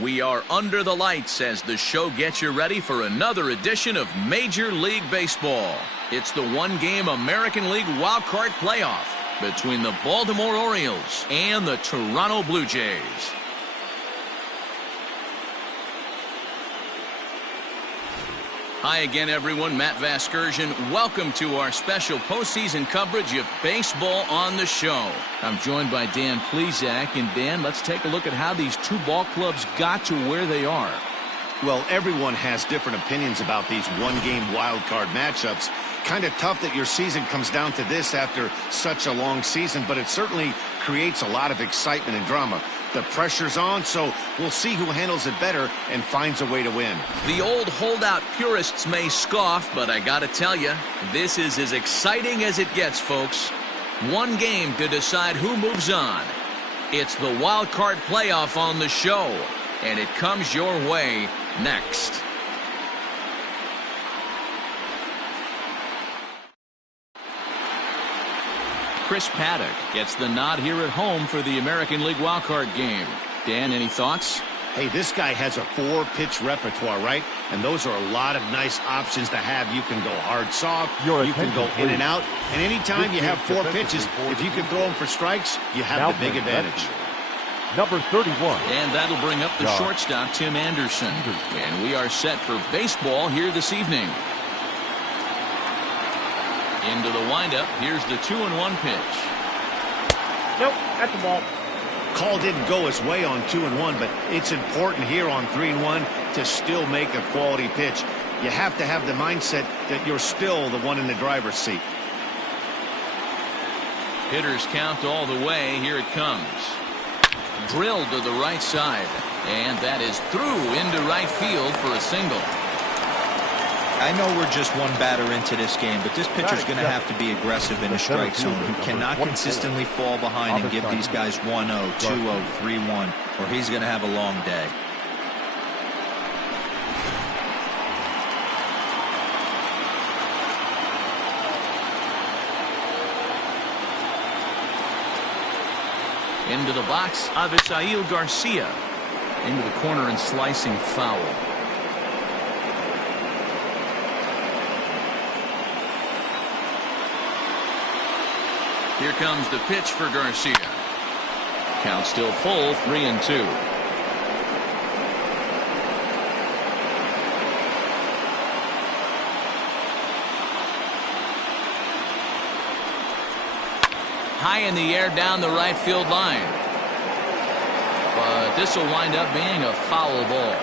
We are under the lights as the show gets you ready for another edition of Major League Baseball. It's the one-game American League wildcard playoff between the Baltimore Orioles and the Toronto Blue Jays. Hi again, everyone. Matt Vasgersian. Welcome to our special postseason coverage of baseball on the show. I'm joined by Dan Plesac. And Dan, let's take a look at how these two ball clubs got to where they are. Well, everyone has different opinions about these one-game wild card matchups. Kind of tough that your season comes down to this after such a long season, but it certainly creates a lot of excitement and drama. The pressure's on, so we'll see who handles it better and finds a way to win. The old holdout purists may scoff, but I gotta tell you, this is as exciting as it gets, folks. One game to decide who moves on. It's the wild card playoff on the show, and it comes your way next. Chris Paddock gets the nod here at home for the American League wildcard game. Dan, any thoughts? Hey, this guy has a 4-pitch repertoire, right? And those are a lot of nice options to have. You can go hard, soft, you can go in and out. And anytime you have 4 pitches, if you can throw them for strikes, you have the big advantage. Number 31. And that'll bring up the shortstop, Tim Anderson. And we are set for baseball here this evening. Into the windup. Here's the 2-1 pitch. Nope, at the ball. Call didn't go his way on 2-1, but it's important here on 3-1 to still make a quality pitch. You have to have the mindset that you're still the one in the driver's seat. Hitters count all the way. Here it comes. Drilled to the right side. And that is through into right field for a single. I know we're just one batter into this game, but this pitcher's going to have to be aggressive in the strike zone. He cannot consistently fall behind and give these guys 1-0, 2-0, 3-1, or he's going to have a long day. Into the box, Avisail Garcia. Into the corner and slicing foul. Here comes the pitch for Garcia. Count still full, 3-2. High in the air down the right field line. But this will wind up being a foul ball.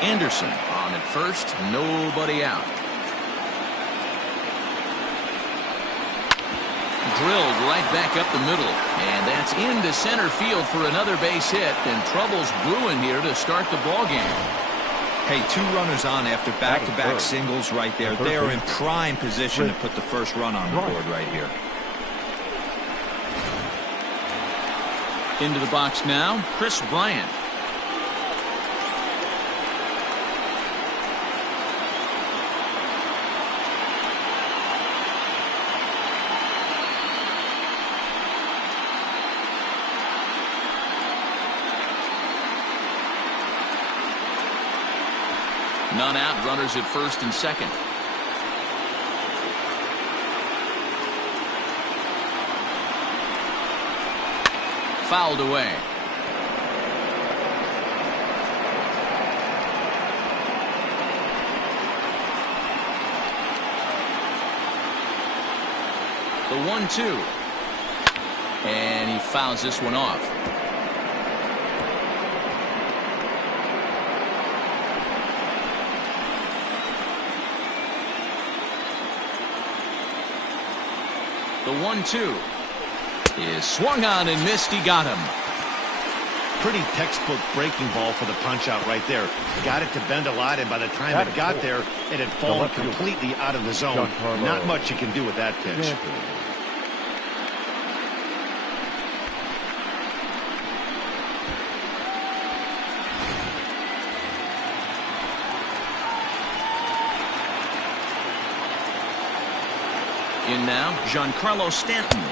Anderson on at first, nobody out. Drilled right back up the middle, and that's into center field for another base hit, and trouble's brewing here to start the ball game. Hey, 2 runners on after back-to-back singles right there. They are in prime position to put the first run on the board right here. Into the box now, Chris Bryant. None out, runners at first and second. Fouled away. The 1-2. And he fouls this one off. The 1-2 is swung on and missed. He got him. Pretty textbook breaking ball for the punch out right there. Got it to bend a lot, and by the time it got there, it had fallen completely out of the zone. Not much you can do with that pitch. In now, Giancarlo Stanton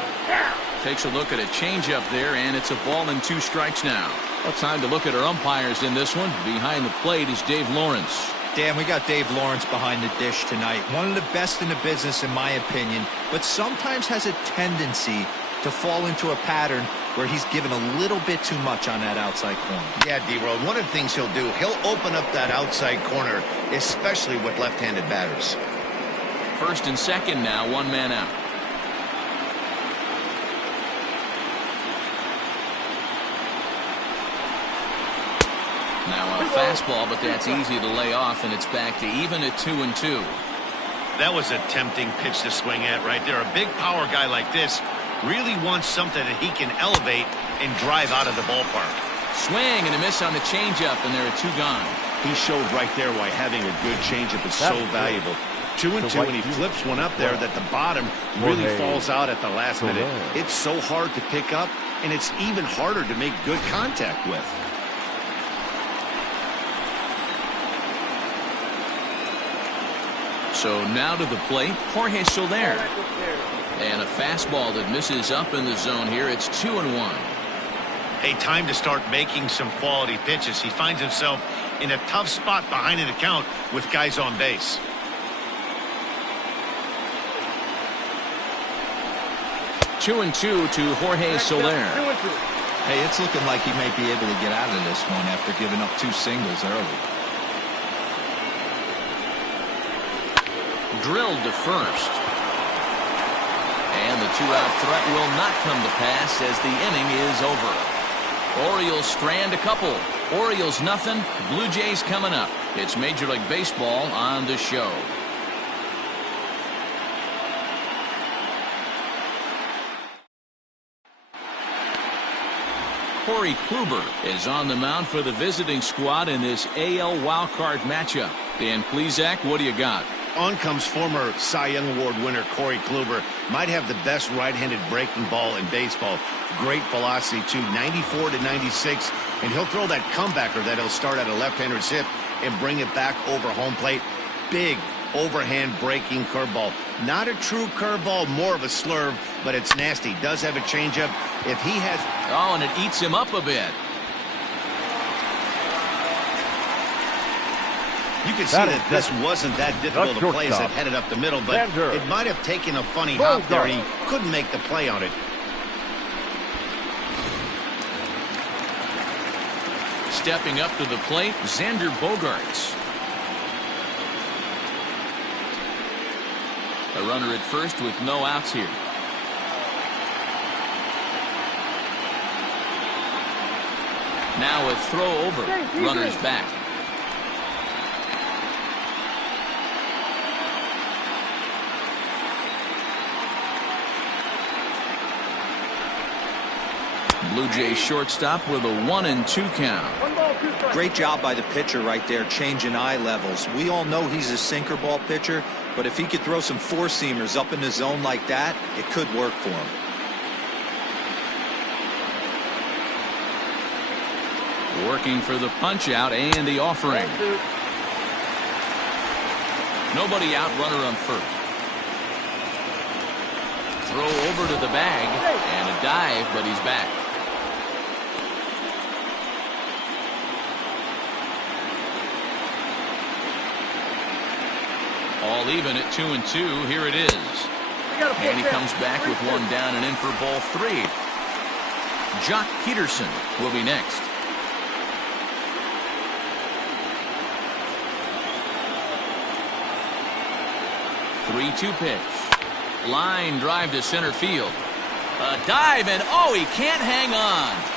takes a look at a changeup there, and it's a ball and 2 strikes now. Well, time to look at our umpires in this one. Behind the plate is Dave Lawrence. Dan, we got Dave Lawrence behind the dish tonight. One of the best in the business, in my opinion, but sometimes has a tendency to fall into a pattern where he's given a little bit too much on that outside corner. Yeah, D-Road, one of the things he'll do, he'll open up that outside corner, especially with left-handed batters. First and second now, one man out. Now a fastball, but that's easy to lay off, and it's back to even at 2-2. That was a tempting pitch to swing at right there. A big power guy like this really wants something that he can elevate and drive out of the ballpark. Swing and a miss on the changeup, and there are two gone. He showed right there why having a good changeup is so valuable. 2-2, and he flips one up there that the bottom really falls out at the last minute. It's so hard to pick up, and it's even harder to make good contact with. So now to the plate, Jorge Soler. And a fastball that misses up in the zone here. It's 2-1. Hey, time to start making some quality pitches. He finds himself in a tough spot behind an account with guys on base. Two and two to Jorge Soler. Hey, it's looking like he may be able to get out of this one after giving up two singles early. Drilled to first. And the two-out threat will not come to pass as the inning is over. Orioles strand a couple. Orioles nothing. Blue Jays coming up. It's Major League Baseball on the show. Corey Kluber is on the mound for the visiting squad in this AL wildcard matchup. Dan Plesac, what do you got? On comes former Cy Young Award winner Corey Kluber. Might have the best right-handed breaking ball in baseball. Great velocity too, 94 to 96, and he'll throw that comebacker that he'll start at a left-hander's hip and bring it back over home plate. Big overhand breaking curveball. Not a true curveball, more of a slurve, but it's nasty. Does have a changeup. If he has... Oh, and it eats him up a bit. You can see that this wasn't that difficult to play as it headed up the middle, but it might have taken a funny hop there, and he couldn't make the play on it. Stepping up to the plate, Xander Bogaerts. A runner at first with no outs here. Now a throw over. Runners back. Blue Jays shortstop with a 1-2 count. Great job by the pitcher right there, changing eye levels. We all know he's a sinker ball pitcher, but if he could throw some four-seamers up in the zone like that, it could work for him. Working for the punch out and the offering. Nobody out, runner on first. Throw over to the bag and a dive, but he's back. All even at 2-2. Here it is. And he comes back with one down and in for ball three. Jock Peterson will be next. 3-2 pitch. Line drive to center field. A dive, and oh, he can't hang on.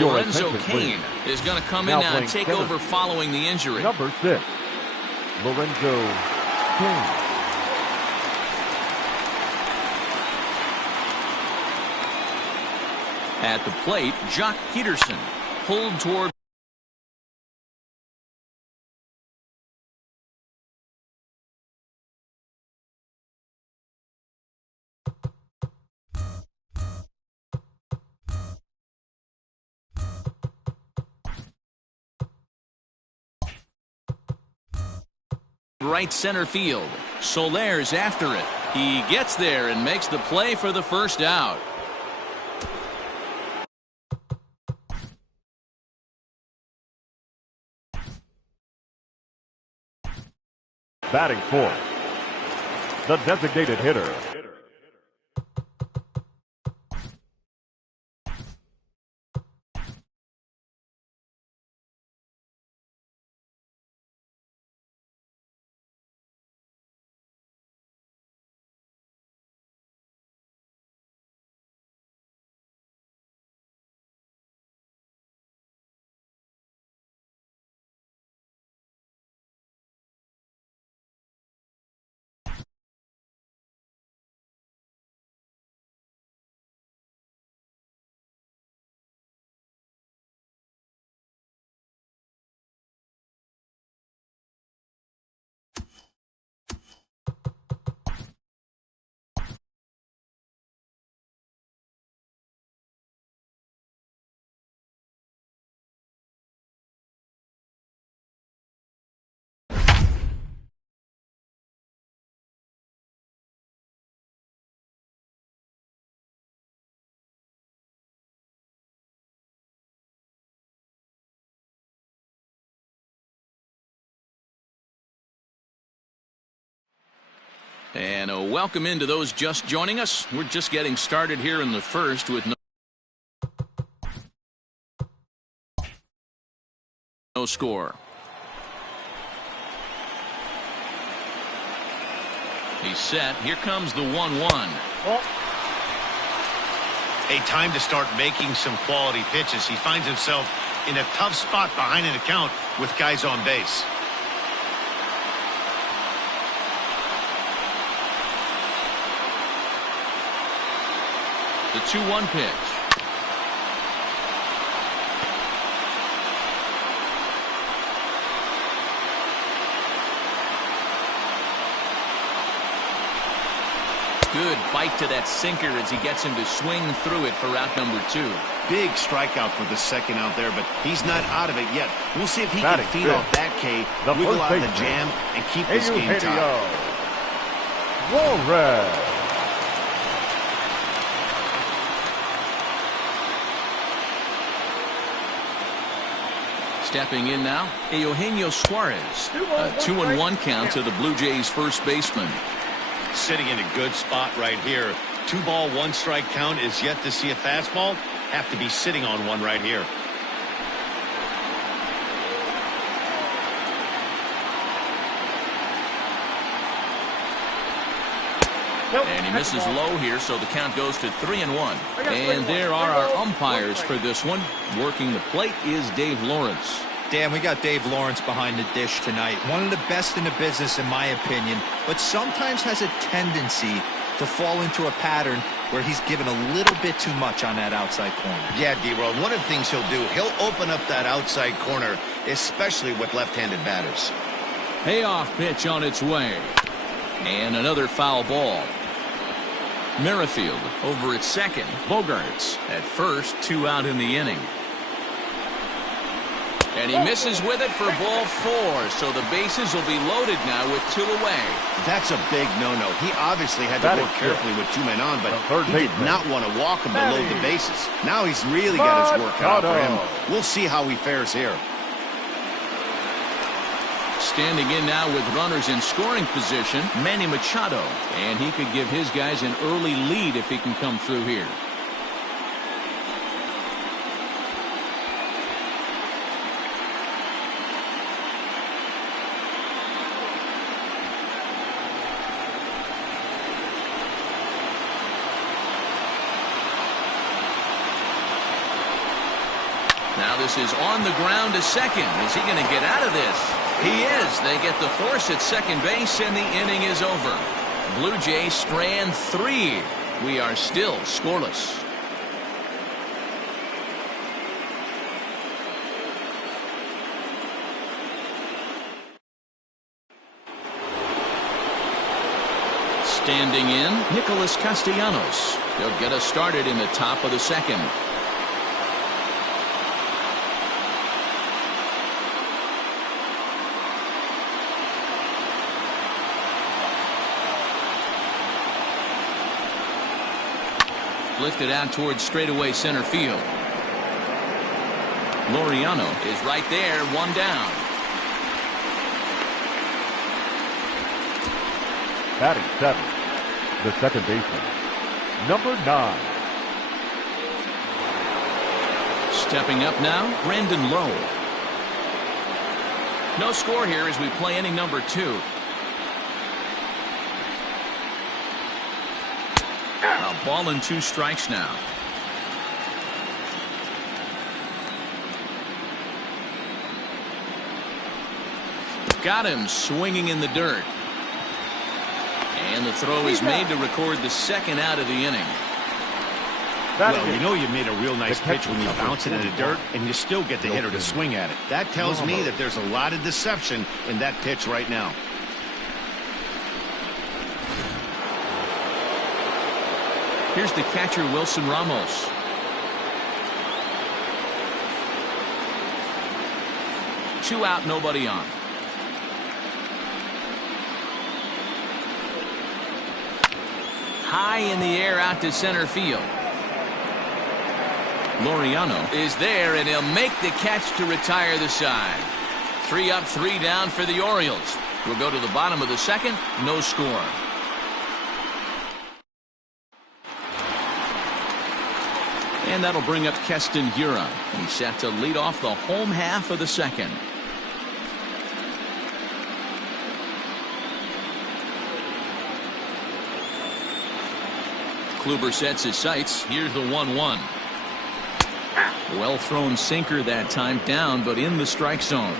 Lorenzo Cain is going to come in now and take over following the injury. Number 6, Lorenzo Cain. At the plate, Jock Peterson pulled toward. Right center field. Soler's after it. He gets there and makes the play for the first out. Batting fourth, the designated hitter, And a welcome into those just joining us. We're just getting started here in the first with no score. He's set. Here comes the 1-1. A time to start making some quality pitches. He finds himself in a tough spot behind an account with guys on base. The 2-1 pitch. Good bite to that sinker as he gets him to swing through it for out number 2. Big strikeout for the second out there, but he's not out of it yet. We'll see if he can feed off that K, wiggle out of the jam, and keep this game tied. Walrus. Stepping in now, Eugenio Suarez. A 2-1 count to the Blue Jays first baseman. Sitting in a good spot right here. 2 ball, 1 strike count is yet to see a fastball. Have to be sitting on one right here. And he misses low here, so the count goes to 3-1. And there are our umpires for this one. Working the plate is Dave Lawrence. Dan, we got Dave Lawrence behind the dish tonight. One of the best in the business, in my opinion, but sometimes has a tendency to fall into a pattern where he's given a little bit too much on that outside corner. Yeah, D-Roll, one of the things he'll do, he'll open up that outside corner, especially with left-handed batters. Payoff pitch on its way. And another foul ball. Merrifield over at second. Bogarts at first, 2 out in the inning. And he misses with it for ball 4, so the bases will be loaded now with 2 away. That's a big no-no. He obviously had to work carefully with 2 men on, but he did not want to walk him to load the bases. Now he's really got his work cut out for him. We'll see how he fares here. Standing in now with runners in scoring position, Manny Machado. And he could give his guys an early lead if he can come through here. Now this is on the ground to second. Is he going to get out of this? He is. They get the force at second base, and the inning is over. Blue Jays strand 3. We are still scoreless. Standing in, Nicholas Castellanos. He'll get us started in the top of the second. Lifted out towards straightaway center field. Laureano is right there, one down. Batting 7, the second baseman, number 9. Stepping up now, Brandon Lowe. No score here as we play inning number 2. A ball and 2 strikes now. Got him swinging in the dirt. And the throw is made to record the second out of the inning. Well, you know you made a real nice pitch when you bounce it in the dirt and you still get the hitter to swing at it. That tells me that there's a lot of deception in that pitch right now. Here's the catcher, Wilson Ramos. Two out, nobody on. High in the air out to center field. Laureano is there, and he'll make the catch to retire the side. 3 up, 3 down for the Orioles. We'll go to the bottom of the second. No score. And that'll bring up Keston Hiura. He's set to lead off the home half of the second. Kluber sets his sights. Here's the 1-1. Well thrown sinker that time, down but in the strike zone.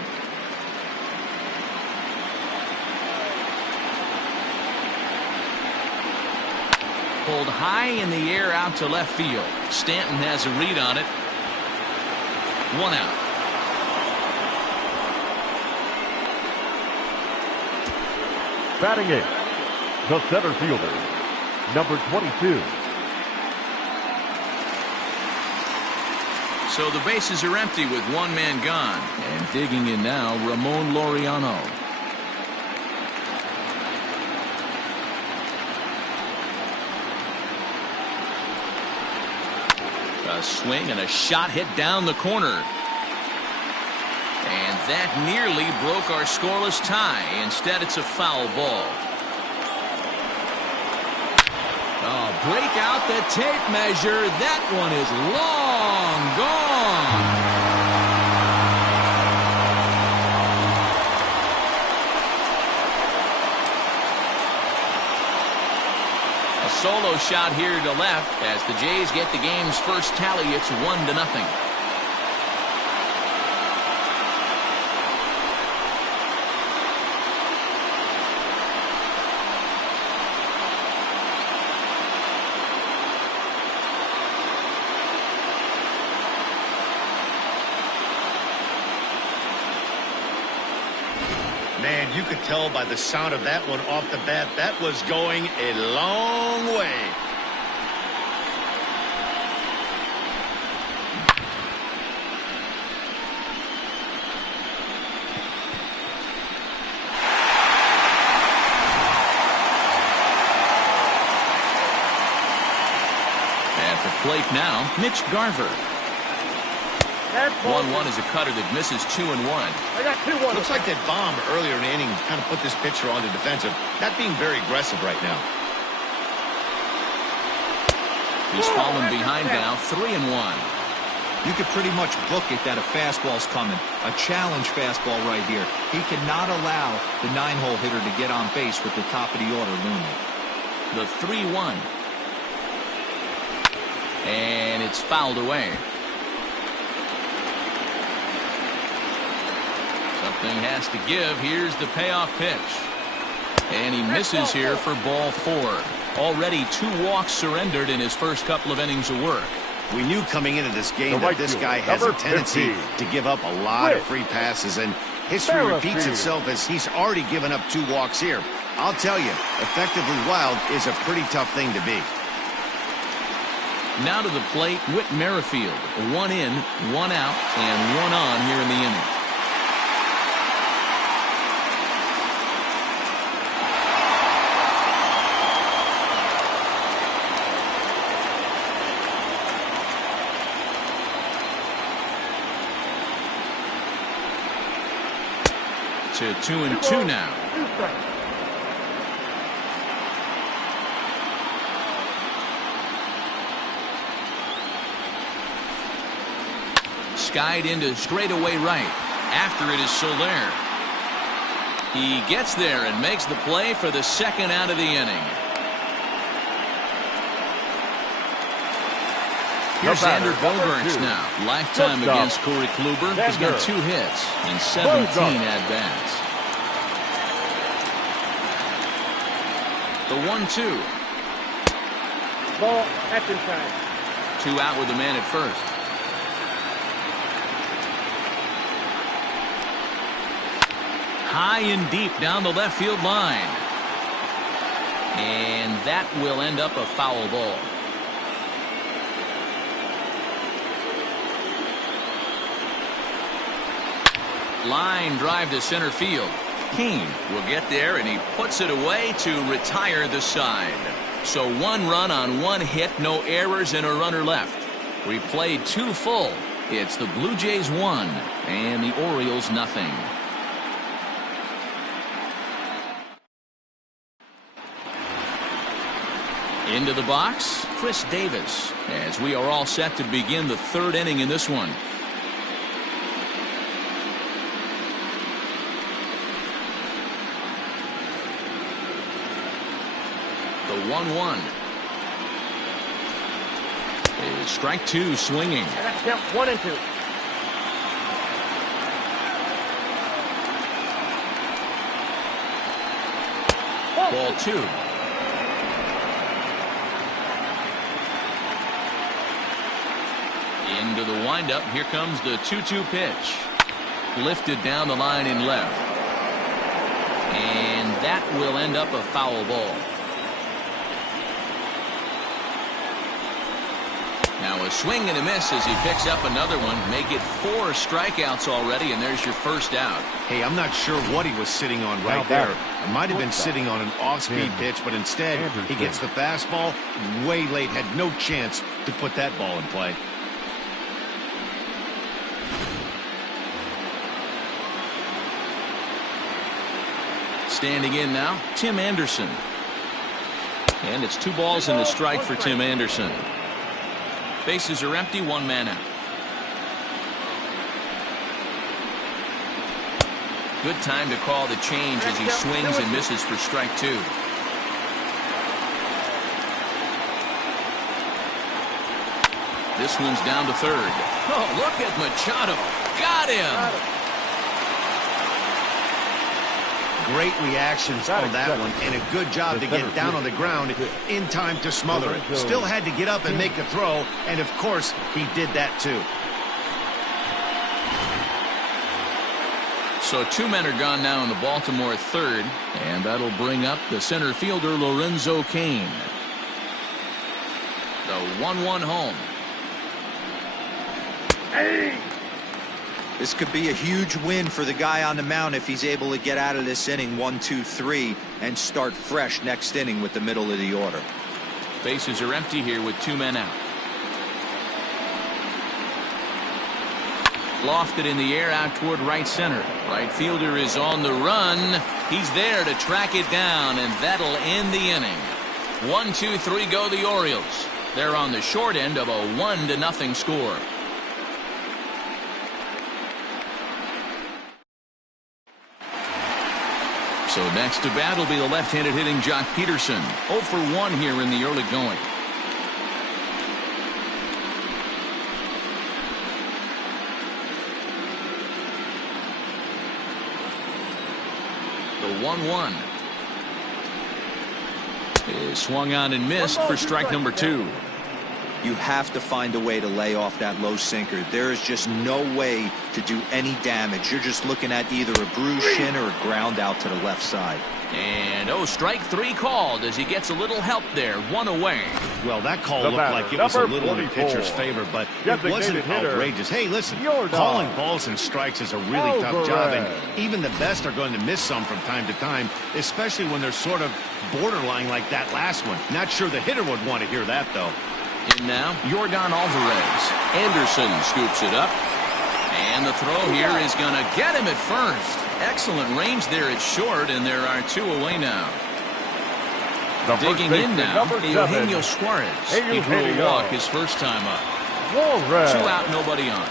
Pulled high in the air out to left field. Stanton has a read on it. 1 out. Batting 8, the center fielder, number 22. So the bases are empty with 1 man gone. And digging in now, Ramon Laureano. A swing and a shot hit down the corner. And that nearly broke our scoreless tie. Instead, it's a foul ball. Oh, break out the tape measure. That one is long gone. A solo shot here to left as the Jays get the game's first tally. It's 1-0. Man, you could tell by the sound of that one off the bat, that was going a long way. At the plate now, Mitch Garver. 1-1 is a cutter that misses 2-1. I got 2-1. Looks like that bomb earlier in the inning kind of put this pitcher on the defensive. Not being very aggressive right now. He's fallen behind now, 3-1. You could pretty much book it that a fastball's coming. A challenge fastball right here. He cannot allow the 9-hole hitter to get on base with the top of the order looming. The 3-1. And it's fouled away. Something has to give. Here's the payoff pitch. And he misses here for ball 4. Already 2 walks surrendered in his first couple of innings of work. We knew coming into this game that this guy has a tendency to give up a lot of free passes, and history repeats itself as he's already given up 2 walks here. I'll tell you, effectively wild is a pretty tough thing to be. Now to the plate, Whit Merrifield. 1 in, 1 out, and 1 on here in the inning. To 2-2 now. Skied into straightaway right. After it is Soler. He gets there and makes the play for the second out of the inning. Here's Xander Bogaerts now. Lifetime against Corey Kluber. He's got 2 hits and 17 at-bats. The 1-2. Ball, that's inside. 2 out with the man at first. High and deep down the left field line. And that will end up a foul ball. Line drive to center field. Kane will get there, and he puts it away to retire the side. So 1 run on 1 hit, no errors, and a runner left. We played 2 full. It's the Blue Jays 1 and the Orioles nothing. Into the box, Chris Davis, as we are all set to begin the 3rd inning in this one. The 1-1 is strike 2 swinging. That's count 1 and 2. Ball 2. Into the windup. Here comes the 2-2 pitch. Lifted down the line in left. And that will end up a foul ball. Now a swing and a miss as he picks up another one. Make it 4 strikeouts already, and there's your first out. Hey, I'm not sure what he was sitting on right there. It might have been sitting on an off-speed pitch, but instead he gets the fastball way late. Had no chance to put that ball in play. Standing in now, Tim Anderson. And it's 2 balls and a strike for Tim Anderson. Bases are empty, 1 man out. Good time to call the change as he swings and misses for strike 2. This one's down to 3rd. Oh, look at Machado. Got him. Great reactions on that one, and a good job to get down on the ground in time to smother it. Still had to get up and make a throw, and of course he did that too. So 2 men are gone now in the Baltimore 3rd, and that'll bring up the center fielder Lorenzo Cain. The 1-1 home. Hey! This could be a huge win for the guy on the mound if he's able to get out of this inning 1, 2, 3 and start fresh next inning with the middle of the order. Bases are empty here with 2 men out. Lofted in the air out toward right center. Right fielder is on the run. He's there to track it down, and that'll end the inning. 1, 2, 3 go the Orioles. They're on the short end of a 1-0 score. So next to bat will be the left-handed hitting Jock Peterson. 0 for 1 here in the early going. The 1-1 is swung on and missed for strike number 2. You have to find a way to lay off that low sinker. There is just no way to do any damage. You're just looking at either a bruised shin or a ground out to the left side. And, strike 3 called as he gets a little help there. 1 away. Well, that call looked like it was a little in the pitcher's favor, but it wasn't outrageous. Hey, listen, calling balls and strikes is a really tough job, and even the best are going to miss some from time to time, especially when they're sort of borderline like that last one. Not sure the hitter would want to hear that, though. In now, Yordan Alvarez. Anderson scoops it up. And the throw here is going to get him at first. Excellent range there at short, and there are 2 away now. Digging in now, Eugenio Suarez. He drew a walk his first time up. 2 out, nobody on.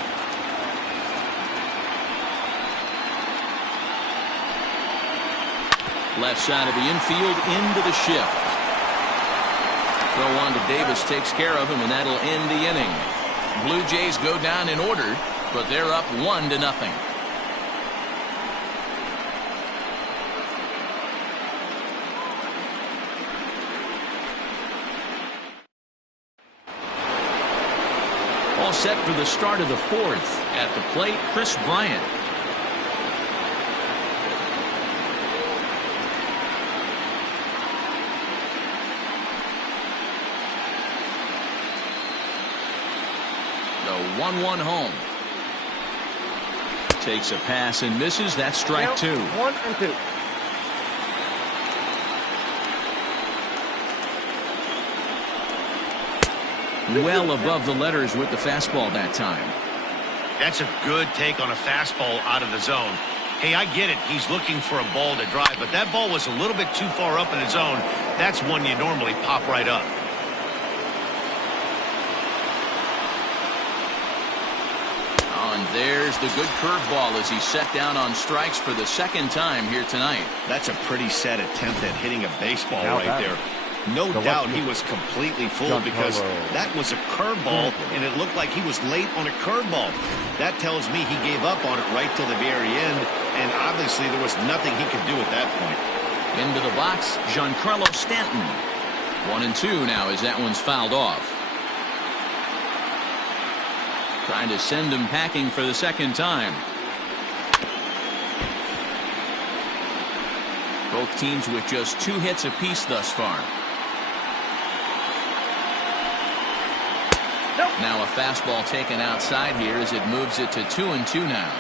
Left side of the infield into the shift. Throw on to Davis takes care of him, and that'll end the inning. Blue Jays go down in order, but they're up 1-0. All set for the start of the 4th. At the plate, Chris Bryant. The 1-1 home. Takes a pass and misses. That's strike 2. 1-2. Well above the letters with the fastball that time. That's a good take on a fastball out of the zone. Hey, I get it. He's looking for a ball to drive, but that ball was a little bit too far up in the zone. That's one you normally pop right up. And there's the good curveball as he's set down on strikes for the 2nd time here tonight. That's a pretty sad attempt at hitting a baseball right there. No doubt he was completely fooled because that was a curveball, and it looked like he was late on a curveball. That tells me he gave up on it right till the very end, and obviously there was nothing he could do at that point. Into the box, Giancarlo Stanton. 1-2 now as that one's fouled off. Trying to send him packing for the 2nd time. Both teams with just 2 hits apiece thus far. Now a fastball taken outside here as it moves it to 2-2 now.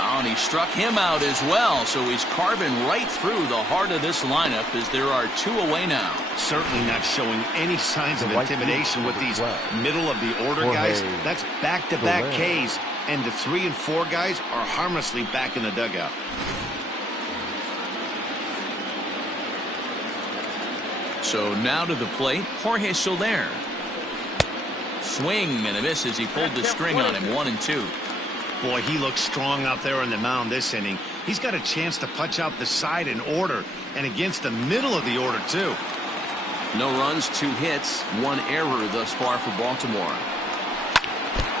Oh, and he struck him out as well, so he's carving right through the heart of this lineup as there are 2 away now. Certainly not showing any signs of intimidation with these middle of the order guys. That's back-to-back Ks, and the 3 and 4 guys are harmlessly back in the dugout. So now to the plate, Jorge Soler. Swing and a miss as he pulled the string on him. 1-2. Boy, he looks strong out there on the mound this inning. He's got a chance to punch out the side in order, and against the middle of the order, too. No runs, 2 hits, 1 error thus far for Baltimore.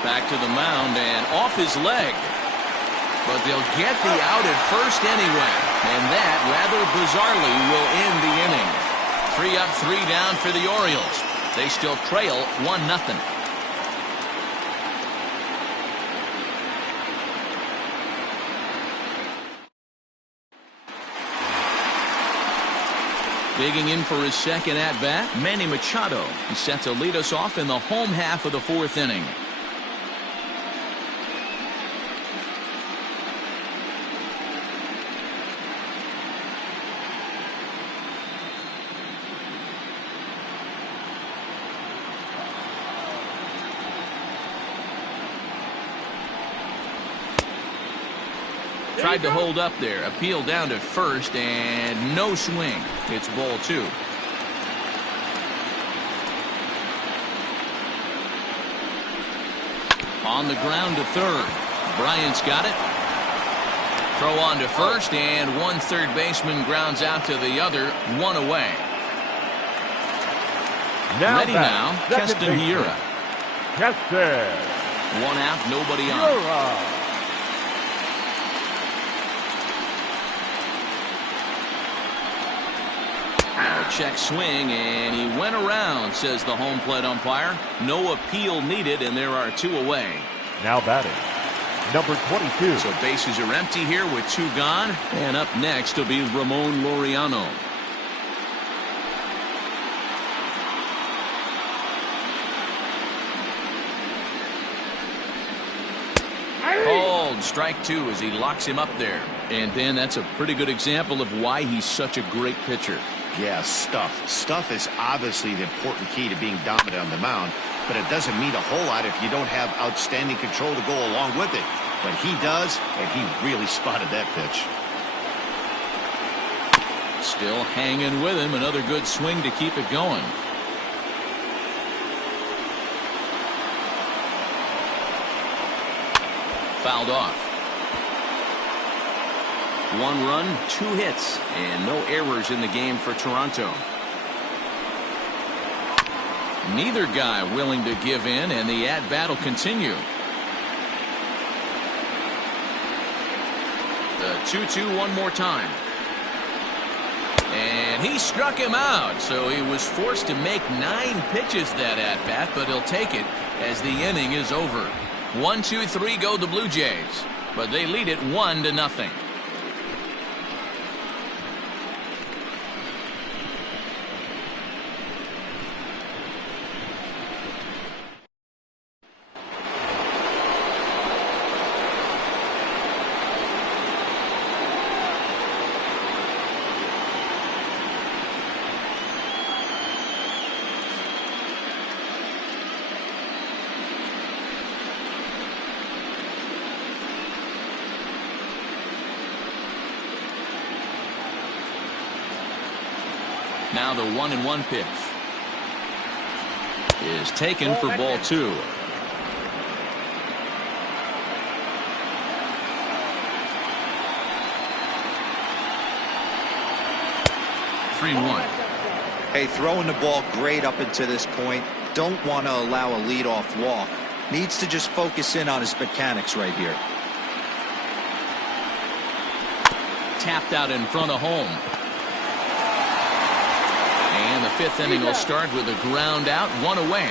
Back to the mound and off his leg. But they'll get the out at first anyway. And that, rather bizarrely, will end the inning. 3 up, 3 down for the Orioles. They still trail 1-0. Digging in for his 2nd at-bat, Manny Machado. He's set to lead us off in the home half of the 4th inning. Tried to hold up there. Appeal down to first, and no swing. It's ball 2. On the ground to third. Bryant's got it. Throw on to first, and 1 third baseman grounds out to the other. 1 away. Ready now, Keston Hiura. Keston. 1 out, nobody on. Check swing, and he went around, says the home plate umpire. No appeal needed, and there are 2 away. Now batting, Number 22. So bases are empty here with 2 gone. And up next will be Ramon Laureano. Called strike 2 as he locks him up there. And Dan, that's a pretty good example of why he's such a great pitcher. Yeah, stuff. Stuff is obviously the important key to being dominant on the mound, but it doesn't mean a whole lot if you don't have outstanding control to go along with it. But he does, and he really spotted that pitch. Still hanging with him. Another good swing to keep it going. Fouled off. 1 run, 2 hits, and no errors in the game for Toronto. Neither guy willing to give in, and the at-bat will continue. The 2-2 one more time. And he struck him out, so he was forced to make 9 pitches that at-bat, but he'll take it as the inning is over. 1, 2, 3 go the Blue Jays, but they lead it 1-0. Now the 1-1 pitch is taken for ball 2. Hey, throwing the ball great up until this point. Don't want to allow a leadoff walk. Needs to just focus in on his mechanics right here. Tapped out in front of home. And the 5th inning will start with a ground out, 1 away.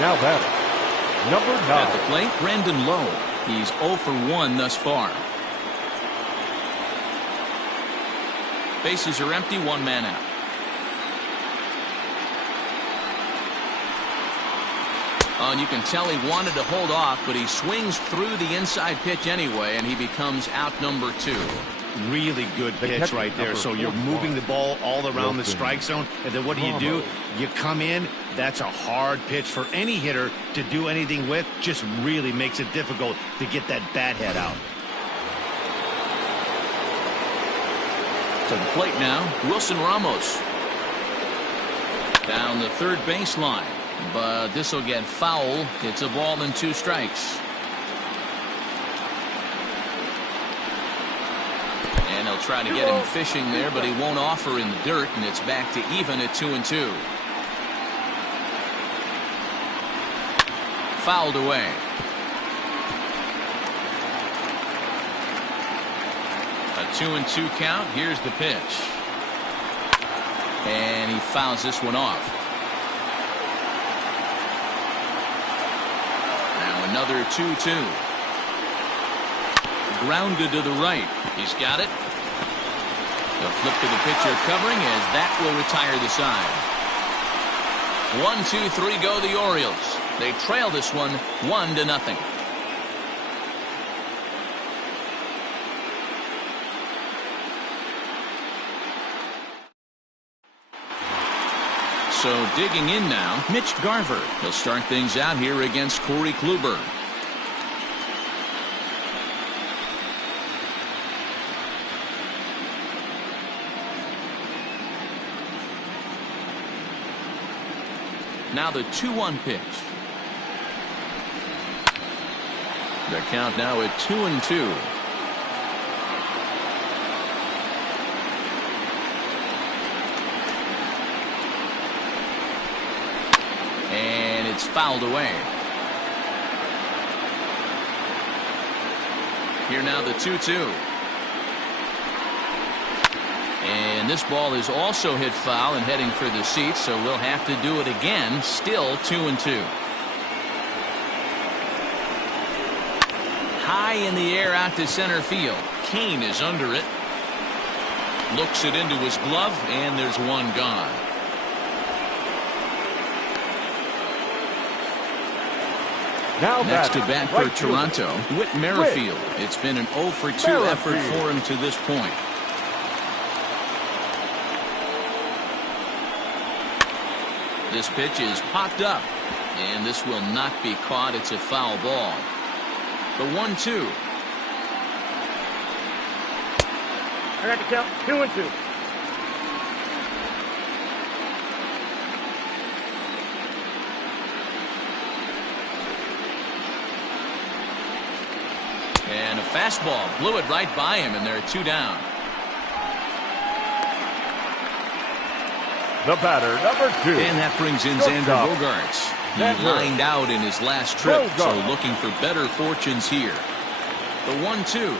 Now batting, number 9. At the plate, Brandon Lowe. He's 0 for 1 thus far. Bases are empty, 1 man out. Oh, and you can tell he wanted to hold off, but he swings through the inside pitch anyway, and he becomes out number 2. Really good pitch right there. So you're moving the ball all around the strike zone, and then what do? You come in. That's a hard pitch for any hitter to do anything with. Just really makes it difficult to get that bat head out. To the plate now, Wilson Ramos. Down the third baseline, but this will get foul. It's a ball and 2 strikes. And they'll try to get him fishing there, but he won't offer in the dirt, and it's back to even at 2-2. Fouled away. A 2-2 count. Here's the pitch. And he fouls this one off. Now another 2-2. Grounded to the right. He's got it. The flip to the pitcher covering as that will retire the side. 1, 2, 3 go the Orioles. They trail this one 1-0. So digging in now, Mitch Garver. He'll start things out here against Corey Kluber. Now the 2-1 pitch. The count now at 2-2. And it's fouled away. Here now the 2-2. And this ball is also hit foul and heading for the seats, so we'll have to do it again. Still 2-2. high in the air out to center field. Kane is under it. Looks it into his glove, and there's one gone. Now Next to bat for right Toronto, Whit Merrifield. It's been an 0 for 2 effort for him to this point. This pitch is popped up, and this will not be caught. It's a foul ball. The 1-2. I got the count. 2-2. And a fastball blew it right by him, and they're 2 down. The batter, number 2. And that brings in Xander Bogaerts. He lined out in his last trip, so looking for better fortunes here. The 1-2.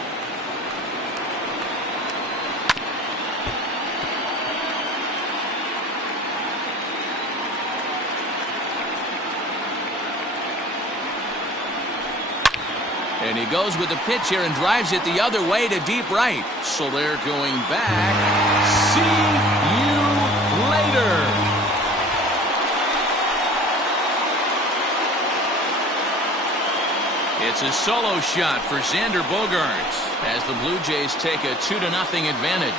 And he goes with the pitch here and drives it the other way to deep right. So they're going back. See you later. It's a solo shot for Xander Bogaerts as the Blue Jays take a 2-0 advantage.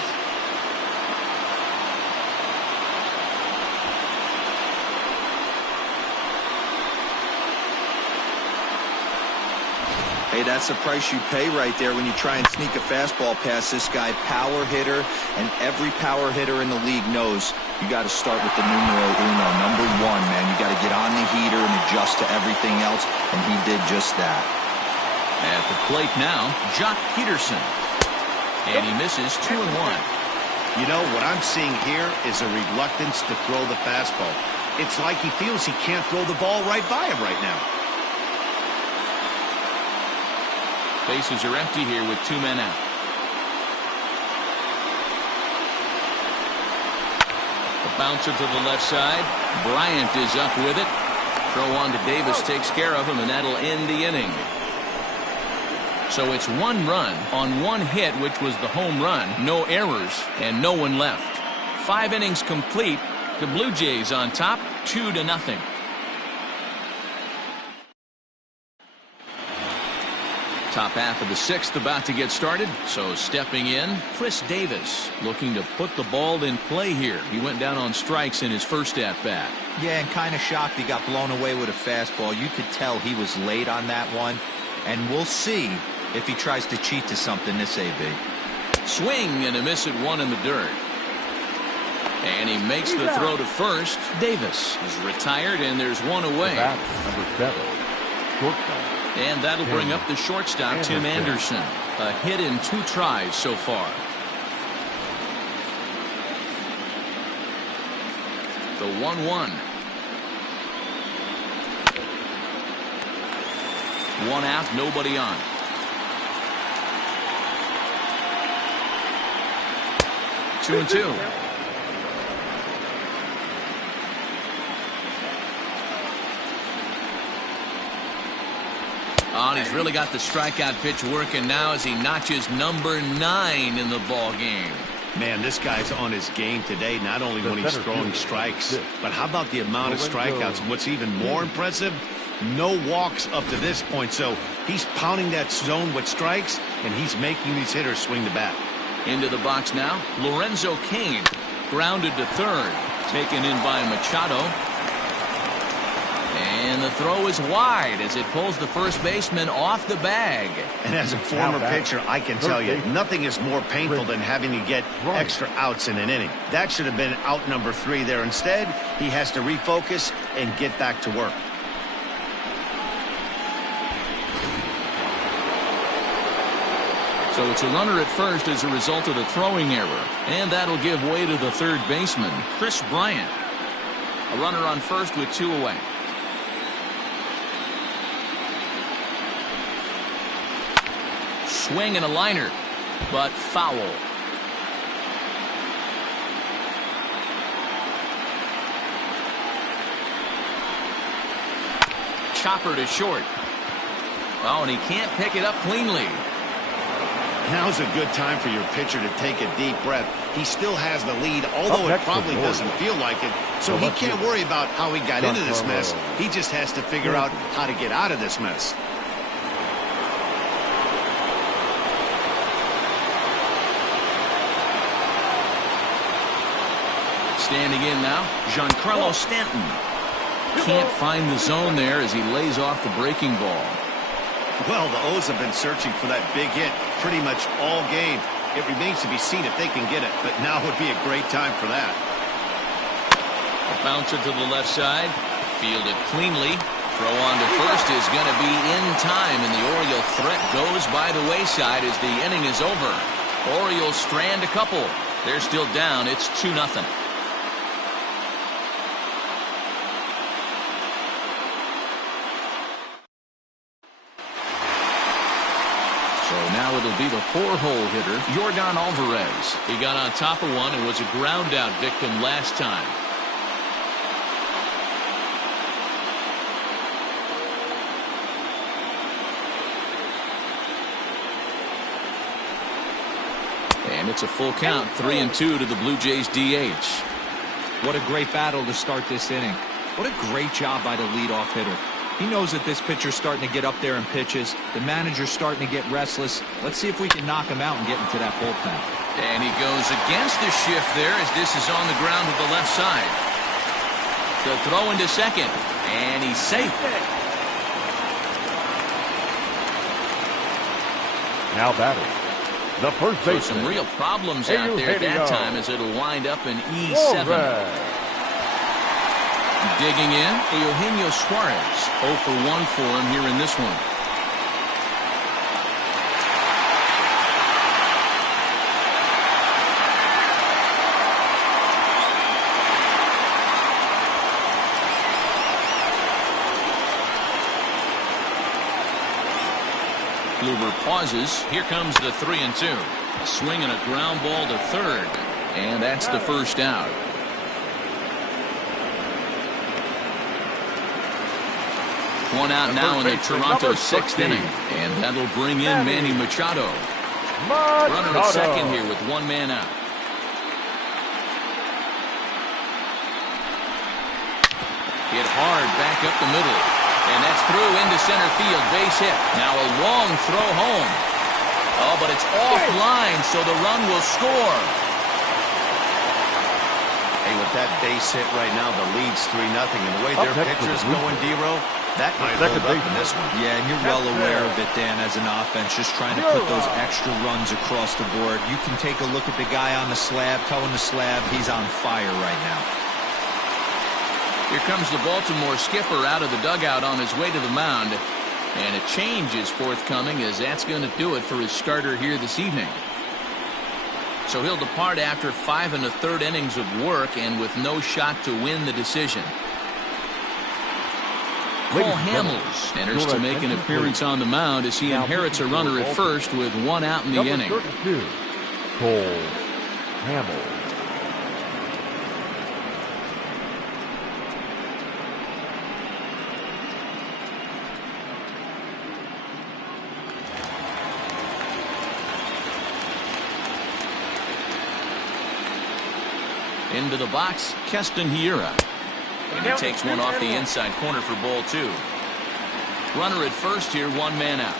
Hey, that's the price you pay right there when you try and sneak a fastball past this guy. Power hitter, and every power hitter in the league knows you got to start with the numero uno, number 1, man. You got to get on the heater and adjust to everything else, and he did just that. At the plate now, Jock Peterson, and he misses 2-1. You know, what I'm seeing here is a reluctance to throw the fastball. It's like he feels he can't throw the ball right by him right now. Bases are empty here with 2 men out. A bouncer to the left side. Bryant is up with it. Throw on to Davis takes care of him, and that'll end the inning. So it's 1 run on 1 hit, which was the home run. No errors, and no one left. 5 innings complete. The Blue Jays on top, 2-0. Top half of the 6th about to get started. So stepping in, Chris Davis looking to put the ball in play here. He went down on strikes in his first at-bat. Yeah, and kind of shocked he got blown away with a fastball. You could tell he was late on that one. And we'll see if he tries to cheat to something this AB. Swing and a miss at 1 in the dirt. And he makes the throw to first. Davis is retired, and there's 1 away. Number 7. Shortstop. And that'll bring up the shortstop, Tim Anderson. A hit in 2 tries so far. The 1-1. 1 out, nobody on. 2-2. Oh, and he's really got the strikeout pitch working now as he notches number 9 in the ball game. Man, this guy's on his game today, not only when he's throwing strikes, but how about the amount of strikeouts? And what's even more impressive, no walks up to this point. So he's pounding that zone with strikes, and he's making these hitters swing the bat. Into the box now, Lorenzo Cain. Grounded to third. Taken in by Machado. And the throw is wide as it pulls the first baseman off the bag. And as a former pitcher, I can tell you, nothing is more painful than having to get extra outs in an inning. That should have been out number 3 there. Instead, he has to refocus and get back to work. So it's a runner at first as a result of the throwing error. And that'll give way to the third baseman, Chris Bryant. A runner on first with 2 away. Swing and a liner, but foul. Chopper to short. Oh, and he can't pick it up cleanly. Now's a good time for your pitcher to take a deep breath. He still has the lead, although it probably doesn't feel like it. So he can't worry about how he got into this mess. He just has to figure out how to get out of this mess. Standing in now, Giancarlo Stanton. Can't find the zone there as he lays off the breaking ball. Well, the O's have been searching for that big hit pretty much all game. It remains to be seen if they can get it, but now would be a great time for that. A bouncer to the left side, fielded cleanly. Throw on to first is going to be in time, and the Oriole threat goes by the wayside as the inning is over. Orioles strand a couple. They're still down. It's 2-0. Now it'll be the 4-hole hitter, Yordan Alvarez. He got on top of one and was a ground-out victim last time. And it's a full count, 3-2 to the Blue Jays DH. What a great battle to start this inning. What a great job by the leadoff hitter. He knows that this pitcher's starting to get up there in pitches. The manager's starting to get restless. Let's see if we can knock him out and get into that bullpen. And he goes against the shift there as this is on the ground to the left side. The throw into second. And he's safe. Now batting, the first baseman. So some real problems out there at that time as it'll wind up in E7. Digging in, Eugenio Suarez. 0 for 1 for him here in this one. Kluber pauses. Here comes the 3-2. A swing and a ground ball to third. And that's the first out. One out now in the Toronto 6th inning. And that'll bring in Manny Machado. Runner at second here with one man out. Hit hard back up the middle. And that's through into center field. Base hit. Now a long throw home. Oh, but it's offline, so the run will score. Hey, with that base hit right now, the lead's 3-0. And the way their pitcher's going, D-Row, that might hold up in this one. Yeah, and you're well aware of it, Dan, as an offense, just trying to put those extra runs across the board. You can take a look at the guy on the slab, towing the slab. He's on fire right now. Here comes the Baltimore skipper out of the dugout on his way to the mound. And a change is forthcoming as that's going to do it for his starter here this evening. So he'll depart after 5 1/3 innings of work and with no shot to win the decision. Cole Hamels enters to make an appearance on the mound as he inherits a runner at first with one out in the inning. Cole Hamels. Into the box, Keston Hiura. And he takes one off the inside corner for ball 2. Runner at first here, one man out.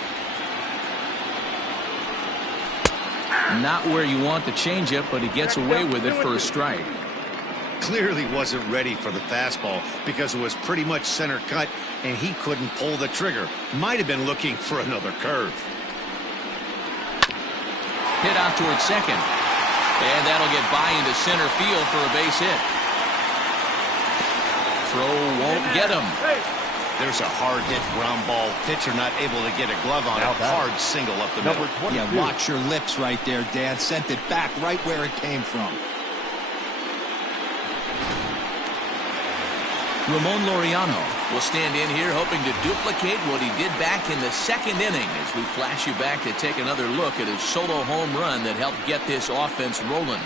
Not where you want the changeup, but he gets away with it for a strike. Clearly wasn't ready for the fastball because it was pretty much center cut and he couldn't pull the trigger. Might have been looking for another curve. Hit out towards second. And that'll get by into center field for a base hit. Throw won't get him. There's a hard hit ground ball. Pitcher not able to get a glove on it. Hard single up the middle. Yeah, watch your lips right there, Dad. Sent it back right where it came from. Ramon Laureano will stand in here hoping to duplicate what he did back in the 2nd inning as we flash you back to take another look at his solo home run that helped get this offense rolling.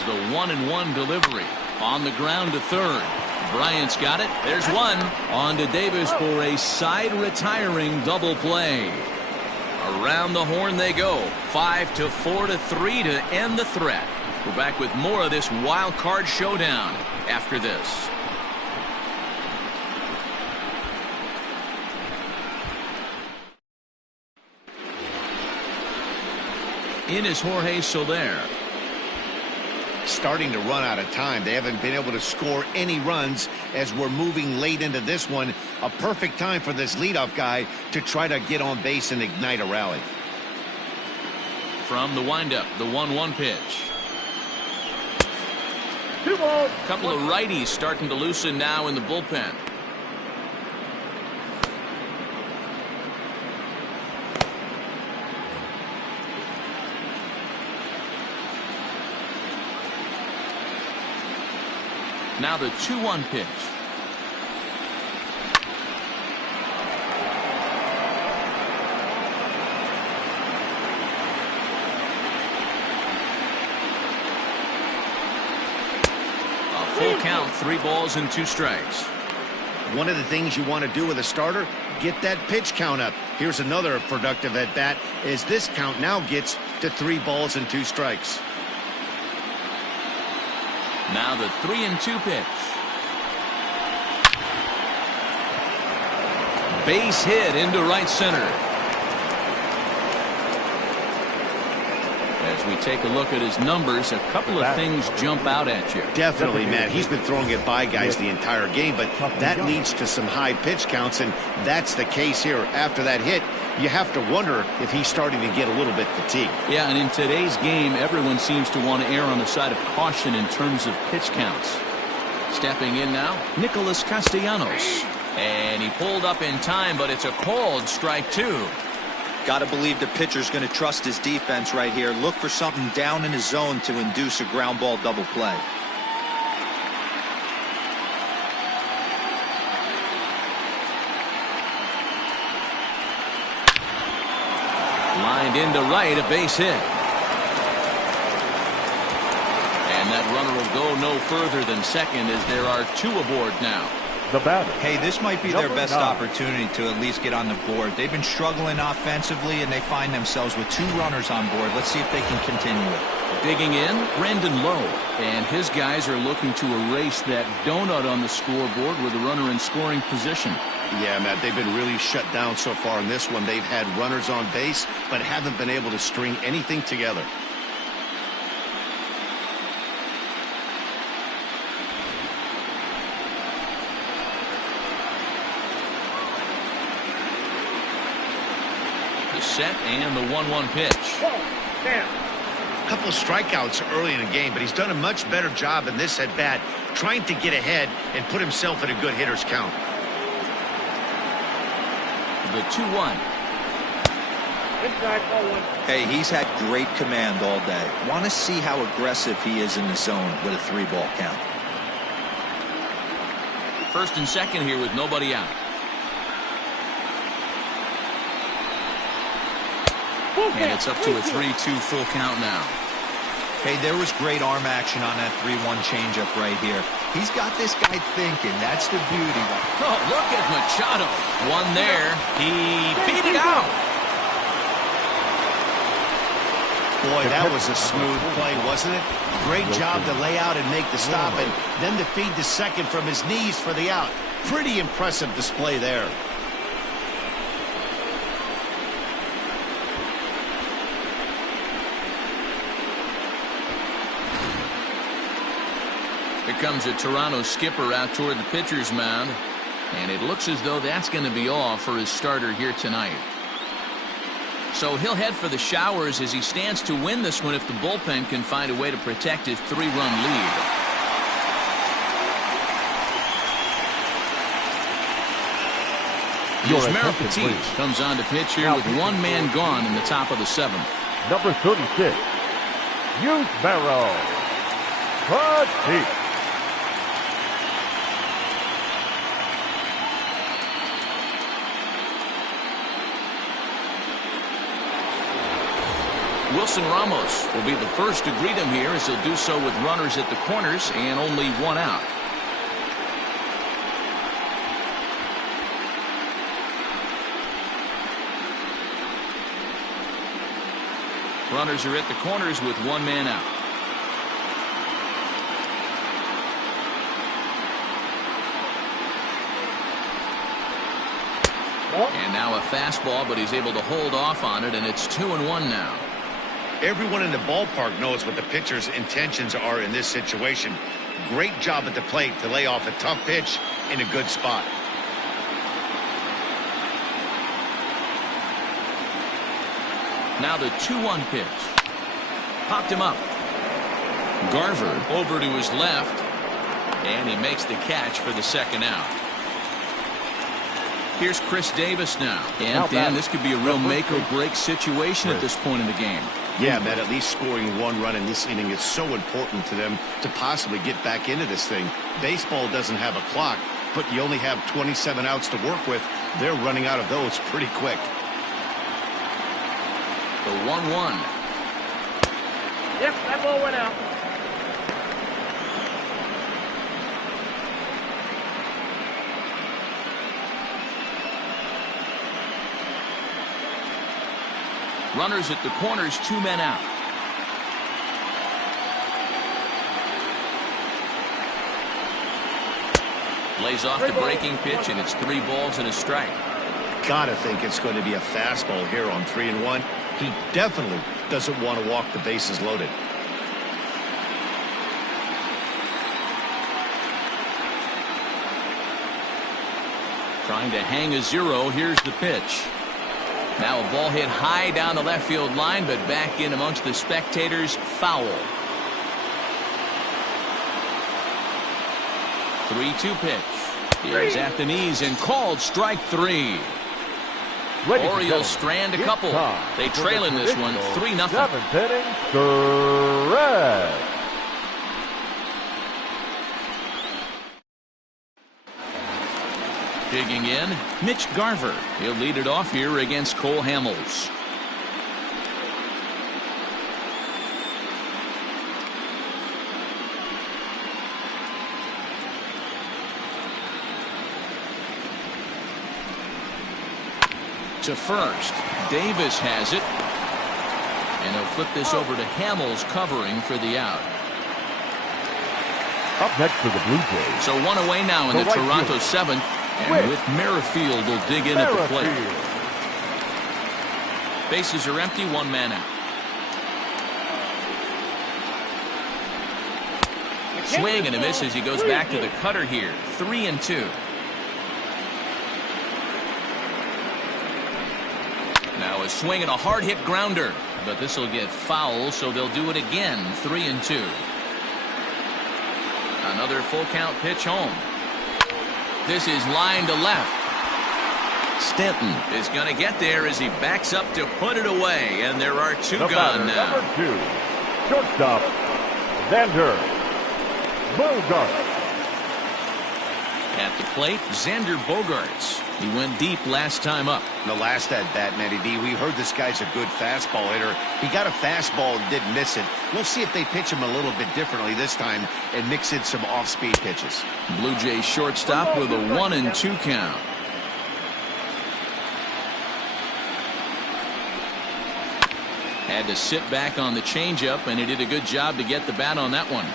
Here's the 1-1 delivery. On the ground to third. Bryant's got it. There's one. On to Davis for a side retiring double play. Around the horn they go. 5-4-3 to end the threat. We're back with more of this wild card showdown after this. In is Jorge Soler. Starting to run out of time. They haven't been able to score any runs as we're moving late into this one. A perfect time for this leadoff guy to try to get on base and ignite a rally. From the windup, the 1-1 pitch. 2 balls. A couple of righties starting to loosen now in the bullpen. Now the 2-1 pitch. A full count, 3 balls and 2 strikes. One of the things you want to do with a starter, get that pitch count up. Here's another productive at bat as this count now gets to 3 balls and 2 strikes. Now the 3-2 pitch. Base hit into right center. As we take a look at his numbers, a couple of things jump out at you. Definitely, Matt. He's been throwing it by guys the entire game, but that leads to some high pitch counts, and that's the case here. After that hit, you have to wonder if he's starting to get a little bit fatigued. Yeah, and in today's game, everyone seems to want to err on the side of caution in terms of pitch counts. Stepping in now, Nicholas Castellanos. And he pulled up in time, but it's a called strike 2. Got to believe the pitcher's going to trust his defense right here. Look for something down in his zone to induce a ground ball double play. Lined into right, a base hit. And that runner will go no further than second as there are 2 aboard now. The batter. Hey, this might be their best opportunity to at least get on the board. They've been struggling offensively, and they find themselves with 2 runners on board. Let's see if they can continue it. Digging in, Brandon Lowe. And his guys are looking to erase that donut on the scoreboard with a runner in scoring position. Yeah, Matt, they've been really shut down so far in this one. They've had runners on base, but haven't been able to string anything together. The set and the 1-1 pitch. A couple of strikeouts early in the game, but he's done a much better job in this at bat, trying to get ahead and put himself in a good hitter's count. The 2-1. Inside, ball 1. Hey, he's had great command all day. Want to see how aggressive he is in the zone with a 3-ball count. First and second here with nobody out. And it's up to a 3-2 full count now. Hey, there was great arm action on that 3-1 changeup right here. He's got this guy thinking. That's the beauty. Oh, look at Machado. One there. He beat it out. Boy, that was a smooth play, wasn't it? Great job to lay out and make the stop, and then to feed the second from his knees for the out. Pretty impressive display there. Here comes a Toronto skipper out toward the pitcher's mound. And it looks as though that's going to be all for his starter here tonight. So he'll head for the showers as he stands to win this one if the bullpen can find a way to protect his 3-run lead. Yusmeiro Petit comes on to pitch here with 1 man gone in the top of the 7th. Number 36, Yusmeiro Petit. Wilson Ramos will be the first to greet him here, as he'll do so with runners at the corners and only one out. Runners are at the corners with one man out. And now a fastball, but he's able to hold off on it, and it's 2-1 now. Everyone in the ballpark knows what the pitcher's intentions are in this situation. Great job at the plate to lay off a tough pitch in a good spot. Now the 2-1 pitch. Popped him up. Garver over to his left, and he makes the catch for the second out. Here's Chris Davis now. And Dan, this could be a real make-or-break situation at this point in the game. Yeah, Matt, at least scoring one run in this inning is so important to them to possibly get back into this thing. Baseball doesn't have a clock, but you only have 27 outs to work with. They're running out of those pretty quick. The 1-1. Yep, that ball went out. Runners at the corners, two men out. Lays off the breaking pitch, and it's 3 balls and a strike. Gotta think it's going to be a fastball here on 3-1. He definitely doesn't want to walk the bases loaded. Trying to hang a 0. Here's the pitch. Now a ball hit high down the left field line, but back in amongst the spectators. Foul. 3-2 pitch. Is at the knees and called strike 3. Orioles strand a couple. They trail in this one 3-0. 7th inning, correct. Digging in, Mitch Garver. He'll lead it off here against Cole Hamels. To first. Davis has it. And he'll flip this over to Hamels covering for the out. Up next for the Blue Jays. So one away now in the Toronto 7th. And with Merrifield will dig in at the plate. Bases are empty, one man out. Swing and a miss as he goes back to the cutter here. 3-2. Now a swing and a hard hit grounder, but this will get foul, so they'll do it again. 3-2. Another full count pitch home. This is line to left. Stanton is going to get there as he backs up to put it away, and there are 2 gone now. Number 2, shortstop, Xander Bogaerts. At the plate, Xander Bogaerts. He went deep last time up. The last at bat, Matty D, we heard this guy's a good fastball hitter. He got a fastball and didn't miss it. We'll see if they pitch him a little bit differently this time and mix in some off-speed pitches. Blue Jays shortstop with a 1-2 count. Had to sit back on the changeup, and he did a good job to get the bat on that one.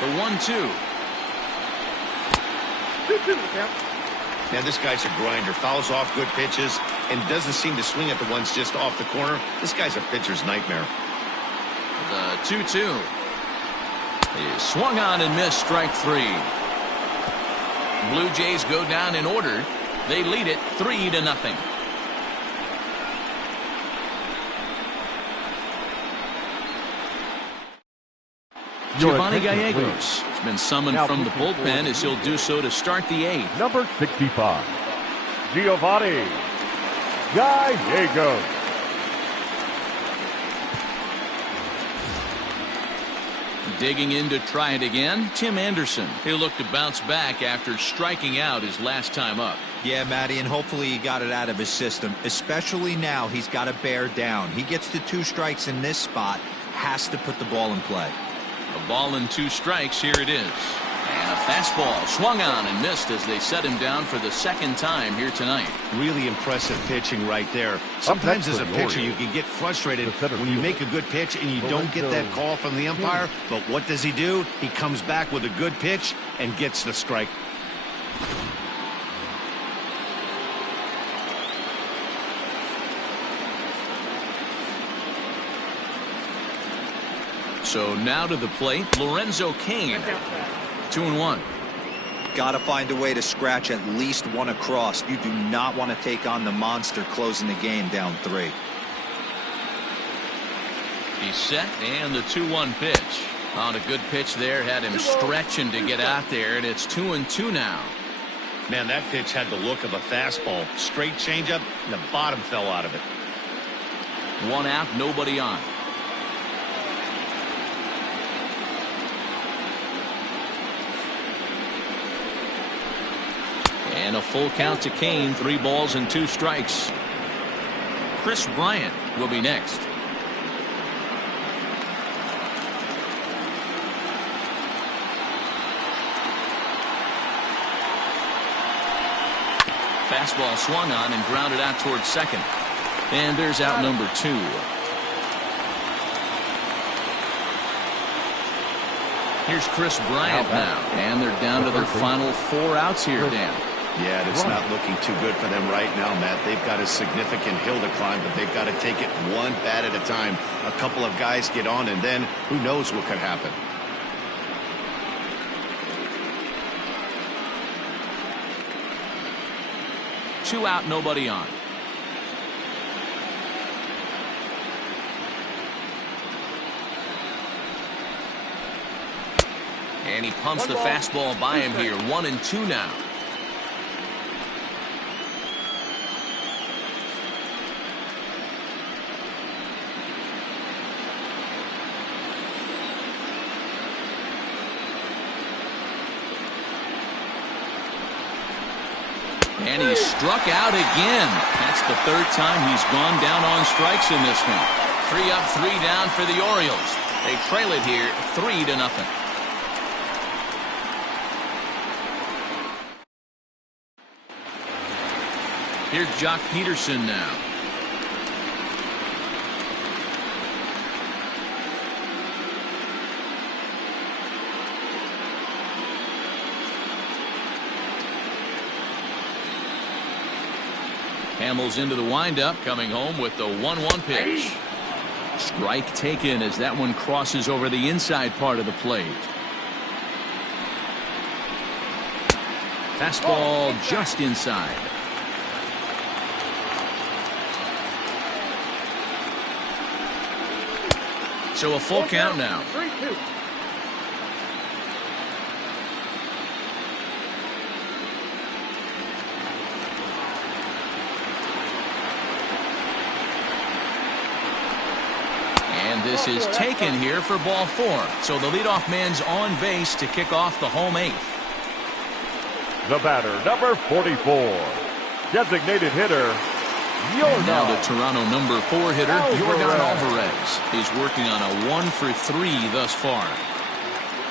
The 1-2. 2-2 count. Now this guy's a grinder, fouls off good pitches and doesn't seem to swing at the ones just off the corner. This guy's a pitcher's nightmare. The 2-2 is swung on and missed, strike 3. Blue Jays go down in order. They lead it 3-0. Giovanni Gallegos has been summoned from the bullpen as he'll do so to start the 8th. Number 65, Giovanni Gallegos. Digging in to try it again, Tim Anderson. He'll look to bounce back after striking out his last time up. Yeah, Matty, and hopefully he got it out of his system. Especially now, he's got to bear down. He gets the 2 strikes in this spot, has to put the ball in play. A ball and 2 strikes, here it is. And a fastball swung on and missed as they set him down for the 2nd time here tonight. Really impressive pitching right there. Sometimes as a pitcher you can get frustrated when you make a good pitch and you don't get that call from the umpire. But what does he do? He comes back with a good pitch and gets the strike. So now to the plate, Lorenzo Cain. 2-1. Got to find a way to scratch at least 1 across. You do not want to take on the monster closing the game down 3. He's set, and the 2-1 pitch. On a good pitch there, had him stretching to get out there, and it's 2-2 now. Man, that pitch had the look of a fastball. Straight changeup, and the bottom fell out of it. 1 out, nobody on. And a full count to Cain. 3 balls and 2 strikes. Chris Bryant will be next. Fastball swung on and grounded out towards second. And there's out number 2. Here's Chris Bryant now. And they're down to their final 4 outs here, Dan. Yeah, it's not looking too good for them right now, Matt. They've got a significant hill to climb, but they've got to take it 1 bat at a time. A couple of guys get on, and then who knows what could happen. Two out, nobody on. And he pumps the fastball by him here. 1-2 now. And he's struck out again. That's the 3rd time he's gone down on strikes in this one. 3 up, 3 down for the Orioles. They trail it here 3-0. Here's Jock Peterson now. Hamels into the windup, coming home with the 1-1 pitch. Strike taken as that one crosses over the inside part of the plate. Fastball just inside. So a full count now. 3-2. And this is taken here for ball 4. So the leadoff man's on base to kick off the home 8th. The batter, number 44, designated hitter, And now the Toronto number 4 hitter, Yordan Alvarez. He's working on a 1 for 3 thus far.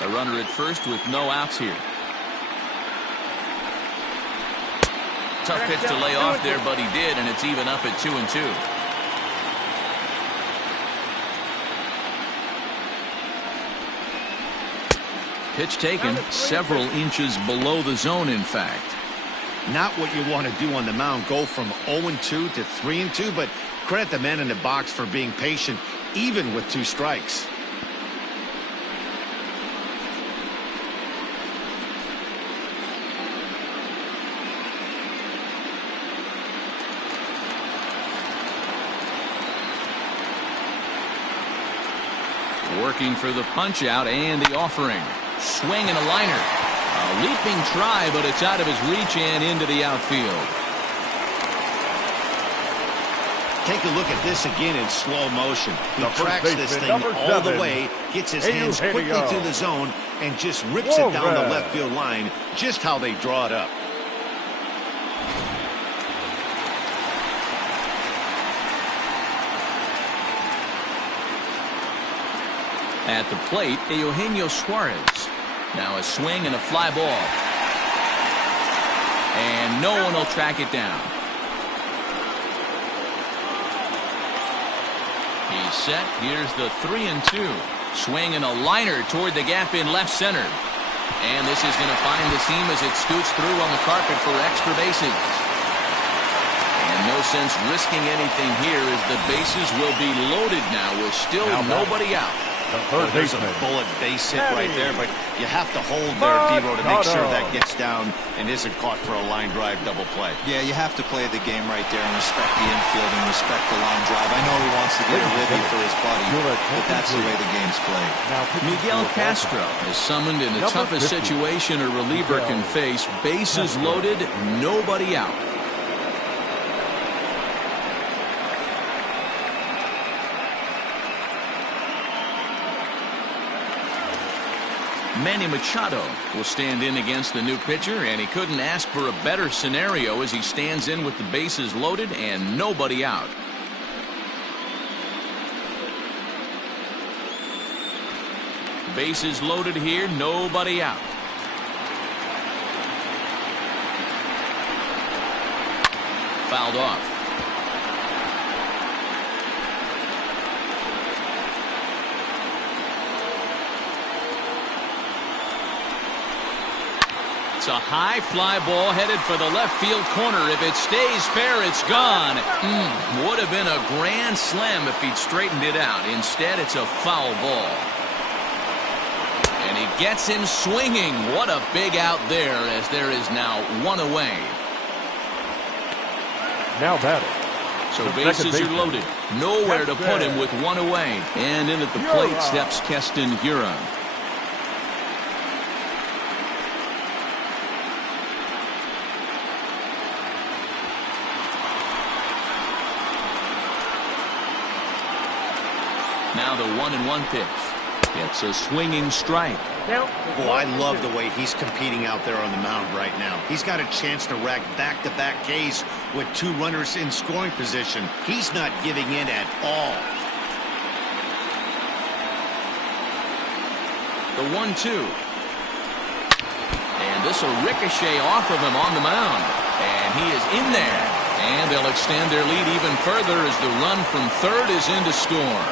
A runner at first with no outs here. Tough pitch to lay off there, but he did, and it's even up at 2-2. Pitch taken several inches below the zone, in fact. Not what you want to do on the mound. Go from 0-2 to 3-2, but credit the man in the box for being patient, even with 2 strikes. Working for the punch out and the offering. Swing and a liner. A leaping try, but it's out of his reach and into the outfield. Take a look at this again in slow motion. He The first tracks this baseman, thing number all the 7, way, gets his hands quickly Eugenio. to the zone, and just rips it down the Suarez. left field line, just how they draw it up. At the plate, Eugenio Suarez. Now a swing and a fly ball. And no one will track it down. He's set. Here's the 3-2. Swing and a liner toward the gap in left center. And this is going to find the seam as it scoots through on the carpet for extra bases. And no sense risking anything here as the bases will be loaded now with still nobody out. There's a bullet base hit right there, but you have to hold there, Dero, to make sure that gets down and isn't caught for a line drive double play. Yeah, you have to play the game right there and respect the infield and respect the line drive. I know he wants to get a ribby for his buddy, but that's the way the game's played. Miguel Castro is summoned in the toughest situation a reliever can face. Bases loaded, nobody out. Manny Machado will stand in against the new pitcher, and he couldn't ask for a better scenario as he stands in with the bases loaded and nobody out. Bases loaded here, nobody out. Fouled off. It's a high fly ball headed for the left field corner. If it stays fair, it's gone. Would have been a grand slam if he'd straightened it out. Instead, it's a foul ball. And he gets him swinging. What a big out there, as there is now one away. Now batting. So bases are loaded. Nowhere to put him with one away. And in at the plate steps Keston Hiura. Now the 1-1 pitch. It's a swinging strike. Boy, I love the way he's competing out there on the mound right now. He's got a chance to rack back-to-back Ks with two runners in scoring position. He's not giving in at all. The 1-2. And this will ricochet off of him on the mound. And he is in there. And they'll extend their lead even further as the run from third is in to score.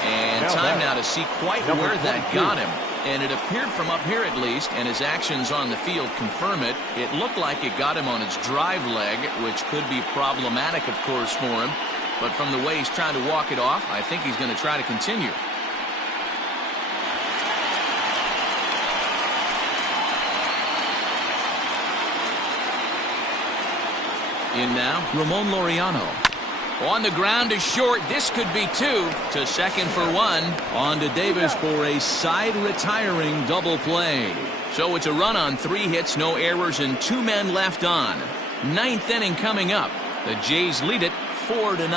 And time now to see quite where that got him. And it appeared from up here at least, and his actions on the field confirm it. It looked like it got him on his drive leg, which could be problematic, of course, for him. But from the way he's trying to walk it off, I think he's going to try to continue. In now, Ramon Laureano. On the ground to short. This could be two. To second for one. On to Davis for a side retiring double play. So it's a run on 3 hits, no errors, and 2 men left on. 9th inning coming up. The Jays lead it 4-0.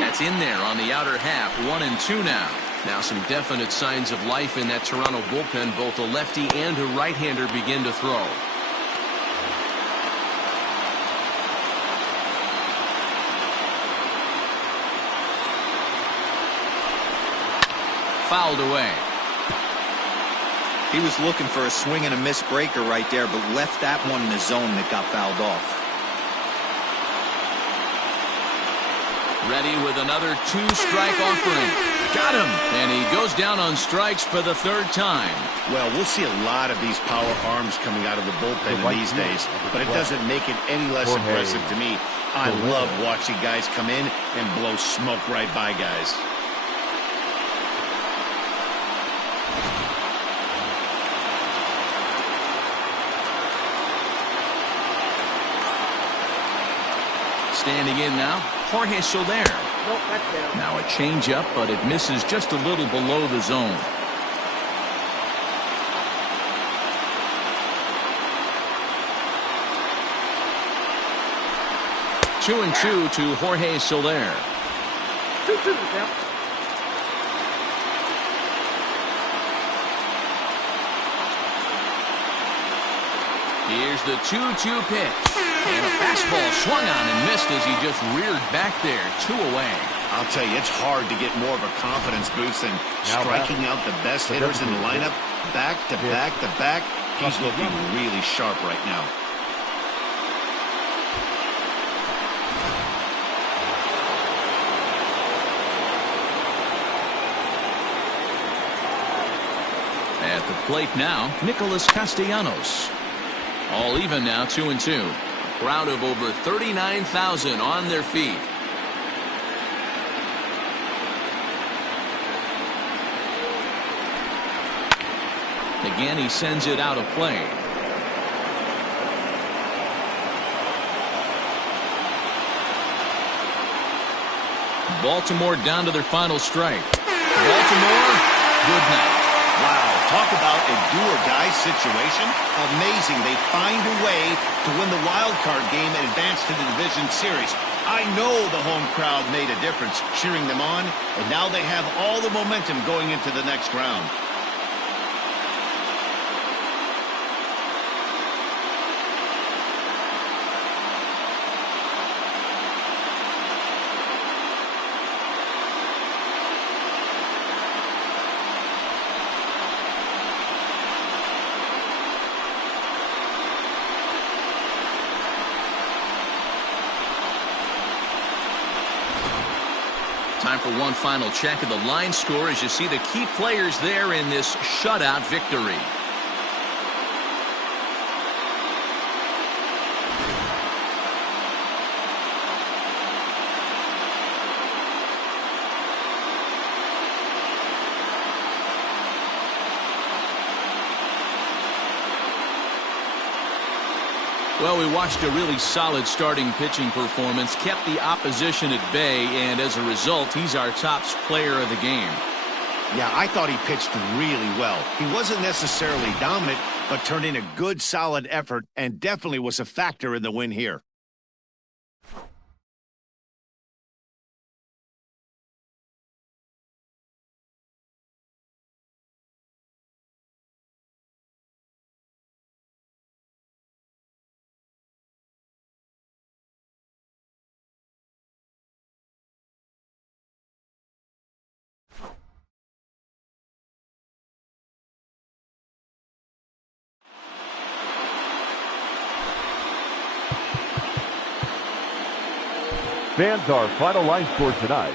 That's in there on the outer half. 1-2 now. Now some definite signs of life in that Toronto bullpen. Both a lefty and a right-hander begin to throw. Fouled away. He was looking for a swing and a miss breaker right there, but left that one in the zone that got fouled off. Ready with another 2-strike offering. Got him. And he goes down on strikes for the 3rd time. Well, we'll see a lot of these power arms coming out of the bullpen these days, but it doesn't make it any less impressive to me. I love watching guys come in and blow smoke right by guys. Standing in now, Jorge Soler. Nope, that's down. Now a changeup, but it misses just a little below the zone. Two and two to Jorge Soler. 2-2 to count. Here's the 2-2 pitch. And a fastball swung on and missed as he just reared back there. 2 away. I'll tell you, it's hard to get more of a confidence boost than striking out the best hitters in the lineup. Back to back to back. He's looking really sharp right now. At the plate now, Nicholas Castellanos. All even now, 2 and 2. A crowd of over 39,000 on their feet. Again, he sends it out of play. Baltimore down to their final strike. Baltimore, good night. Wow, talk about a do-or-die situation. Amazing. They find a way to win the wild card game and advance to the division series. I know the home crowd made a difference cheering them on, and now they have all the momentum going into the next round. Time for one final check of the line score as you see the key players there in this shutout victory. Well, we watched a really solid starting pitching performance, kept the opposition at bay, and as a result, he's our top player of the game. Yeah, I thought he pitched really well. He wasn't necessarily dominant, but turned in a good, solid effort and definitely was a factor in the win here. Fans, our final line score tonight.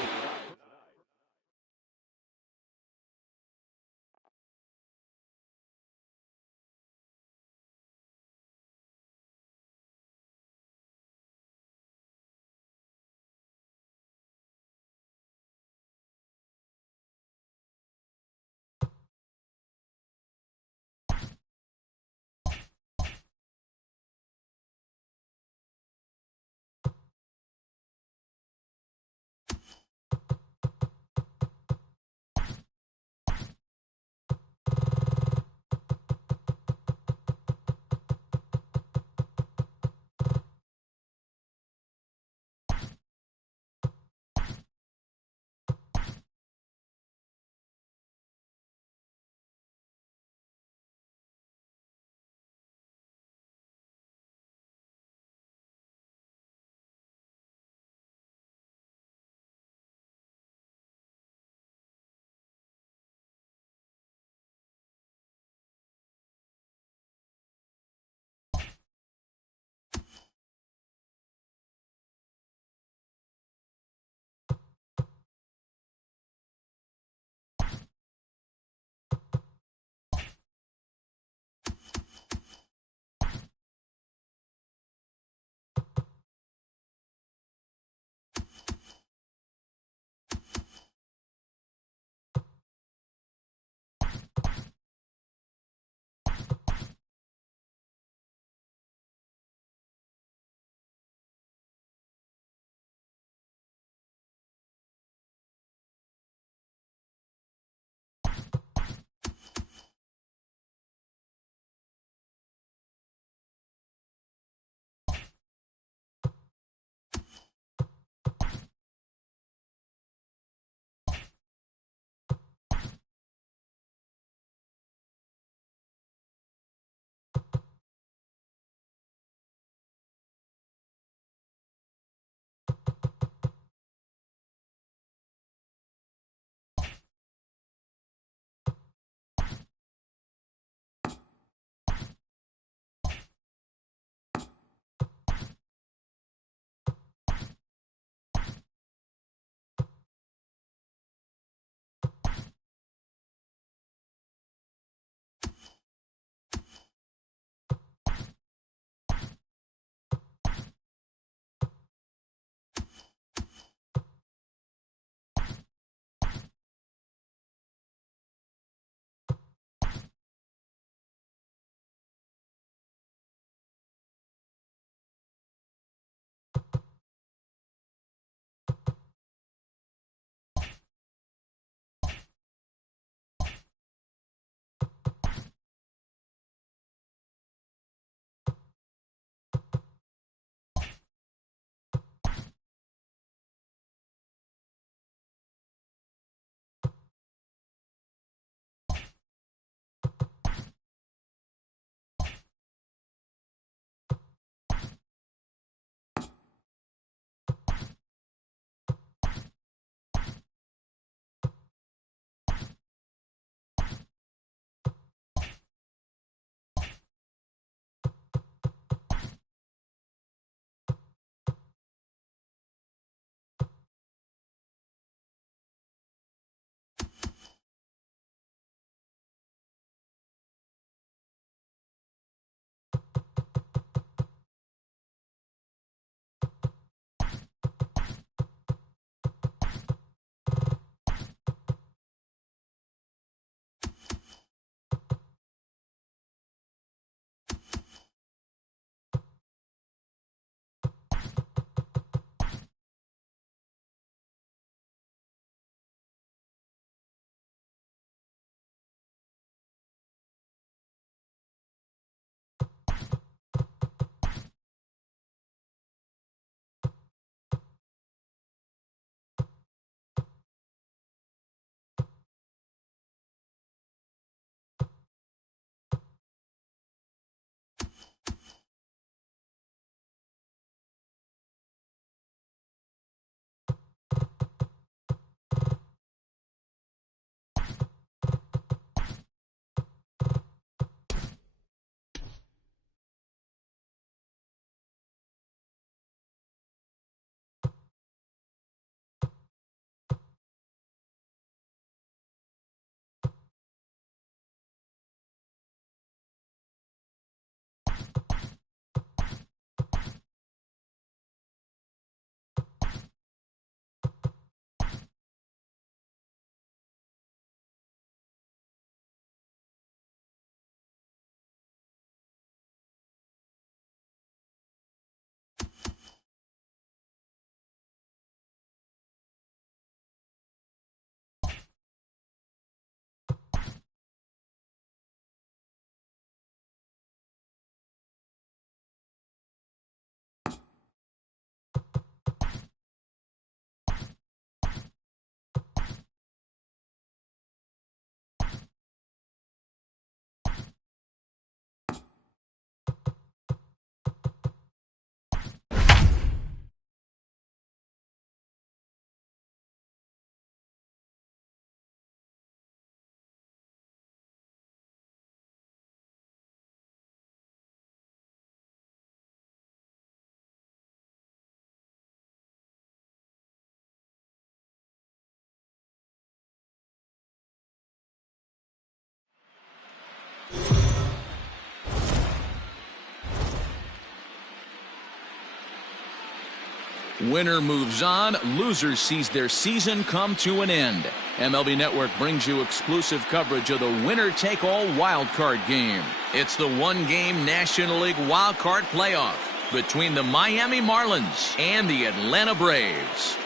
Winner moves on. Loser sees their season come to an end. MLB Network brings you exclusive coverage of the winner-take-all wild card game. It's the one-game National League wild card playoff between the Miami Marlins and the Atlanta Braves.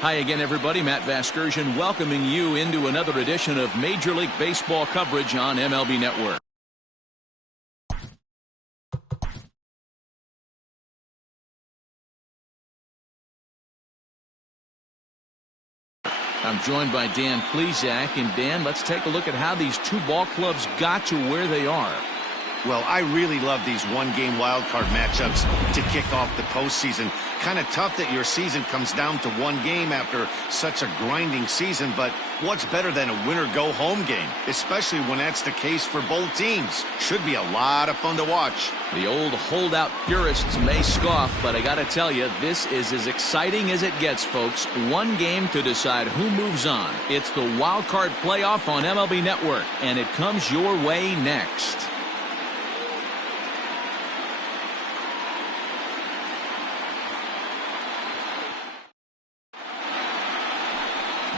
Hi again, everybody. Matt Vasgersian welcoming you into another edition of Major League Baseball coverage on MLB Network. I'm joined by Dan Plesac. And Dan, let's take a look at how these two ball clubs got to where they are. Well, I really love these one-game wild card matchups to kick off the postseason. Kind of tough that your season comes down to one game after such a grinding season, but what's better than a winner-go-home game, especially when that's the case for both teams? Should be a lot of fun to watch. The old holdout purists may scoff, but I got to tell you, this is as exciting as it gets, folks. One game to decide who moves on. It's the wild card playoff on MLB Network, and it comes your way next.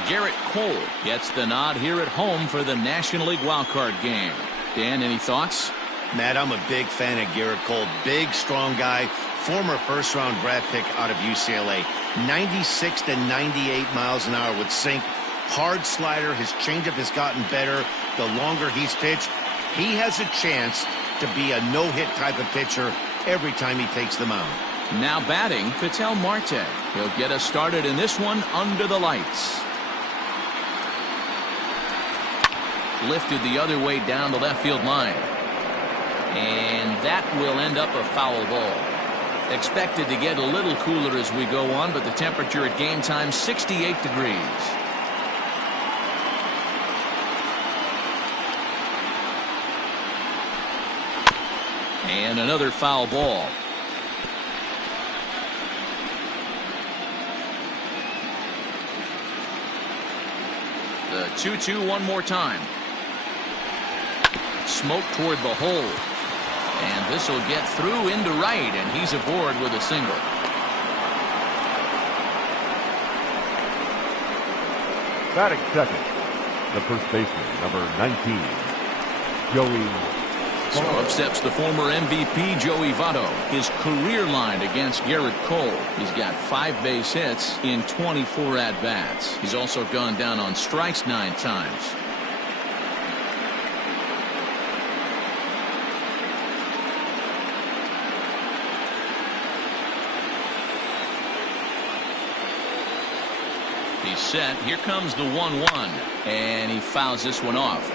Garrett Cole gets the nod here at home for the National League wildcard game. Dan, any thoughts? Matt, I'm a big fan of Garrett Cole. Big, strong guy, former first-round draft pick out of UCLA. 96 to 98 miles an hour with sink. Hard slider. His changeup has gotten better the longer he's pitched. He has a chance to be a no-hit type of pitcher every time he takes the mound. Now batting, Ketel Marte. He'll get us started in this one under the lights. Lifted the other way down the left field line. And that will end up a foul ball. Expected to get a little cooler as we go on, but the temperature at game time, 68 degrees. And another foul ball. The 2-2 one more time. Smoke toward the hole. And this will get through into right, and he's aboard with a single. Batting second, the first baseman, number 19, Joey. So up steps the former MVP, Joey Votto. His career line against Garrett Cole. He's got 5 base hits in 24 at-bats. He's also gone down on strikes 9 times. He's set. Here comes the 1-1. And he fouls this one off.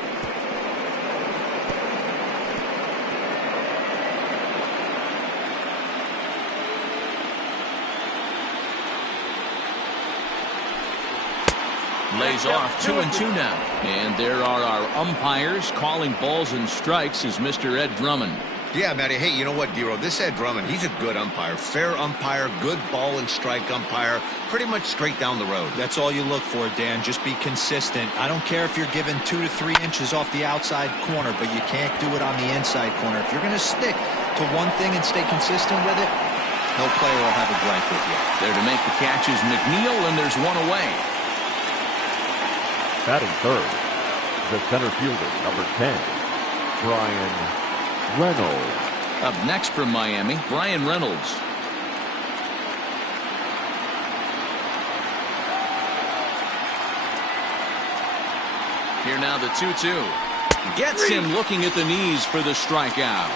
Lays off 2-2 now. And there are our umpires calling balls and strikes is Mr. Ed Drummond. Yeah, Matty. Hey, you know what, Dero? This Ed Drummond, he's a good umpire. Fair umpire, good ball and strike umpire. Pretty much straight down the road. That's all you look for, Dan. Just be consistent. I don't care if you're given 2 to 3 inches off the outside corner, but you can't do it on the inside corner. If you're going to stick to one thing and stay consistent with it, no player will have a gripe with you. There to make the catch is McNeil, and there's one away. Batting third, the center fielder, number 10, Brian Reynolds. Up next from Miami, Brian Reynolds. Here now the 2-2. Gets him looking at the knees for the strikeout.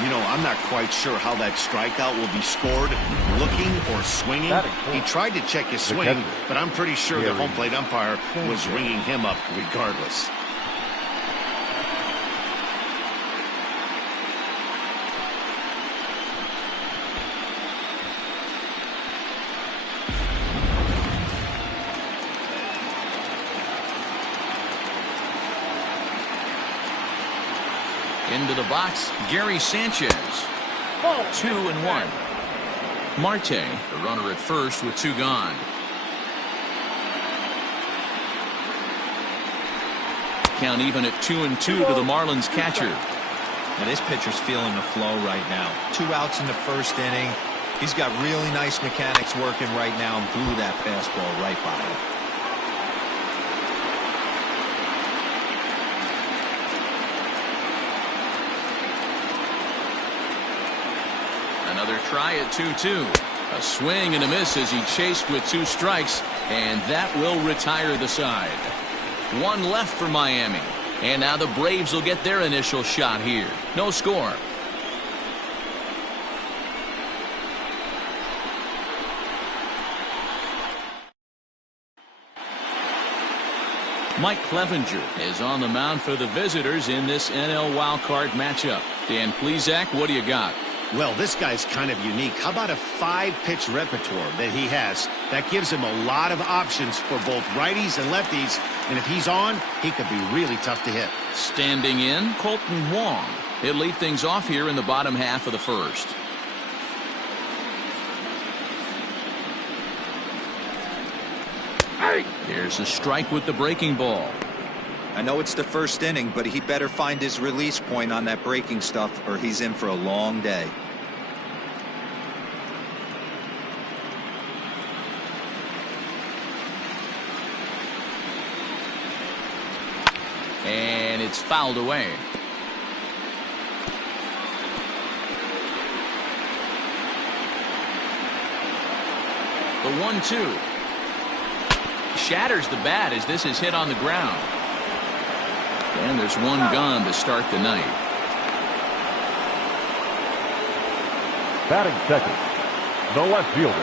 You know, I'm not quite sure how that strikeout will be scored, looking or swinging. He tried to check his swing, but I'm pretty sure the home plate umpire was ringing him up regardless. Into the box, Gary Sanchez. 2-1. Marte, the runner at first with 2 gone. Count even at 2-2 to the Marlins catcher. Now this pitcher's feeling the flow right now. 2 outs in the first inning. He's got really nice mechanics working right now and blew that fastball right by him. Another try at 2-2. A swing and a miss as he chased with 2 strikes, and that will retire the side. 1 left for Miami, and now the Braves will get their initial shot here. No score. Mike Clevenger is on the mound for the visitors in this NL wildcard matchup. Dan Plesac, what do you got? Well, this guy's kind of unique. How about a 5-pitch repertoire that he has? That gives him a lot of options for both righties and lefties. And if he's on, he could be really tough to hit. Standing in, Colton Wong. He'll lead things off here in the bottom half of the first. Here's a strike with the breaking ball. I know it's the first inning, but he better find his release point on that breaking stuff or he's in for a long day. And it's fouled away. The 1-2. Shatters the bat as this is hit on the ground. And there's 1 gone to start the night. Batting second, the left fielder,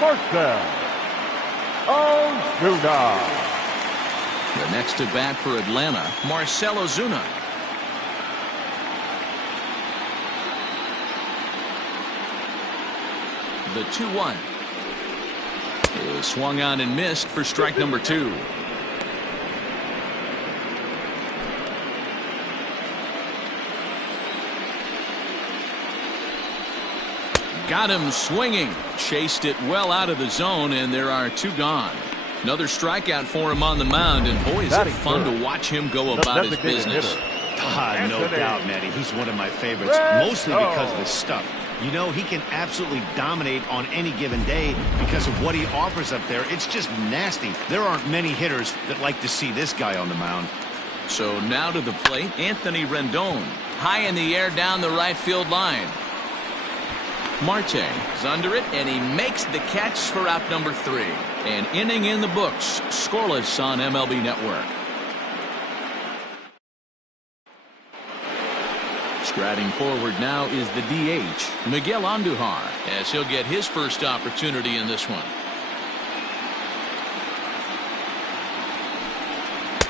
Marcell Ozuna. The next to bat for Atlanta, Marcell Ozuna. The 2-1 is swung on and missed for strike number 2. Got him swinging. Chased it well out of the zone, and there are 2 gone. Another strikeout for him on the mound, and boy, is it fun to watch him go about his business. No doubt, Matty. He's one of my favorites, mostly because of his stuff. You know, he can absolutely dominate on any given day because of what he offers up there. It's just nasty. There aren't many hitters that like to see this guy on the mound. So now to the plate, Anthony Rendon. High in the air down the right field line. Marte is under it, and he makes the catch for out number 3. An inning in the books, scoreless on MLB Network. Striding forward now is the DH, Miguel Andujar, as he'll get his first opportunity in this one.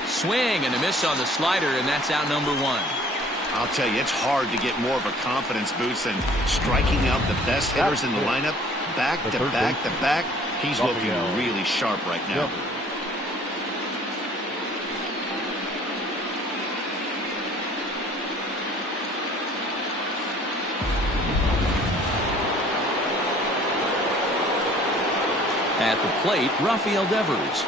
Swing and a miss on the slider, and that's out number 1. I'll tell you, it's hard to get more of a confidence boost than striking out the best hitters in the lineup back to back to back. He's looking really sharp right now. At the plate, Rafael Devers.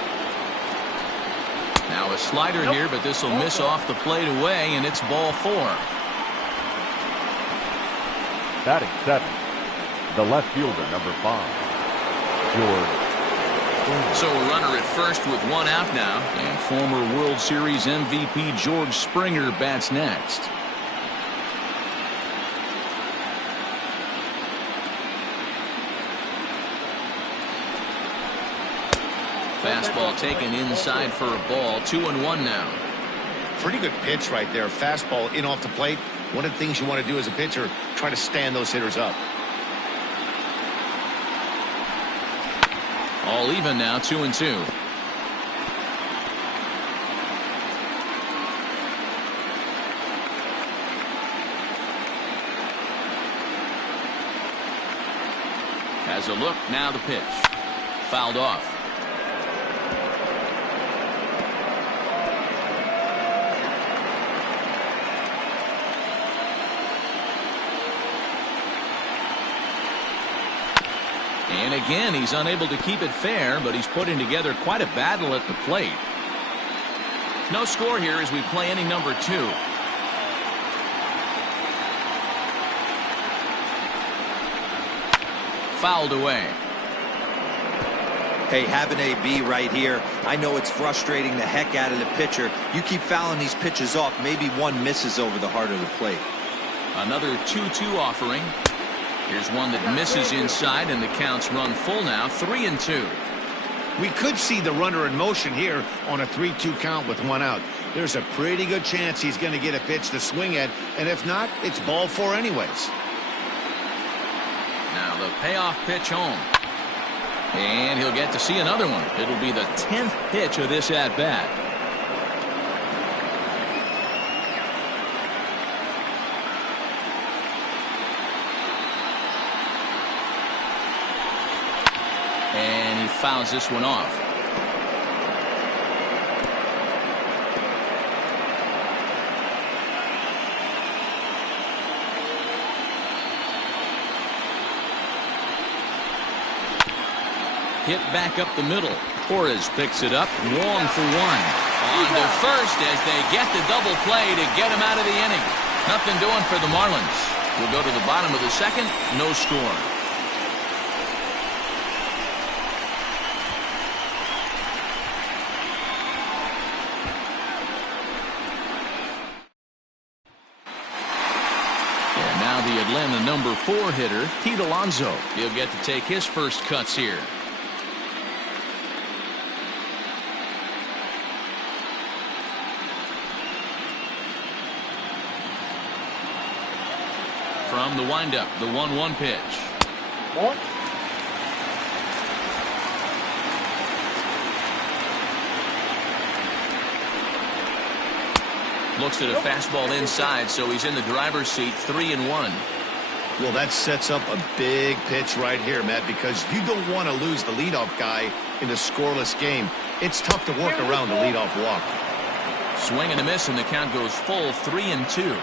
Now a slider here, but this will miss off the plate away, and it's ball 4. Batting 7, the left fielder, number 5, George. So a runner at first with 1 out now, and former World Series MVP George Springer bats next. Fastball taken inside for a ball. 2-1 now. Pretty good pitch right there. Fastball in off the plate. One of the things you want to do as a pitcher, try to stand those hitters up. All even now, 2-2. Has a look, now the pitch. Fouled off. And again, he's unable to keep it fair, but he's putting together quite a battle at the plate. No score here as we play inning number 2. fouled away. Hey, have an AB right here. I know it's frustrating the heck out of the pitcher. You keep fouling these pitches off, maybe one misses over the heart of the plate. Another 2-2 offering. Here's one that misses inside, and the count's run full now, 3-2. We could see the runner in motion here on a 3-2 count with one out. There's a pretty good chance he's going to get a pitch to swing at, and if not, it's ball four anyways. Now the payoff pitch home. And he'll get to see another one. It'll be the 10th pitch of this at-bat. And he fouls this one off. Hit back up the middle. Torres picks it up. 1 for 1. On to first as they get the double play to get him out of the inning. Nothing doing for the Marlins. We'll go to the bottom of the second. No score. And now the Atlanta number 4 hitter, Pete Alonso. He'll get to take his first cuts here. From the windup, the 1-1 pitch. Ball. Looks at a fastball inside, so he's in the driver's seat, 3-1. Well, that sets up a big pitch right here, Matt, because you don't want to lose the leadoff guy in a scoreless game. It's tough to work around a leadoff walk. Swing and a miss, and the count goes full, 3-2.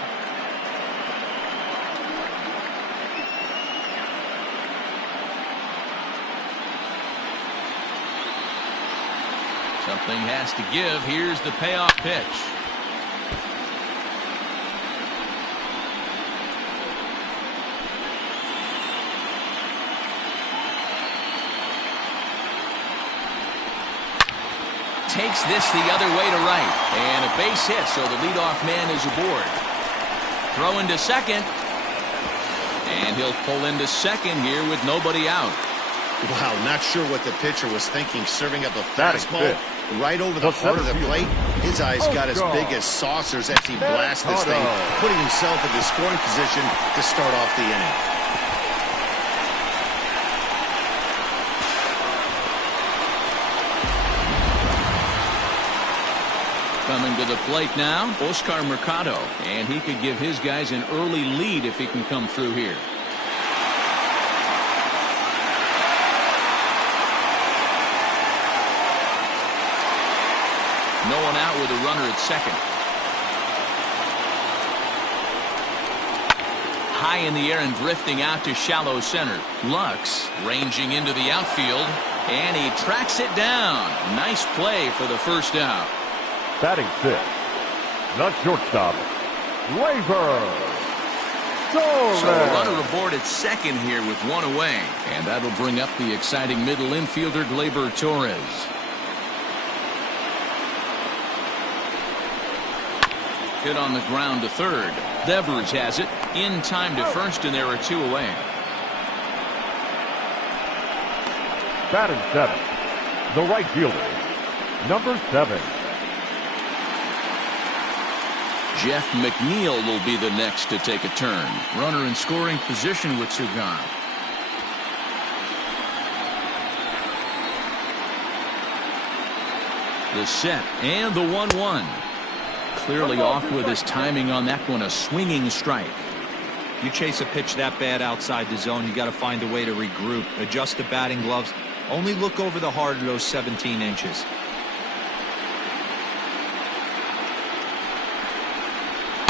Something has to give. Here's the payoff pitch. Takes this the other way to right. And a base hit, so the leadoff man is aboard. Throw into second. And he'll pull into second here with nobody out. Wow, not sure what the pitcher was thinking, serving up a fastball right over the heart of the plate. His eyes got as big as saucers as he blasts this thing, putting himself in the scoring position to start off the inning. Coming to the plate now, Oscar Mercado, and he could give his guys an early lead if he can come through here. No one out with a runner at second. High in the air and drifting out to shallow center. Lux ranging into the outfield, and he tracks it down. Nice play for the first out. Batting fifth, the shortstop, Gleyber Torres. So a runner aboard at second here with one away, and that'll bring up the exciting middle infielder Gleyber Torres. Hit on the ground to third. Devers has it in time to first, and there are two away. Batting seventh, the right fielder, number 7. Jeff McNeil will be the next to take a turn. Runner in scoring position with two gone. The set and the 1-1. Clearly off with his timing on that one, a swinging strike. You chase a pitch that bad outside the zone, you got to find a way to regroup, adjust the batting gloves, only look over the heart of those 17 inches.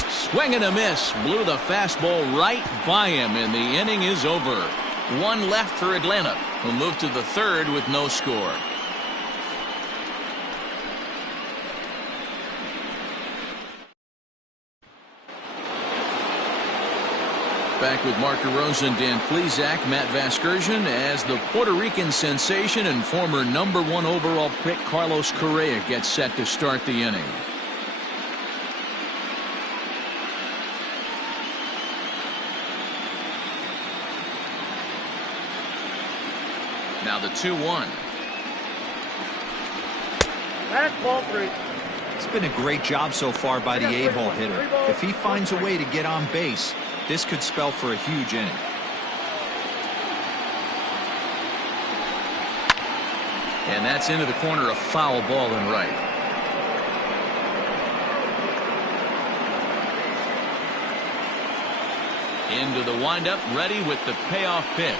Swing and a miss, blew the fastball right by him, and the inning is over. One left for Atlanta, who move to the third with no score. Back with Mark DeRosa and Dan Plesac, Matt Vasgersian, as the Puerto Rican sensation and former #1 overall pick Carlos Correa gets set to start the inning. Now the 2-1. That's ball 3. It's been a great job so far by the 8-hole hitter. If he finds a way to get on base, this could spell for a huge inning. And that's into the corner, a foul ball and right. Into the windup, ready with the payoff pitch.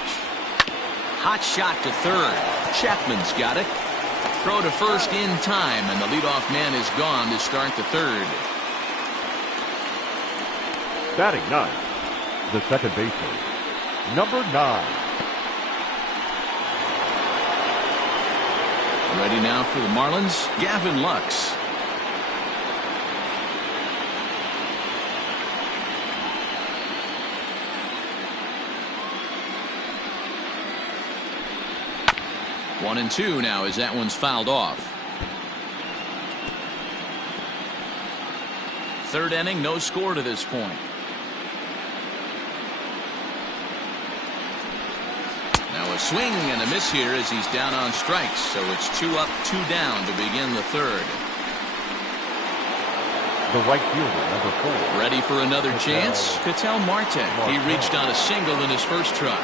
Hot shot to third. Chapman's got it. Throw to first in time, and the leadoff man is gone to start the third. Batting ninth, the second baseman, number 9. Ready now for the Marlins, Gavin Lux. One and two now as that one's fouled off. Third inning, no score to this point. Now a swing and a miss here as he's down on strikes, so it's 2 up, 2 down to begin the third. The right fielder, number 4. Ready for another chance? Ketel Marte. He reached on a single in his first try.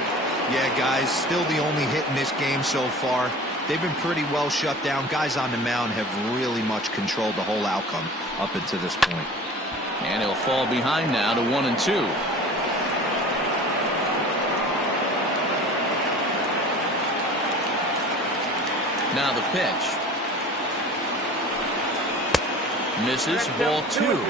Yeah, guys, still the only hit in this game so far. They've been pretty well shut down. Guys on the mound have really much controlled the whole outcome up until this point. And he'll fall behind now to 1 and 2. Now the pitch. Misses, ball 2.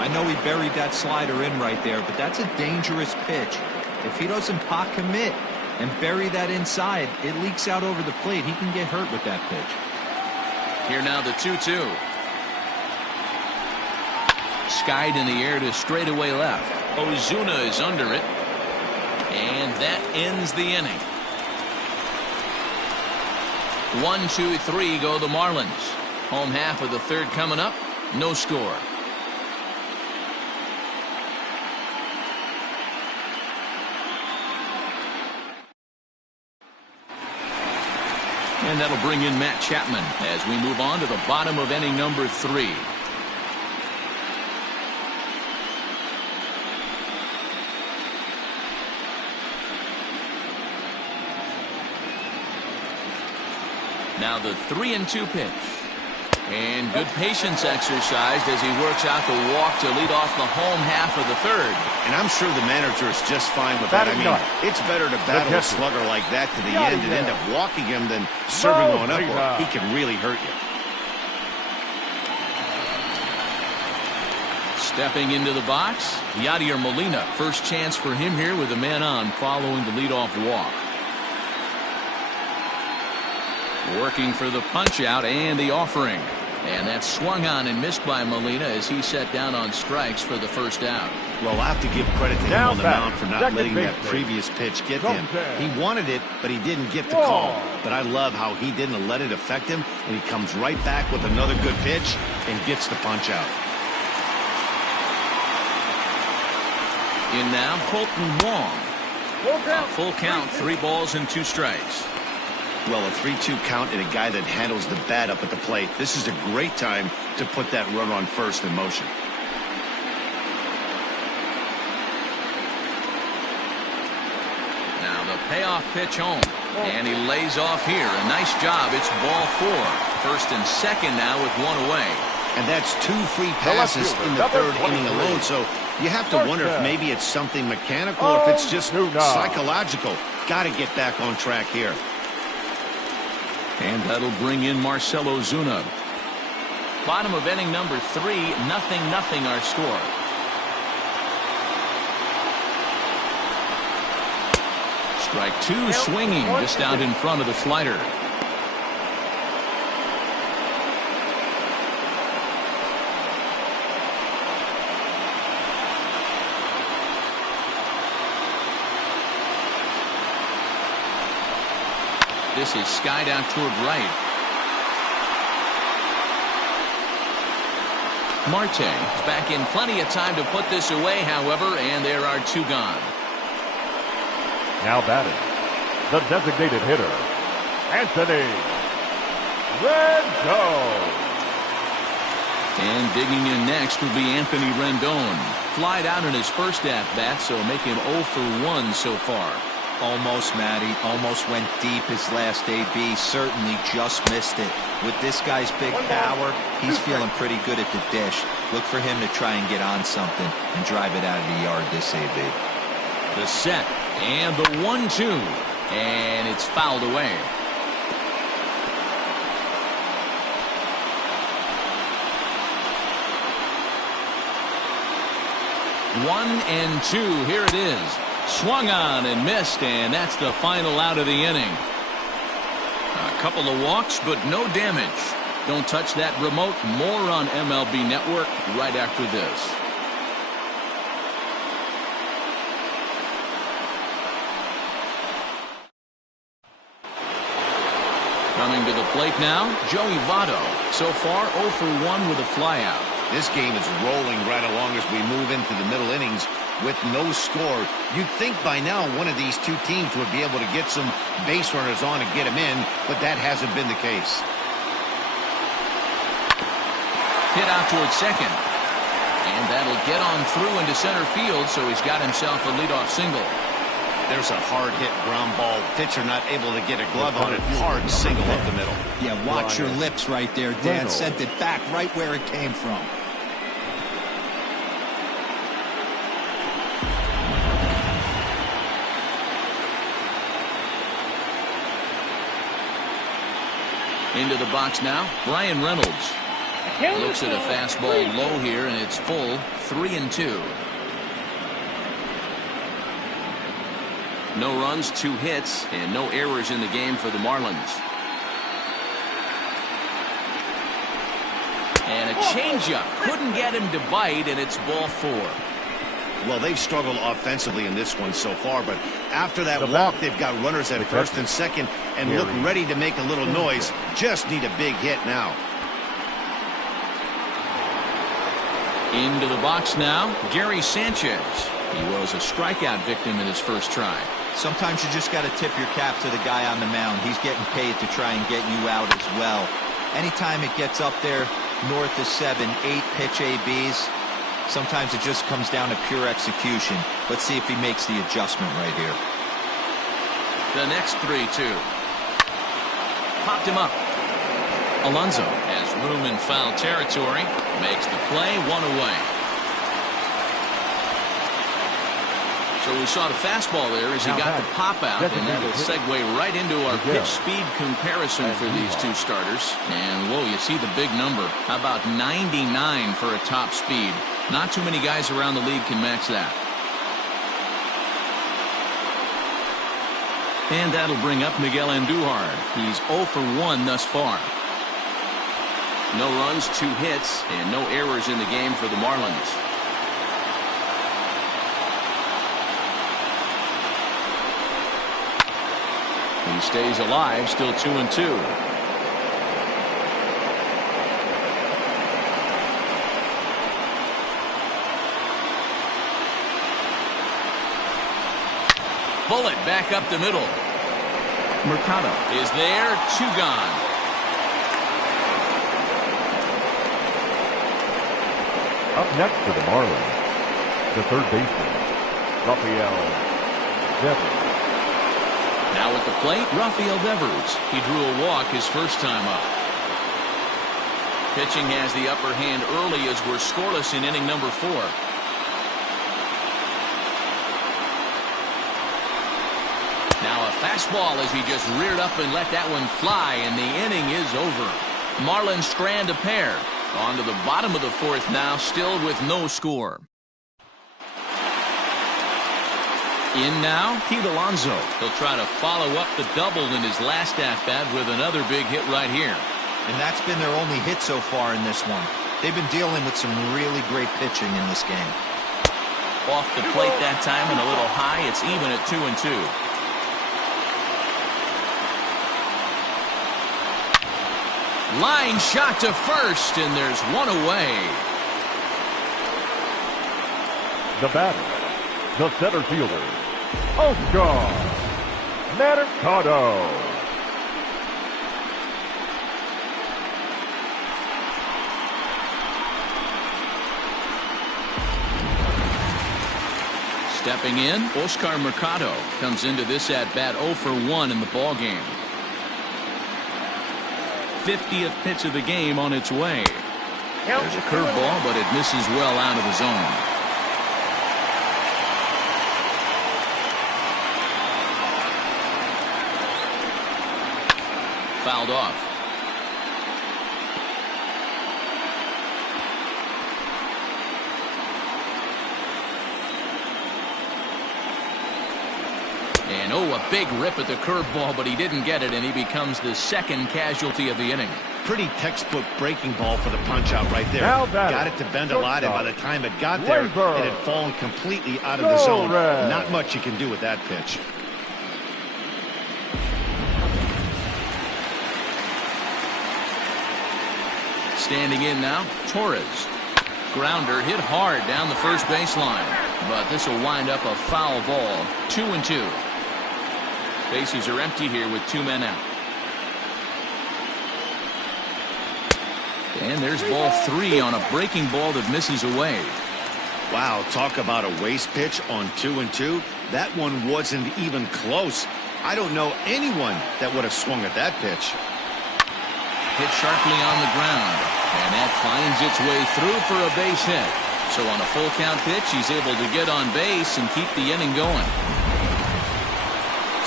I know he buried that slider in right there, but that's a dangerous pitch. If he doesn't pot commit and bury that inside, it leaks out over the plate. He can get hurt with that pitch. Here now the 2-2. Skied in the air to straightaway left. Ozuna is under it. And that ends the inning. 1, 2, 3 go the Marlins. Home half of the third coming up. No score. And that'll bring in Matt Chapman as we move on to the bottom of inning number 3. Now the 3-2 pitch. And good patience exercised as he works out the walk to lead off the home half of the third. And I'm sure the manager is just fine with that. I mean, it's better to battle a slugger like that to the end and end up walking him than serving one up, or he can really hurt you. Stepping into the box, Yadier Molina. First chance for him here with a man on following the leadoff walk. Working for the punch out and the offering. And that's swung on and missed by Molina as he set down on strikes for the first out. Well, I'll have to give credit to him on the mound for not letting that previous pitch get him. He wanted it, but he didn't get the call. But I love how he didn't let it affect him, and he comes right back with another good pitch and gets the punch out. In now, Colton Wong. A full count, 3 balls and 2 strikes. Well, a 3-2 count and a guy that handles the bat up at the plate. This is a great time to put that runner on first in motion. Now the payoff pitch home. And he lays off here. A nice job. It's ball 4. First and second now with 1 away. And that's 2 free passes in the third inning alone. So you have to wonder if maybe it's something mechanical or if it's just psychological. Got to get back on track here. And that'll bring in Marcell Ozuna. Bottom of inning number 3, 0-0 our score. Strike 2 swinging just out in front of the slider. This is skied out toward right. Marte is back in plenty of time to put this away, however, and there are 2 gone. Now batting, the designated hitter, Anthony Rendon. And digging in next will be Anthony Rendon. Flied out in his first at-bat, so make him 0 for 1 so far. Almost, Matty. Almost went deep his last AB. Certainly just missed it. With this guy's big power, he's feeling pretty good at the dish. Look for him to try and get on something and drive it out of the yard this AB. The set and the 1-2. And it's fouled away. One and 2. Here it is. Swung on and missed, and that's the final out of the inning. A couple of walks, but no damage. Don't touch that remote. More on MLB Network right after this. Coming to the plate now, Joey Votto. So far, 0 for 1 with a flyout. This game is rolling right along as we move into the middle innings with no score. You'd think by now one of these 2 teams would be able to get some base runners on and get them in, but that hasn't been the case. Hit out towards second. And that'll get on through into center field, so he's got himself a leadoff single. There's a hard-hit ground ball. Pitcher not able to get a glove on it. Hard single up the middle. Yeah, watch your lips right there, Dan. Sent it back right where it came from. Into the box now, Brian Reynolds. Looks at a fastball low here, and it's full. 3-2. No runs, 2 hits, and no errors in the game for the Marlins. And a changeup. Couldn't get him to bite, and it's ball 4. Well, they've struggled offensively in this one so far, but after that walk, they've got runners at first and second and look ready to make a little noise. Just need a big hit now. Into the box now, Gary Sanchez. He was a strikeout victim in his first try. Sometimes you just got to tip your cap to the guy on the mound. He's getting paid to try and get you out as well. Anytime it gets up there north of 7, 8 pitch ABs, sometimes it just comes down to pure execution. Let's see if he makes the adjustment right here. The next 3-2. Popped him up. Alonso has room in foul territory. Makes the play, 1 away. So we saw the fastball there as he got the pop out, and that'll segue right into our pitch speed comparison for these 2 starters. And whoa, you see the big number. How about 99 for a top speed? Not too many guys around the league can match that. And that'll bring up Miguel Andujar. He's 0 for 1 thus far. No runs, 2 hits, and no errors in the game for the Marlins. He stays alive, still 2-2. Bullet back up the middle. Mercado is there, 2 gone. Up next for the Marlins, the third baseman, Rafael Devers. Now at the plate, Rafael Devers. He drew a walk his first time up. Pitching has the upper hand early as we're scoreless in inning number 4. Now a fastball as he just reared up and let that one fly, and the inning is over. Marlins strand a pair. On to the bottom of the 4th now, still with no score. In now, Pete Alonso. He'll try to follow up the double in his last at-bat with another big hit right here. And that's been their only hit so far in this one. They've been dealing with some really great pitching in this game. Off the plate that time and a little high. It's even at 2-2. Line shot to first, and there's one away. The batter, the center fielder, Oscar Mercado. Stepping in, Oscar Mercado comes into this at-bat 0 for 1 in the ballgame. 50th pitch of the game on its way. There's a curveball, but it misses well out of the zone. Fouled off. And a big rip at the curveball, but he didn't get it, and he becomes the second casualty of the inning. Pretty textbook breaking ball for the punch out right there. Got it to bend a lot, and by the time it got there, it had fallen completely out of the zone. Not much you can do with that pitch. Standing in now, Torres. Grounder hit hard down the first baseline, but this will wind up a foul ball. 2-2. Bases are empty here with 2 men out. And there's ball 3 on a breaking ball that misses away. Wow, talk about a waste pitch on 2-2. That one wasn't even close. I don't know anyone that would have swung at that pitch. Hit sharply on the ground, and that finds its way through for a base hit. So on a full count pitch, he's able to get on base and keep the inning going.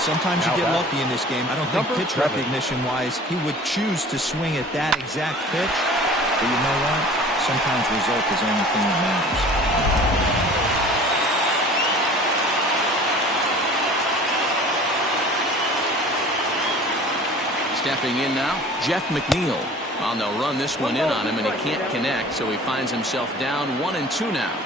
Sometimes you get lucky in this game. I don't think pitch recognition-wise he would choose to swing at that exact pitch. But you know what? Sometimes result is the only thing that matters. Stepping in now, Jeff McNeil. Well, they'll run this one in on him, and he can't connect, so he finds himself down 1-2 now.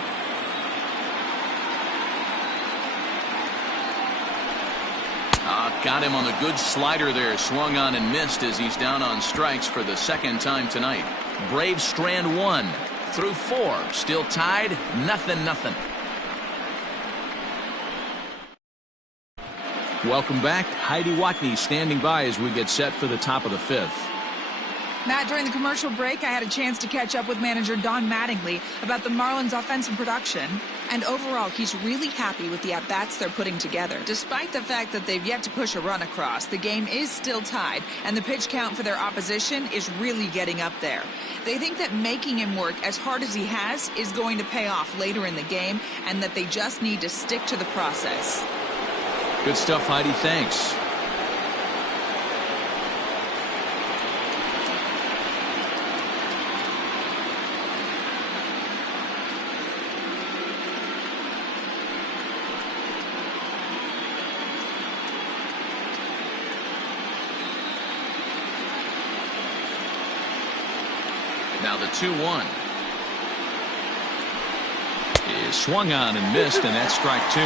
Got him on a good slider there, swung on and missed as he's down on strikes for the second time tonight. Braves strand 1 through 4, still tied, 0-0. Welcome back. Heidi Watney standing by as we get set for the top of the 5th. Matt, during the commercial break, I had a chance to catch up with manager Don Mattingly about the Marlins' offensive production. And overall, he's really happy with the at-bats they're putting together. Despite the fact that they've yet to push a run across, the game is still tied, and the pitch count for their opposition is really getting up there. They think that making him work as hard as he has is going to pay off later in the game, and that they just need to stick to the process. Good stuff, Heidi. Thanks. Now the 2-1 is swung on and missed, and that's strike 2.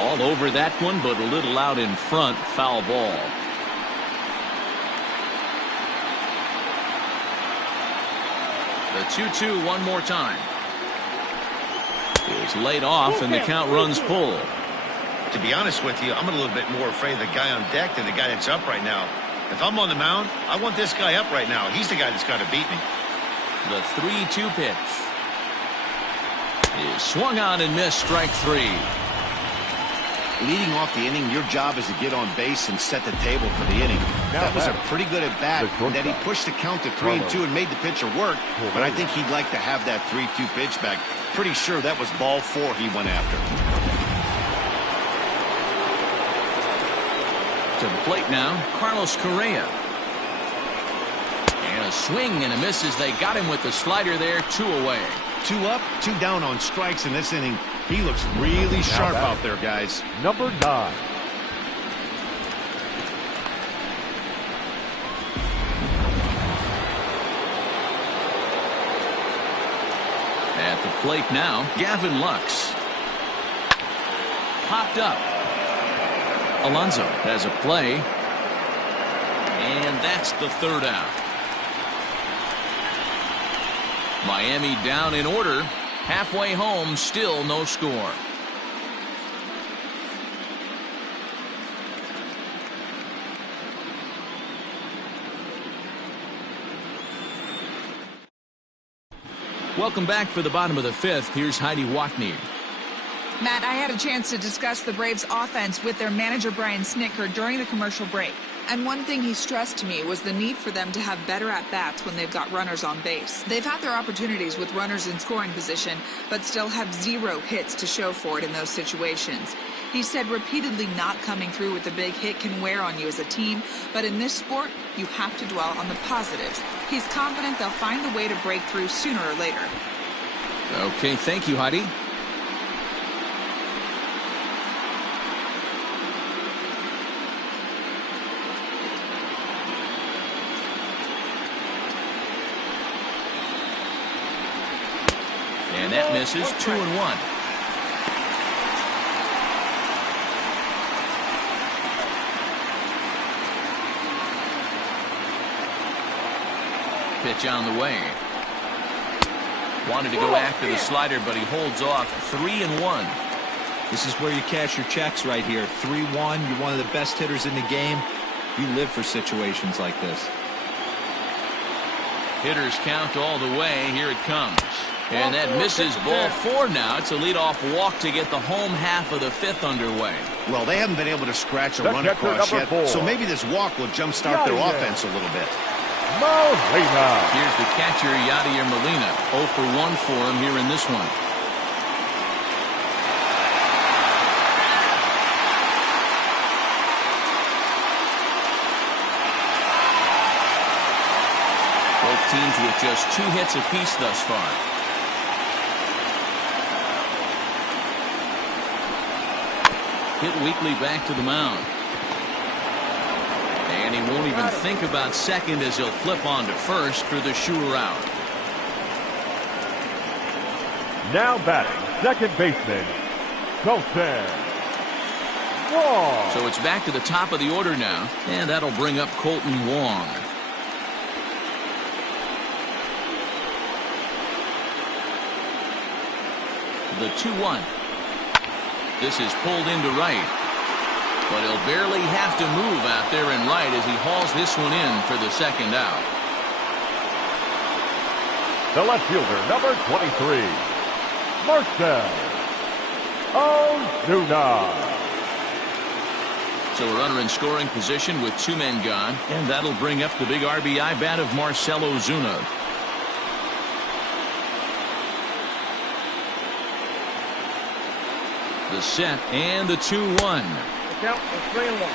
All over that one, but a little out in front. Foul ball. The 2-2 one more time. It's laid off, and the count runs full. To be honest with you, I'm a little bit more afraid of the guy on deck than the guy that's up right now. If I'm on the mound, I want this guy up right now. He's the guy that's got to beat me. The 3-2 pitch is swung on and missed. Strike 3. Leading off the inning, your job is to get on base and set the table for the inning. That was a pretty good at bat, and then he pushed the count to 3-2 and made the pitcher work, but I think he'd like to have that 3-2 pitch back. Pretty sure that was ball 4 he went after. To the plate now, Carlos Correa. And a swing and a miss as they got him with the slider there. 2 away. 2 up, 2 down on strikes in this inning. He looks really sharp out there, guys. Number 9. At the plate now, Gavin Lux. popped up. Alonso has a play. And that's the third out. Miami down in order. Halfway home, still no score. Welcome back for the bottom of the fifth. Here's Heidi Watney. Matt, I had a chance to discuss the Braves' offense with their manager Brian Snitker during the commercial break. And one thing he stressed to me was the need for them to have better at-bats when they've got runners on base. They've had their opportunities with runners in scoring position, but still have 0 hits to show for it in those situations. He said repeatedly not coming through with a big hit can wear on you as a team, but in this sport, you have to dwell on the positives. He's confident they'll find a way to break through sooner or later. Okay, thank you, Heidi. And that misses. 2-1. Pitch on the way. Wanted to go after the slider, but he holds off. 3-1. This is where you cash your checks right here. 3-1. You're one of the best hitters in the game. You live for situations like this. Hitters count all the way. Here it comes. And that misses. Ball 4 now. It's a leadoff walk to get the home half of the fifth underway. Well, they haven't been able to scratch a run across yet, so maybe this walk will jumpstart their offense a little bit. Molina. Here's the catcher, Yadier Molina. 0 for 1 for him here in this one. Both teams with just 2 hits apiece thus far. Hit weakly back to the mound. And he won't even think about second as he'll flip on to first for the sure out. Now batting, second baseman, Colton Wong. So it's back to the top of the order now, and that'll bring up Colton Wong. The 2-1. This is pulled into right. But he'll barely have to move out there in right as he hauls this one in for the second out. The left fielder, number 23, Marcell Ozuna. So a runner in scoring position with 2 men gone, and that'll bring up the big RBI bat of Marcell Ozuna. The set and the 2-1. Count for 3-1.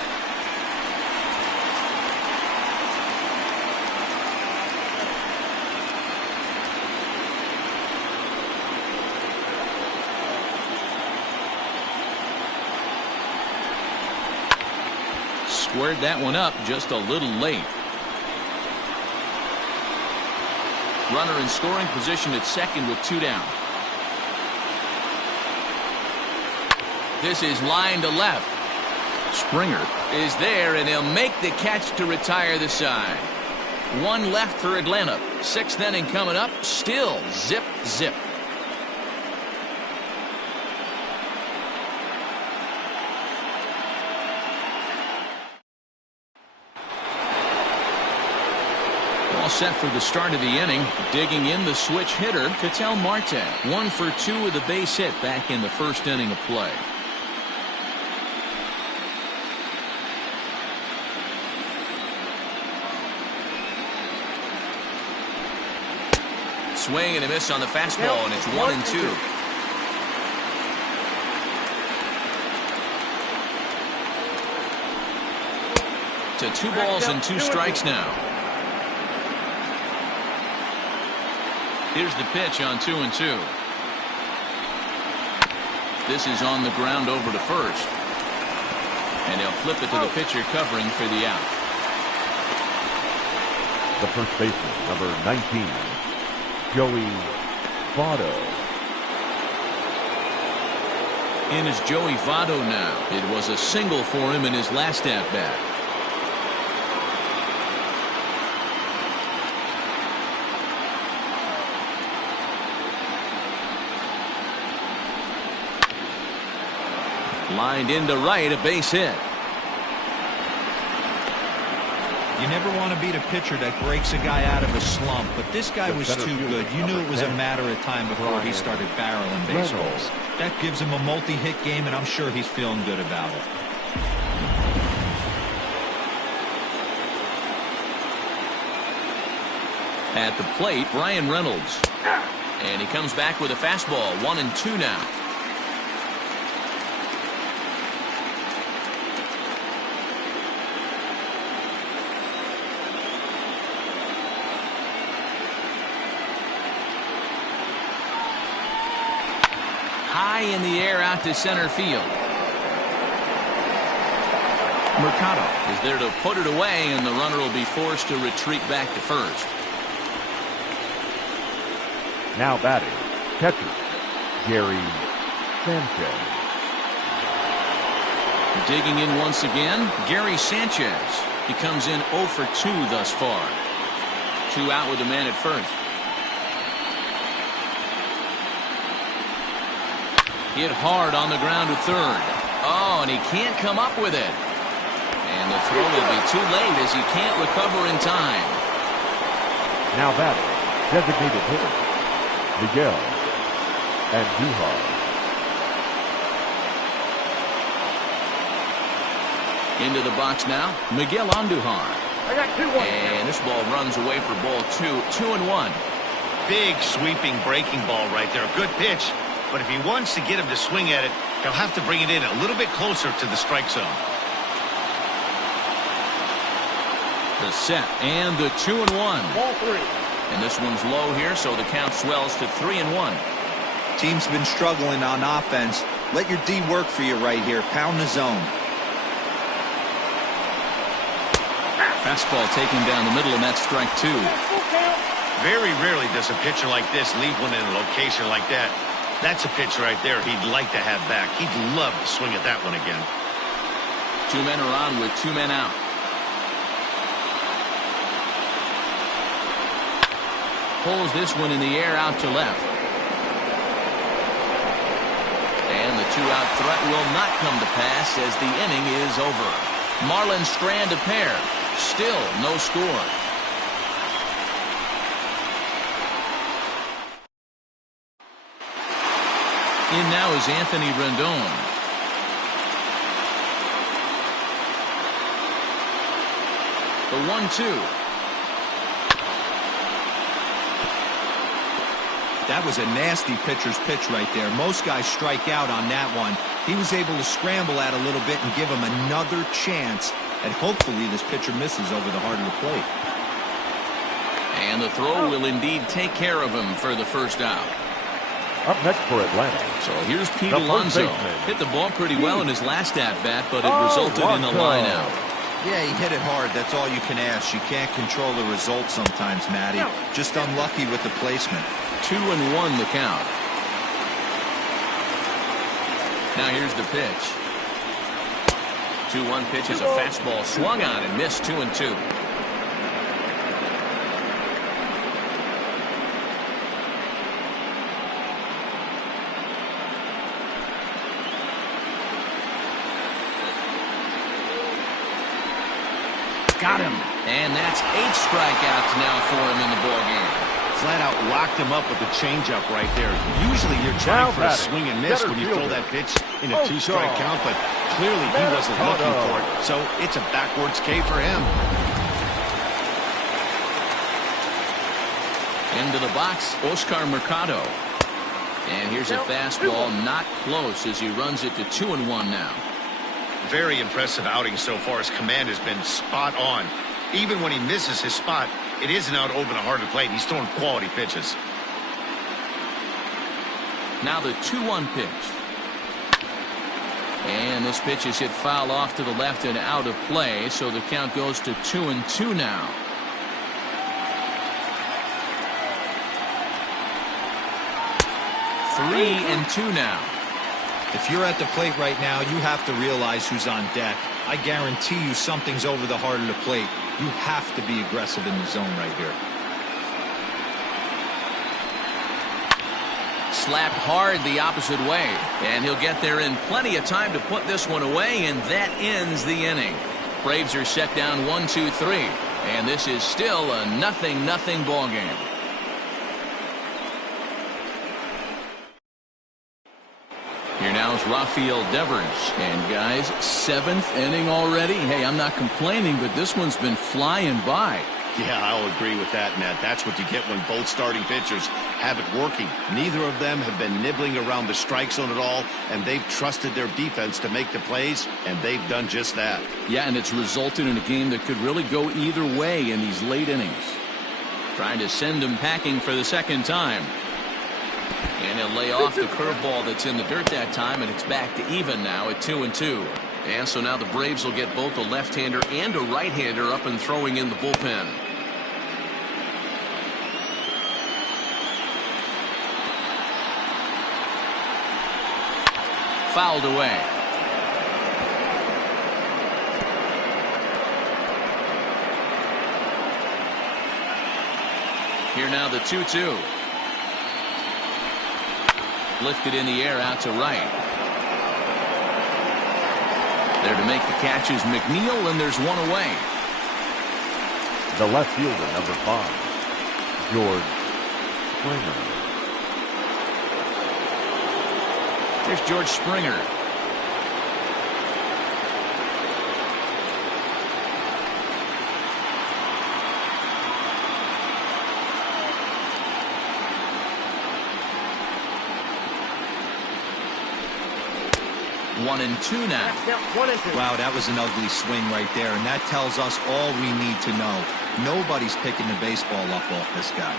Squared that one up just a little late. Runner in scoring position at second with 2 down. This is line to left. Springer is there, and he'll make the catch to retire the side. 1 left for Atlanta. 6th inning coming up. Still zip, zip. All set for the start of the inning. Digging in the switch hitter, Ketel Marte. 1 for 2 with a base hit back in the first inning of play. Swing and a miss on the fastball, and it's 1-2. To 2 balls and 2 strikes now. Here's the pitch on 2-2. This is on the ground over to first. And he'll flip it to the pitcher covering for the out. The first baseman, number 19, Joey Votto. In is Joey Votto now. It was a single for him in his last at-bat. Lined into right, a base hit. You never want to beat a pitcher that breaks a guy out of a slump, but this guy was too good. You knew it was a matter of time before he started barreling baseballs. That gives him a multi-hit game, and I'm sure he's feeling good about it. At the plate, Brian Reynolds. And he comes back with a fastball, 1-2 now. High in the air out to center field. Mercado is there to put it away, and the runner will be forced to retreat back to first. Now batting, catcher, Gary Sanchez. Digging in once again, Gary Sanchez. He comes in 0 for 2 thus far. 2 out with a man at first. Hit hard on the ground to third. Oh, and he can't come up with it. And the throw will be too late as he can't recover in time. Now batting, designated hitter, Miguel Andujar. Into the box now, Miguel Andujar. I got 2-1. And this ball runs away for ball 2, 2-1. Big sweeping breaking ball right there. A good pitch. But if he wants to get him to swing at it, he'll have to bring it in a little bit closer to the strike zone. The set and the 2-1. Ball 3. And this one's low here, so the count swells to 3-1. Team's been struggling on offense. Let your D work for you right here. Pound the zone. Fastball taken down the middle, and that's strike 2. Very rarely does a pitcher like this leave one in a location like that. That's a pitch right there he'd like to have back. He'd love to swing at that one again. 2 men are on with 2 men out. Pulls this one in the air out to left. And the 2-out threat will not come to pass as the inning is over. Marlins strand a pair. Still no score. In now is Anthony Rendon. The 1-2. That was a nasty pitcher's pitch right there. Most guys strike out on that one. He was able to scramble at a little bit and give him another chance. And hopefully this pitcher misses over the heart of the plate. And the throw will indeed take care of him for the first out. Up next for Atlanta. So here's Pete Alonso. Hit the ball pretty well in his last at-bat, but it resulted in a line-out. Yeah, he hit it hard. That's all you can ask. You can't control the result sometimes, Matty. Just unlucky with the placement. 2-1 the count. Now here's the pitch. 2-1 pitch is a fastball swung on and missed. 2-2. Got him. And that's 8 strikeouts now for him in the ballgame. Flat out locked him up with the changeup right there. Usually you're trying for a swing and miss when you throw that pitch in a 2-strike count, but clearly he wasn't looking for it. So it's a backwards K for him. Into the box, Oscar Mercado. And here's a fastball not close as he runs it to 2-1 now. Very impressive outing so far. His command has been spot on. Even when he misses his spot, it isn't out over the heart of the plate. He's throwing quality pitches. Now the 2-1 pitch. And this pitch is hit foul off to the left and out of play, so the count goes to 2-2 now. Three and 2 now. If you're at the plate right now, you have to realize who's on deck. I guarantee you something's over the heart of the plate. You have to be aggressive in the zone right here. Slapped hard the opposite way, and he'll get there in plenty of time to put this one away, and that ends the inning. Braves are set down 1-2-3, and this is still a 0-0 ball game. Here now is Rafael Devers, and guys, 7th inning already. Hey, I'm not complaining, but this one's been flying by. Yeah, I'll agree with that, Matt. That's what you get when both starting pitchers have it working. Neither of them have been nibbling around the strike zone at all, and they've trusted their defense to make the plays, and they've done just that. Yeah, and it's resulted in a game that could really go either way in these late innings. Trying to send them packing for the second time. And he'll lay off the curveball that's in the dirt that time, and it's back to even now at 2-2. And so now the Braves will get both a left-hander and a right-hander up and throwing in the bullpen. Fouled away. Here now the 2-2. Lifted in the air out to right. There to make the catch is McNeil, and there's one away. The left fielder, number 5, George Springer. There's George Springer. One and two now. Wow, that was an ugly swing right there, and that tells us all we need to know. Nobody's picking the baseball up off this guy.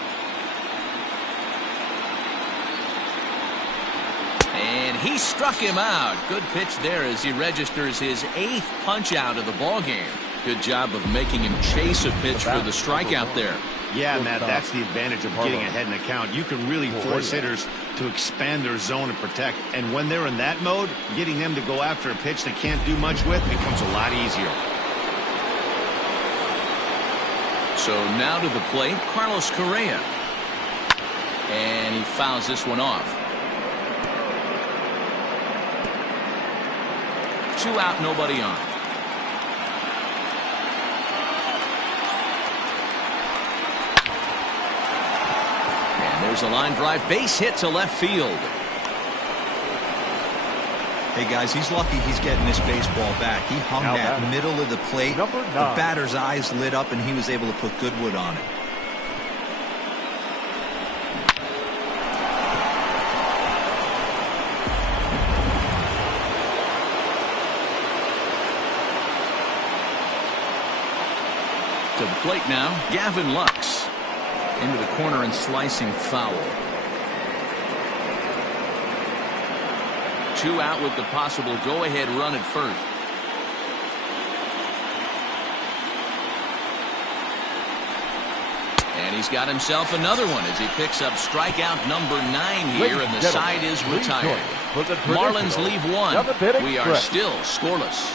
And he struck him out. Good pitch there as he registers his 8th punch out of the ball game. Good job of making him chase a pitch for the strikeout there. Yeah, Matt, that's the advantage of getting ahead in the count. You can really force hitters to expand their zone and protect. And when they're in that mode, getting them to go after a pitch they can't do much with becomes a lot easier. So now to the plate, Carlos Correa. And he fouls this one off. 2 out, nobody on. There's a line drive, base hit to left field. Hey guys, he's lucky he's getting this baseball back. He hung that middle of the plate. The batter's eyes lit up and he was able to put good wood on it. To the plate now, Gavin Lux. Into the corner and slicing foul. 2 out with the possible go-ahead run at first. And he's got himself another one as he picks up strikeout number 9 here, and the side is retired. Marlins leave 1. We are still scoreless.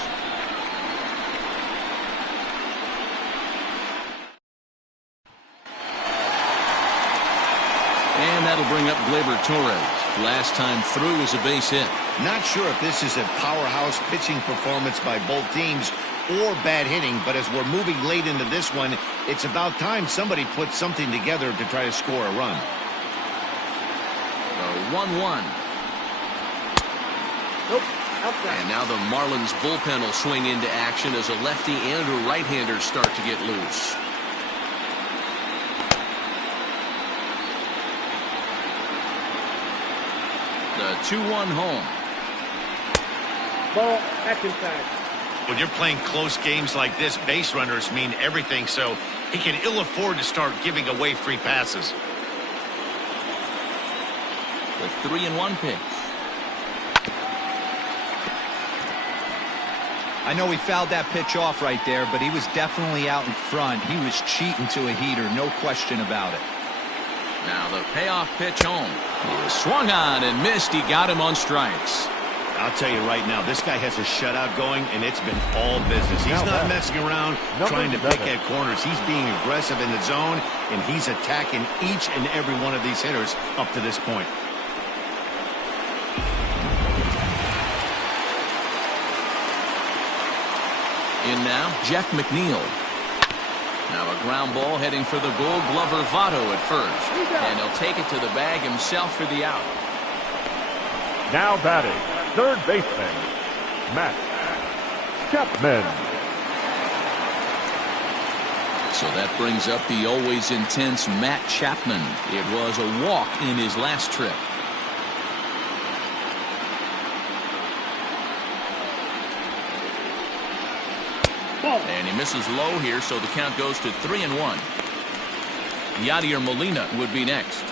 And that'll bring up Gleyber Torres. Last time through was a base hit. Not sure if this is a powerhouse pitching performance by both teams or bad hitting, but as we're moving late into this one, it's about time somebody puts something together to try to score a run. A 1-1. Nope. Outside. And now the Marlins bullpen will swing into action as a lefty and a right-hander start to get loose. The 2-1 home. Ball, back inside. When you're playing close games like this, base runners mean everything, so he can ill afford to start giving away free passes. The 3-1 pitch. I know he fouled that pitch off right there, but he was definitely out in front. He was cheating to a heater, no question about it. Now the payoff pitch home. He swung on and missed. He got him on strikes. I'll tell you right now, this guy has a shutout going, and it's been all business. He's not messing around trying to pick at corners. He's being aggressive in the zone, and he's attacking each and every one of these hitters up to this point. In now, Jeff McNeil. Now a ground ball heading for the Gold Glover Votto at first. And he'll take it to the bag himself for the out. Now batting, third baseman, Matt Chapman. So that brings up the always intense Matt Chapman. It was a walk in his last trip. And he misses low here, so the count goes to 3-1. Yadier Molina would be next.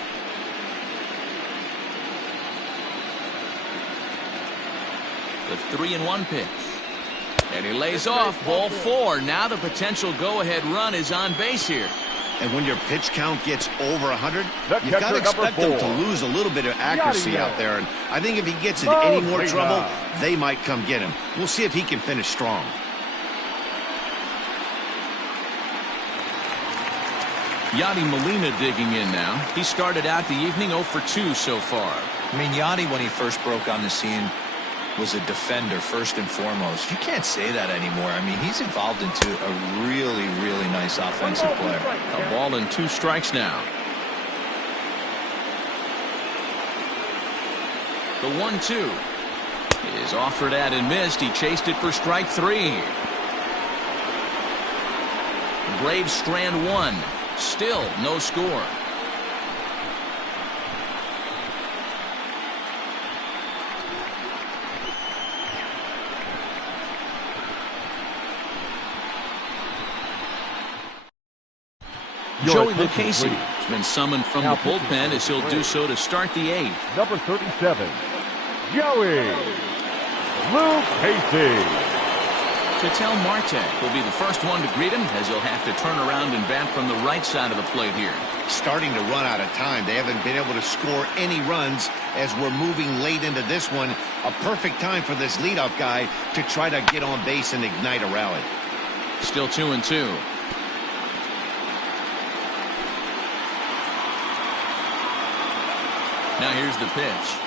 The 3-1 pitch. And he lays off, ball 4. Now the potential go-ahead run is on base here. And when your pitch count gets over 100, you've got to expect them to lose a little bit of accuracy out there. And I think if he gets in any more trouble, they might come get him. We'll see if he can finish strong. Yadi Molina digging in now. He started out the evening 0 for 2 so far. I mean, Yadi, when he first broke on the scene, was a defender first and foremost. You can't say that anymore. I mean, he's evolved into a really, really nice offensive player. A ball and 2 strikes now. The 1-2 is offered at and missed. He chased it for strike 3. Braves strand 1. Still no score. Joey Lucchesi has been summoned from the bullpen as he'll do so to start the 8th. Number 37, Joey Lucchesi. Ketel Marte will be the first one to greet him as he'll have to turn around and bat from the right side of the plate here. Starting to run out of time. They haven't been able to score any runs as we're moving late into this one. A perfect time for this leadoff guy to try to get on base and ignite a rally. Still 2-2. Now here's the pitch.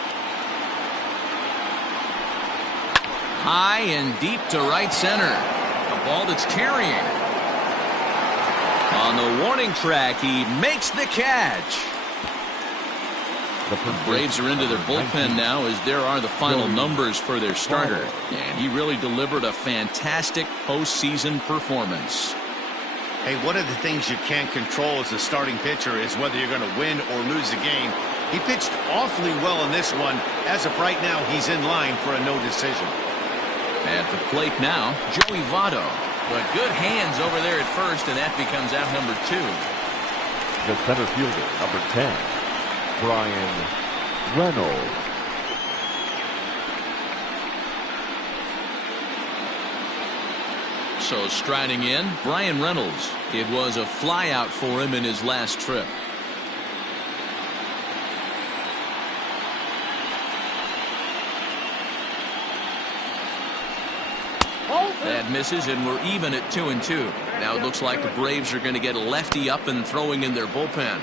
High and deep to right center. A ball that's carrying. On the warning track, he makes the catch. The Braves are into their bullpen now as there are the final numbers for their starter. And he really delivered a fantastic postseason performance. Hey, one of the things you can't control as a starting pitcher is whether you're going to win or lose a game. He pitched awfully well in this one. As of right now, he's in line for a no decision. At the plate now, Joey Votto. But good hands over there at first, and that becomes out number 2. The center fielder, number 10, Brian Reynolds. So striding in, Brian Reynolds. It was a flyout for him in his last trip. That misses, and we're even at 2-2. Now it looks like the Braves are going to get a lefty up and throwing in their bullpen.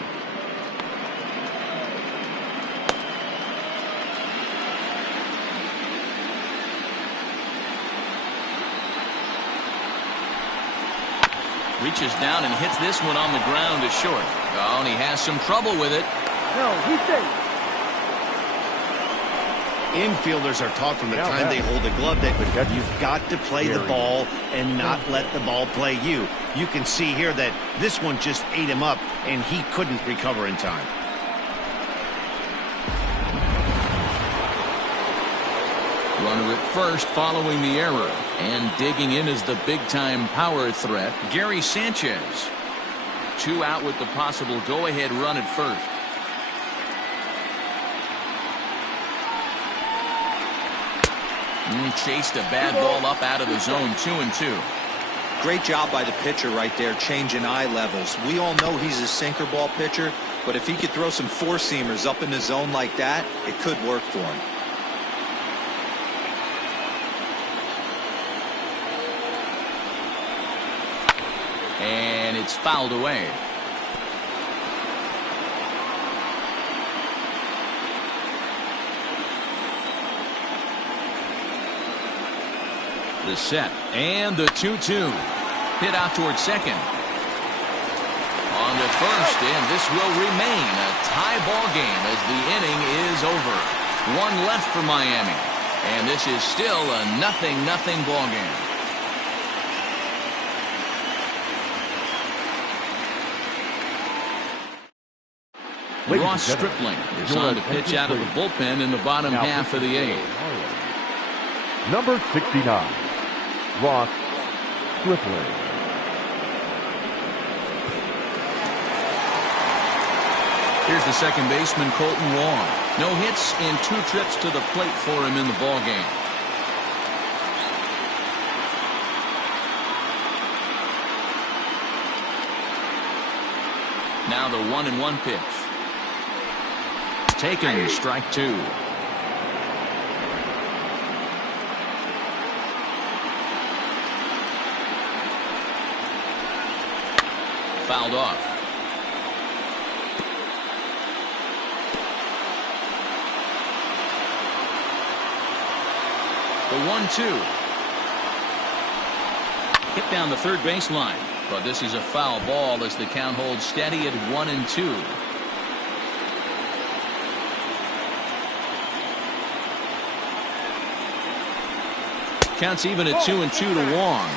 Reaches down and hits this one on the ground to short. Oh, and he has some trouble with it. No, he's safe. Infielders are taught from the time they hold the glove that you've got to play the ball and not let the ball play you. You can see here that this one just ate him up, and he couldn't recover in time. Runner at first following the error. And digging in is the big-time power threat, Gary Sanchez. 2 out with the possible go-ahead run at first. Chased a bad ball up out of the zone. 2-2. Great job by the pitcher right there, changing eye levels. We all know he's a sinker ball pitcher, but if he could throw some four-seamers up in the zone like that, it could work for him. And it's fouled away. The set and the 2-2. Hit out towards second. On to first, and this will remain a tie ball game as the inning is over. One left for Miami, and this is still a 0-0 ball game. Ross Stripling is on to pitch out of the bullpen in the bottom half of the eighth. Number 69, Ross Stripling. Here's the second baseman, Colton Wong. No hits in 2 trips to the plate for him in the ball game. Now the 1-1 pitch. Taken, strike 2. Fouled off. The 1-2. Hit down the third baseline, but this is a foul ball as the count holds steady at 1-2. Counts even at 2-2 to Wong.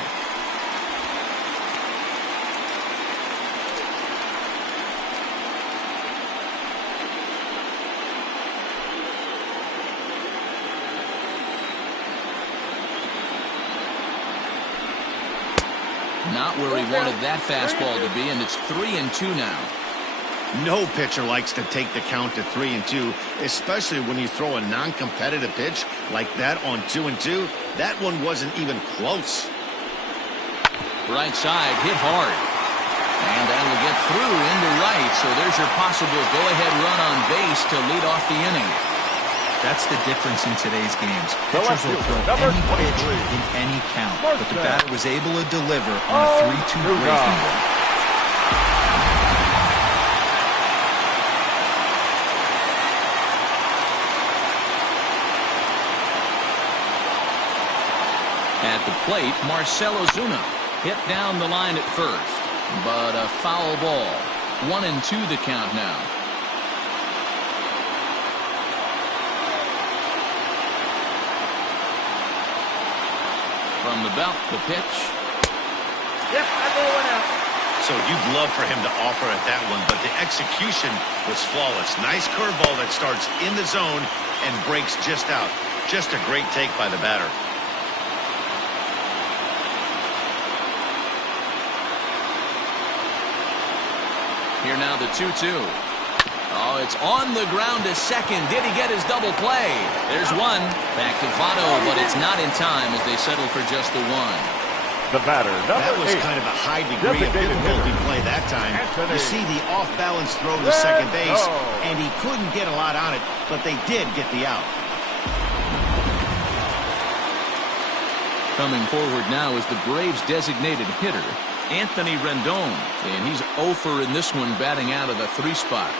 Not where he wanted that fastball to be, and it's 3-2 now. No pitcher likes to take the count to 3-2, especially when you throw a non-competitive pitch like that on 2-2. That one wasn't even close. Right side, hit hard. And that'll get through into right, so there's your possible go-ahead run on base to lead off the inning. That's the difference in today's games. Pitchers will throw any pitch in any count, but the batter was able to deliver on a 3-2 breaking ball. At the plate, Marcell Ozuna hit down the line at first, but a foul ball. 1-2 the count now. From the belt, the pitch. Yep, I threw one out. So you'd love for him to offer at that one, but the execution was flawless. Nice curveball that starts in the zone and breaks just out. Just a great take by the batter. Here now the 2-2. Oh, it's on the ground to second. Did he get his double play? There's one. Back to Votto, but it's not in time as they settle for just the one. The batter, that was 8, kind of a high degree of difficulty play that time. You see the off-balance throw to second base, and he couldn't get a lot on it, but they did get the out. Coming forward now is the Braves' designated hitter, Anthony Rendon, and he's 0 in this one, batting out of the 3 spot.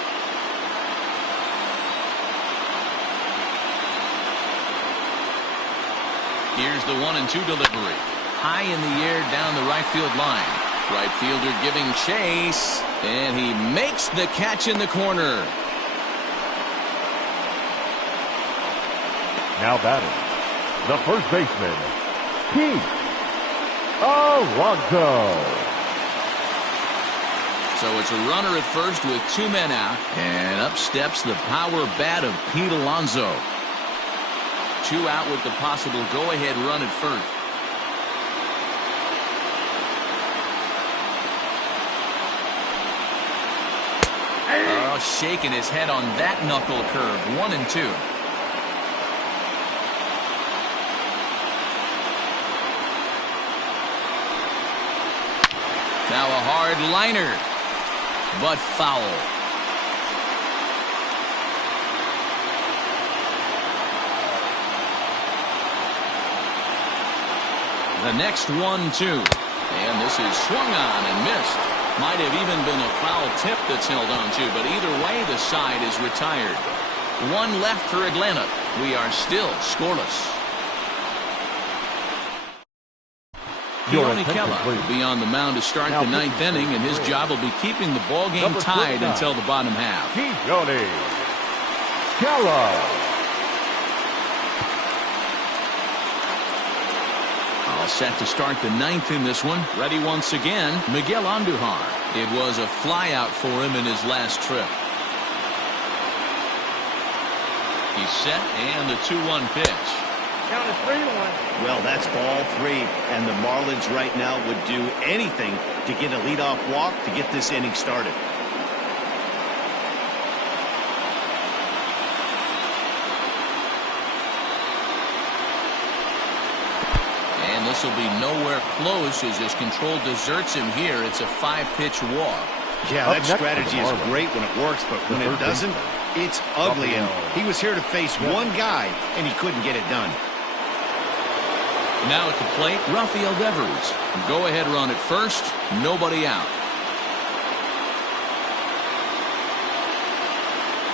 Here's the 1-2 delivery. High in the air down the right field line. Right fielder giving chase, and he makes the catch in the corner. Now batting, the first baseman, Pete Alonso. So it's a runner at first with 2 men out, and up steps the power bat of Pete Alonso. 2 out with the possible go-ahead run at first. Oh, shaking his head on that knuckle curve. 1-2. Now a hard liner, but foul. The next 1-2. And this is swung on and missed. Might have even been a foul tip that's held on to, but either way, the side is retired. One left for Atlanta. We are still scoreless. Keone Kela will be on the mound to start the ninth inning, and his job will be keeping the ball game tied until the bottom half. Keone Kela. All set to start the ninth in this one. Ready once again, Miguel Andujar. It was a flyout for him in his last trip. He's set, and the 2-1 pitch. Count is 3-1. Well, that's ball 3, and the Marlins right now would do anything to get a leadoff walk to get this inning started. And this will be nowhere close as his control deserts him here. It's a 5-pitch walk. Yeah, that strategy is great when it works, but when it doesn't, it's ugly. And he was here to face one guy, and he couldn't get it done. Now at the plate, Rafael Devers. Go ahead run at first, nobody out.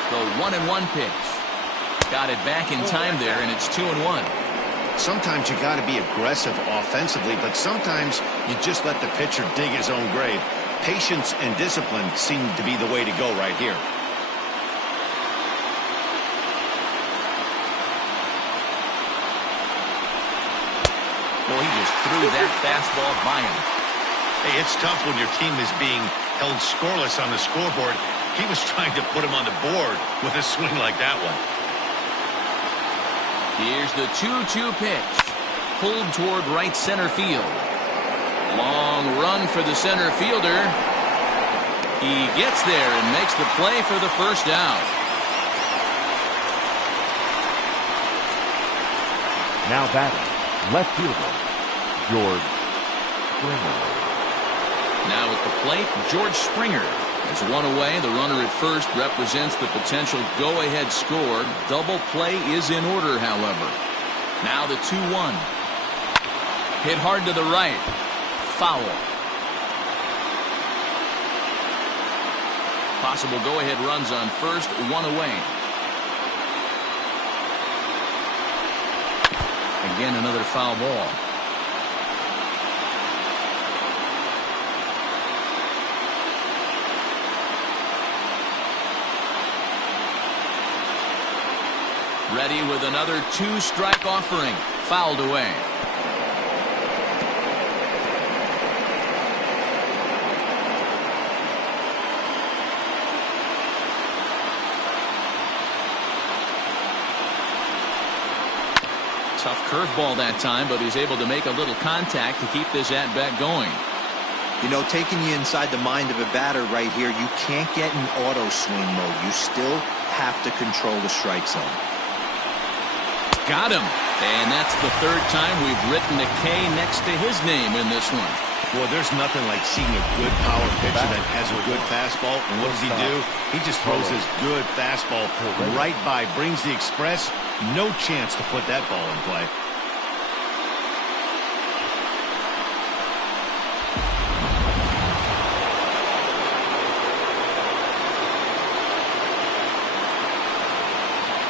The 1-1 pitch. Got it back in time there, and it's 2-1. Sometimes you got to be aggressive offensively, but sometimes you just let the pitcher dig his own grave. Patience and discipline seem to be the way to go right here. Boy, he just threw that fastball by him. Hey, it's tough when your team is being held scoreless on the scoreboard. He was trying to put him on the board with a swing like that one. Here's the 2-2 pitch. Pulled toward right center field. Long run for the center fielder. He gets there and makes the play for the first out. Now batting, left fielder, George Springer. Now at the plate, George Springer. As one away, the runner at first represents the potential go-ahead score. Double play is in order, however. Now the 2-1. Hit hard to the right. Foul. Possible go-ahead runs on first, one away. Again, another foul ball. Ready with another 2-strike offering. Fouled away. Tough curveball that time, but he's able to make a little contact to keep this at-bat going. You know, taking you inside the mind of a batter right here, you can't get in auto swing mode. You still have to control the strike zone. Got him. And that's the third time we've written a K next to his name in this one. Well, there's nothing like seeing a good power pitcher that has a good fastball. And what does he do? He just throws his good fastball right by, brings the express. No chance to put that ball in play.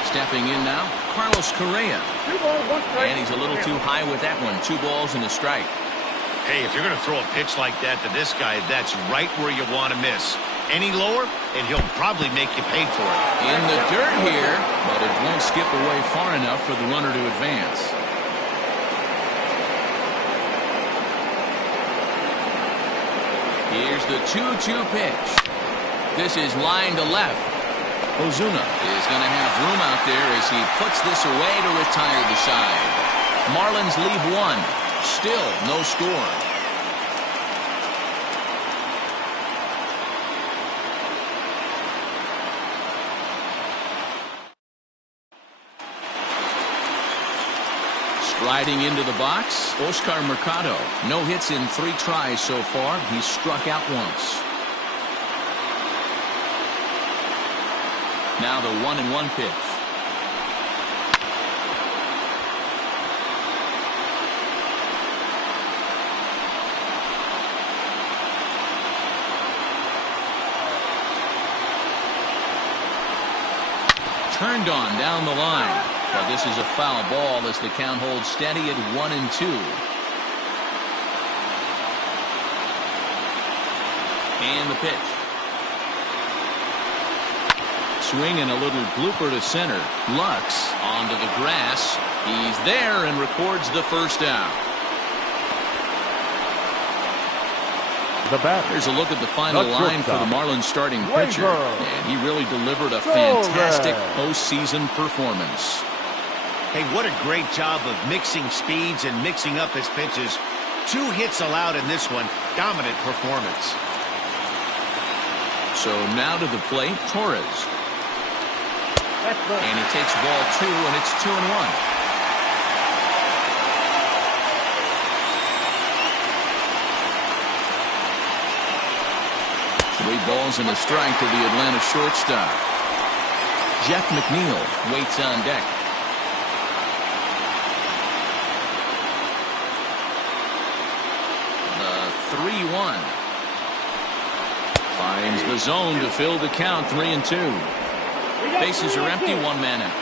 Stepping in now, Carlos Correa. 2 balls, 1 strike. And he's a little too high with that one. 2 balls and a strike. Hey, if you're going to throw a pitch like that to this guy, that's right where you want to miss. Any lower, and he'll probably make you pay for it. In the dirt here, but it won't skip away far enough for the runner to advance. Here's the 2-2 pitch. This is line to left. Ozuna is going to have room out there as he puts this away to retire the side. Marlins leave 1. Still no score. Striding into the box, Oscar Mercado. No hits in 3 tries so far. He's struck out once. Now the 1-1 pitch. turned on down the line. But this is a foul ball as the count holds steady at 1-2. And the pitch. Swinging a little blooper to center. Lux onto the grass. He's there and records the first out. Here's a look at the final line for the Marlins starting pitcher. And he really delivered a fantastic postseason performance. Hey, what a great job of mixing speeds and mixing up his pitches. 2 hits allowed in this one. Dominant performance. So now to the plate, Torres. And he takes ball 2, and it's 2-1. 3 balls and a strike to the Atlanta shortstop. Jeff McNeil waits on deck. The 3-1. Finds the zone to fill the count, 3-2. Bases are empty, 1 man out.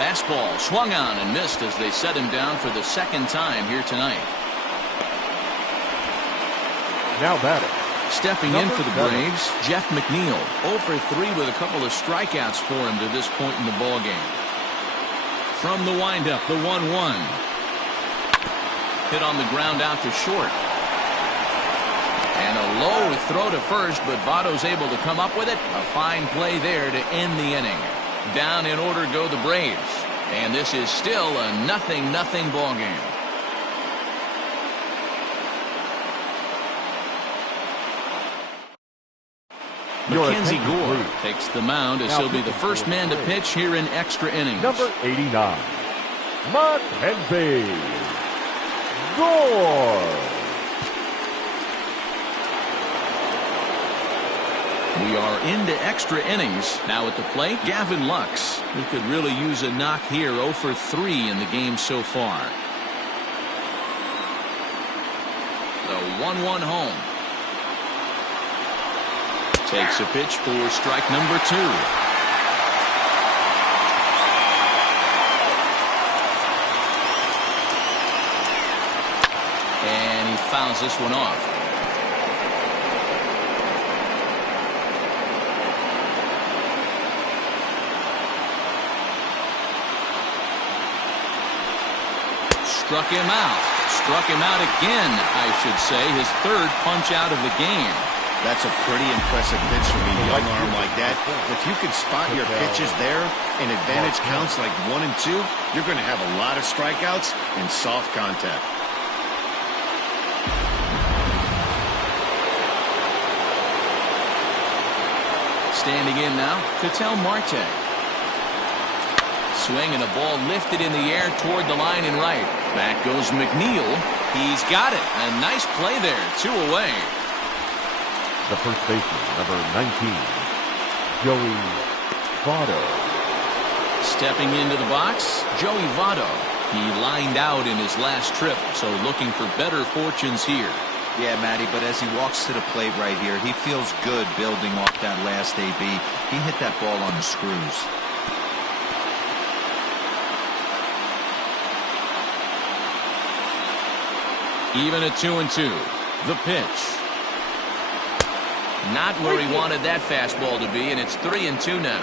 Fastball swung on and missed as they set him down for the 2nd time here tonight. Now batting. Stepping in for the Braves, Jeff McNeil. 0 for 3 with a couple of strikeouts for him to this point in the ballgame. From the windup, the 1-1. Hit on the ground out to short. And a low throw to first, but Votto's able to come up with it. A fine play there to end the inning. Down in order go the Braves. And this is still a 0-0 ball game. Mackenzie Gore takes the mound as he'll be the first man to pitch here in extra innings. Number 89, Mackenzie Gore. We are into extra innings. Now at the plate, Gavin Lux. He could really use a knock here. 0 for 3 in the game so far. The 1-1 home. Takes a pitch for strike number 2. And he fouls this one off. Struck him out. Struck him out again, I should say. His 3rd punch out of the game. That's a pretty impressive pitch from a young arm like that. If you can spot your pitches there and advantage counts like 1 and 2, you're going to have a lot of strikeouts and soft contact. Standing in now, Ketel Marte. Swing and a ball lifted in the air toward the line and right. Back goes McNeil. He's got it. A nice play there. 2 away. The first baseman, number 19, Joey Votto. Stepping into the box, Joey Votto. He lined out in his last trip, so looking for better fortunes here. Yeah, Matty, but as he walks to the plate right here, he feels good building off that last AB. He hit that ball on the screws. Even at 2-2. The pitch. Not where he wanted that fastball to be, and it's 3-2 now.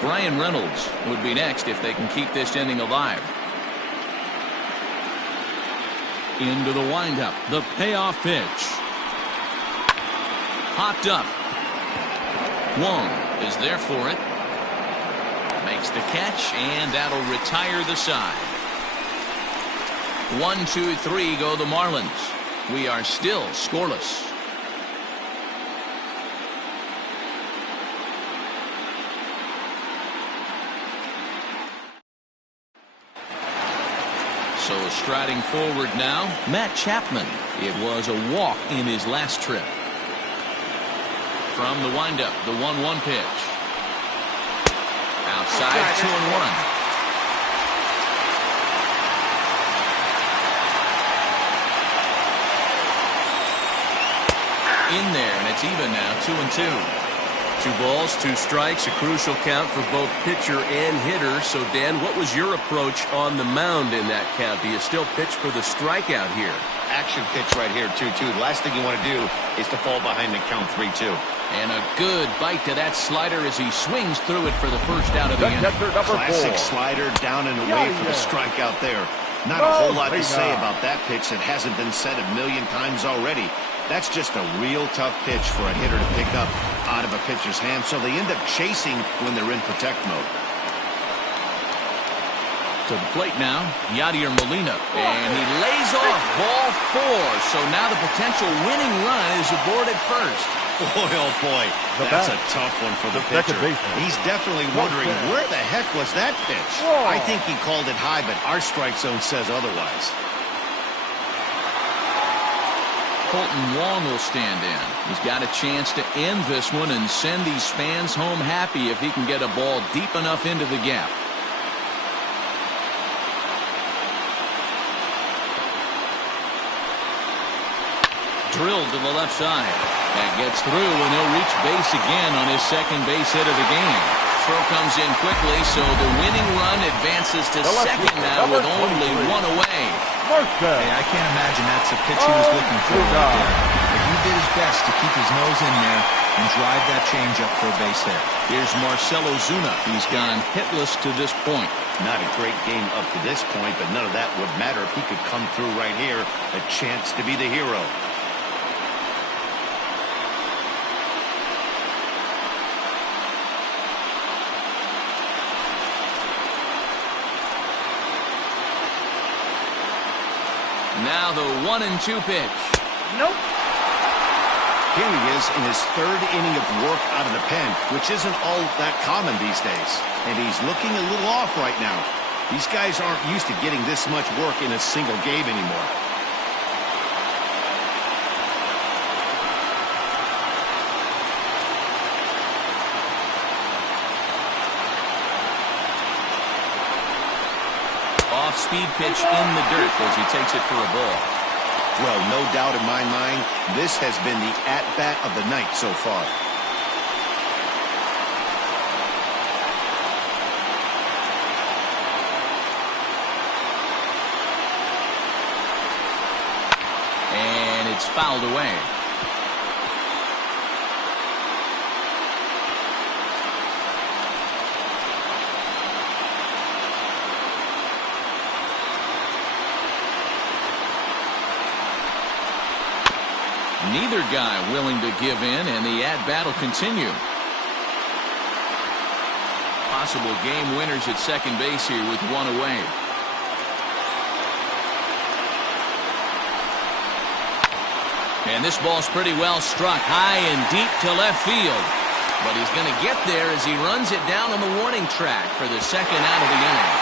Brian Reynolds would be next if they can keep this inning alive. Into the windup. The payoff pitch. Popped up. Wong is there for it. Makes the catch, and that'll retire the side. 1, 2, 3 go the Marlins. We are still scoreless. So striding forward now, Matt Chapman. It was a walk in his last trip. From the windup, the 1-1 pitch. Outside, 2-1. It's even now, 2-2. 2 balls, 2 strikes, a crucial count for both pitcher and hitter. So, Dan, what was your approach on the mound in that count? Do you still pitch for the strikeout here? Action pitch right here, 2-2. The last thing you want to do is to fall behind and count 3-2. And a good bite to that slider as he swings through it for the first out of the inning. Classic slider down and away for the strikeout there. Not a whole lot to say about that pitch that hasn't been said a million times already. That's just a real tough pitch for a hitter to pick up out of a pitcher's hand, so they end up chasing when they're in protect mode. To the plate now, Yadier Molina, and he lays off ball 4. So now the potential winning run is aboard at first. Boy, oh boy, that's a tough one for the pitcher. He's definitely wondering where the heck was that pitch. I think he called it high, but our strike zone says otherwise. Colton Wong will stand in. He's got a chance to end this one and send these fans home happy if he can get a ball deep enough into the gap. Drilled to the left side. That gets through, and he'll reach base again on his second base hit of the game. Throw comes in quickly, so the winning run advances to second now with only 1 away. Hey, I can't imagine that's the pitch he was looking for right there. But he did his best to keep his nose in there and drive that changeup for a base hit. Here's Marcell Ozuna. He's gone hitless to this point. Not a great game up to this point, but none of that would matter if he could come through right here. A chance to be the hero. Now the 1-2 pitch. Nope. Here he is in his 3rd inning of work out of the pen, which isn't all that common these days. And he's looking a little off right now. These guys aren't used to getting this much work in a single game anymore. Off-speed pitch in the dirt as he takes it for a ball. Well, no doubt in my mind, this has been the at-bat of the night so far. And it's fouled away. Neither guy willing to give in, and the at-bat will continue. Possible game winners at second base here with 1 away. And this ball's pretty well struck high and deep to left field. But he's going to get there as he runs it down on the warning track for the second out of the inning.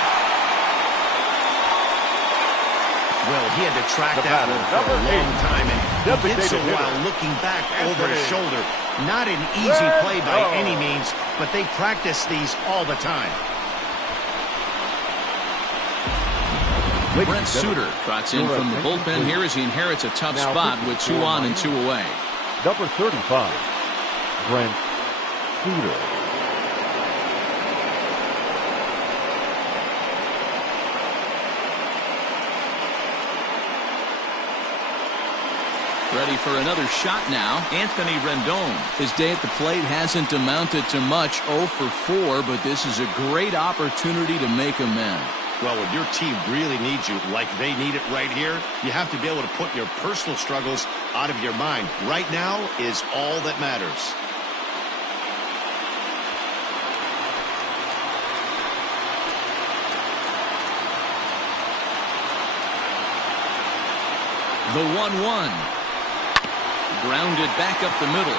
Well, he had to track that one for a long time, and he did so while looking back over his shoulder. Not an easy play by any means, but they practice these all the time. Brent Suter trots in from the bullpen here as he inherits a tough spot with 2 on and 2 away. Number 35, Brent Suter. Ready for another shot now, Anthony Rendon. His day at the plate hasn't amounted to much, 0 for 4, but this is a great opportunity to make amends. Well, when your team really needs you like they need it right here, you have to be able to put your personal struggles out of your mind. Right now is all that matters. The 1-1. Grounded back up the middle.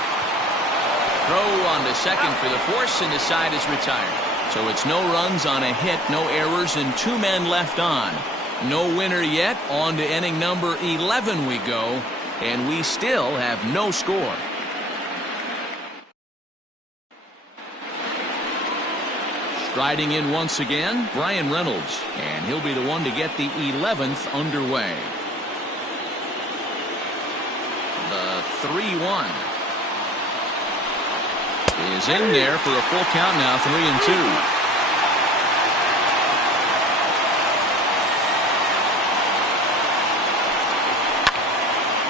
Throw on to second for the force, and the side is retired. So it's no runs on a hit, no errors, and 2 men left on. No winner yet. On to inning number 11 we go, and we still have no score. Striding in once again, Brian Reynolds, and he'll be the one to get the 11th underway. The 3-1. is in there for a full count now, 3-2.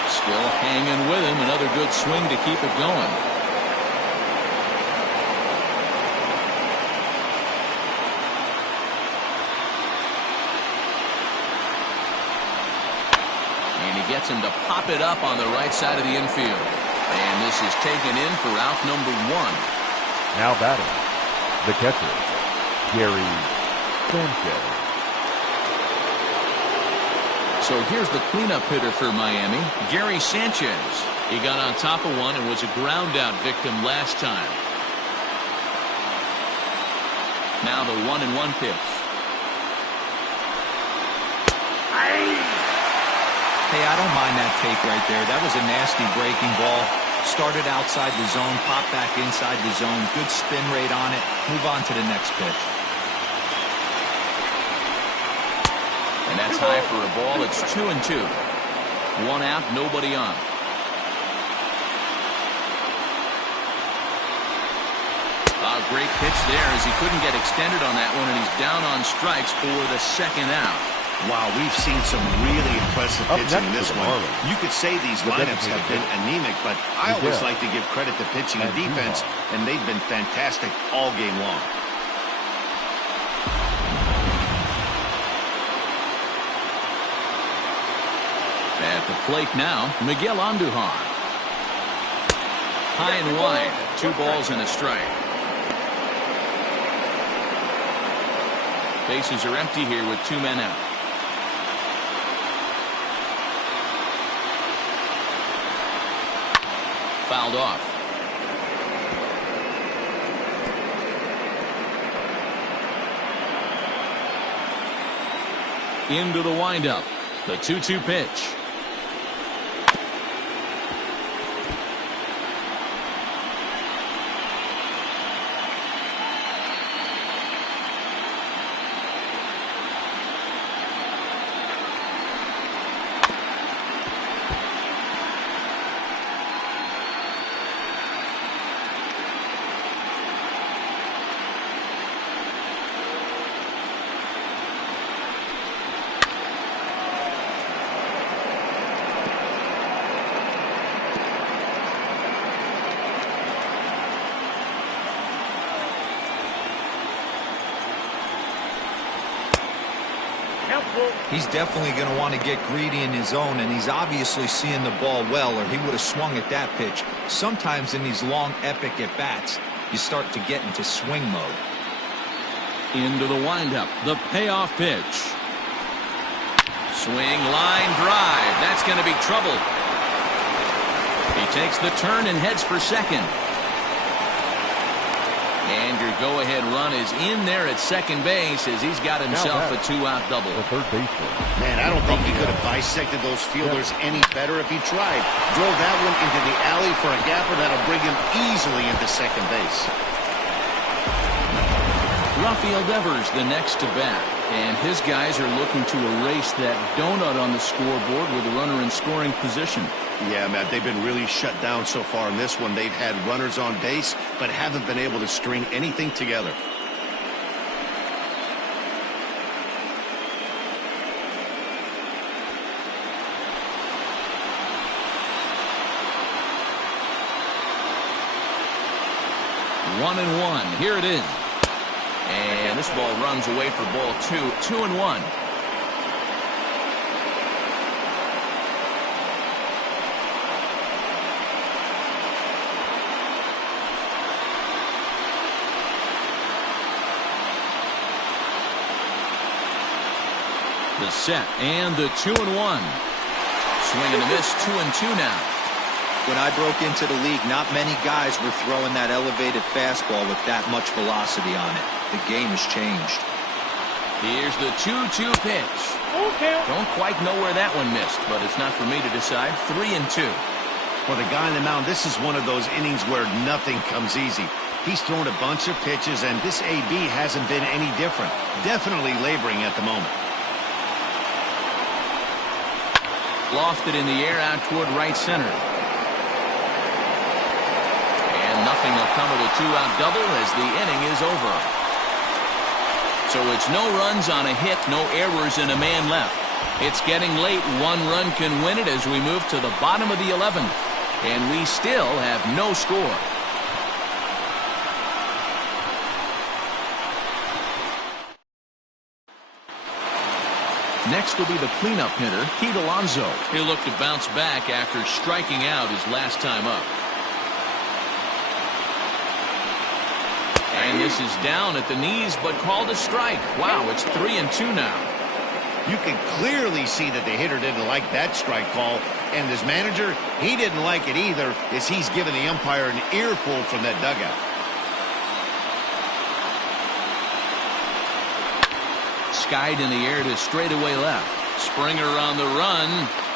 Still hanging with him. Another good swing to keep it going. And he gets him to pop it up on the right side of the infield. And this is taken in for out number 1. Now batting, the catcher, Gary Sanchez. So here's the cleanup hitter for Miami, Gary Sanchez. He got on top of one and was a ground out victim last time. Now the 1-1 pitch. Hey, I don't mind that take right there. That was a nasty breaking ball. Started outside the zone, popped back inside the zone. Good spin rate on it. Move on to the next pitch. And that's high for a ball. It's 2-2. 1 out, nobody on. A great pitch there as he couldn't get extended on that one, and he's down on strikes for the second out. Wow, we've seen some really impressive pitching in this one. You could say these lineups have been anemic, but I always like to give credit to pitching and defense, and they've been fantastic all game long. At the plate now, Miguel Andujar. High and wide, 2 balls and a strike. Bases are empty here with 2 men out. Fouled off. Into the windup. The 2-2 pitch. He's definitely going to want to get greedy in his zone, and he's obviously seeing the ball well, or he would have swung at that pitch. Sometimes in these long, epic at-bats, you start to get into swing mode. Into the windup, the payoff pitch. Swing, line drive. That's going to be trouble. He takes the turn and heads for second. And your go-ahead run is in there at second base as he's got himself a 2-out double. The third baseman. Man, I don't think he could have bisected those fielders any better if he tried. Drove that one into the alley for a gapper that'll bring him easily into second base. Rafael Devers the next to bat, and his guys are looking to erase that donut on the scoreboard with a runner in scoring position. Yeah, Matt, they've been really shut down so far in this one. They've had runners on base, but haven't been able to string anything together. One and one. Here it is. And this ball runs away for ball 2. 2-1. The set and the 2-1. Swing and a miss. 2-2 now. When I broke into the league, not many guys were throwing that elevated fastball with that much velocity on it. The game has changed. Here's the 2-2 pitch. Don't quite know where that one missed, but it's not for me to decide. 3-2. For the guy on the mound, this is one of those innings where nothing comes easy. He's thrown a bunch of pitches, and this AB hasn't been any different. Definitely laboring at the moment. Lofted in the air out toward right center. And Nothing will come of the two-out double as the inning is over. So it's no runs on a hit, no errors, and a man left. It's getting late. One run can win it as we move to the bottom of the 11th. And we still have no score. Next will be the cleanup hitter, Pete Alonso. He'll look to bounce back after striking out his last time up. And this is down at the knees, but called a strike. Wow, it's 3-2 now. You can clearly see that the hitter didn't like that strike call, and his manager, he didn't like it either, as he's given the umpire an earful from that dugout. Skied in the air to straightaway left. Springer on the run,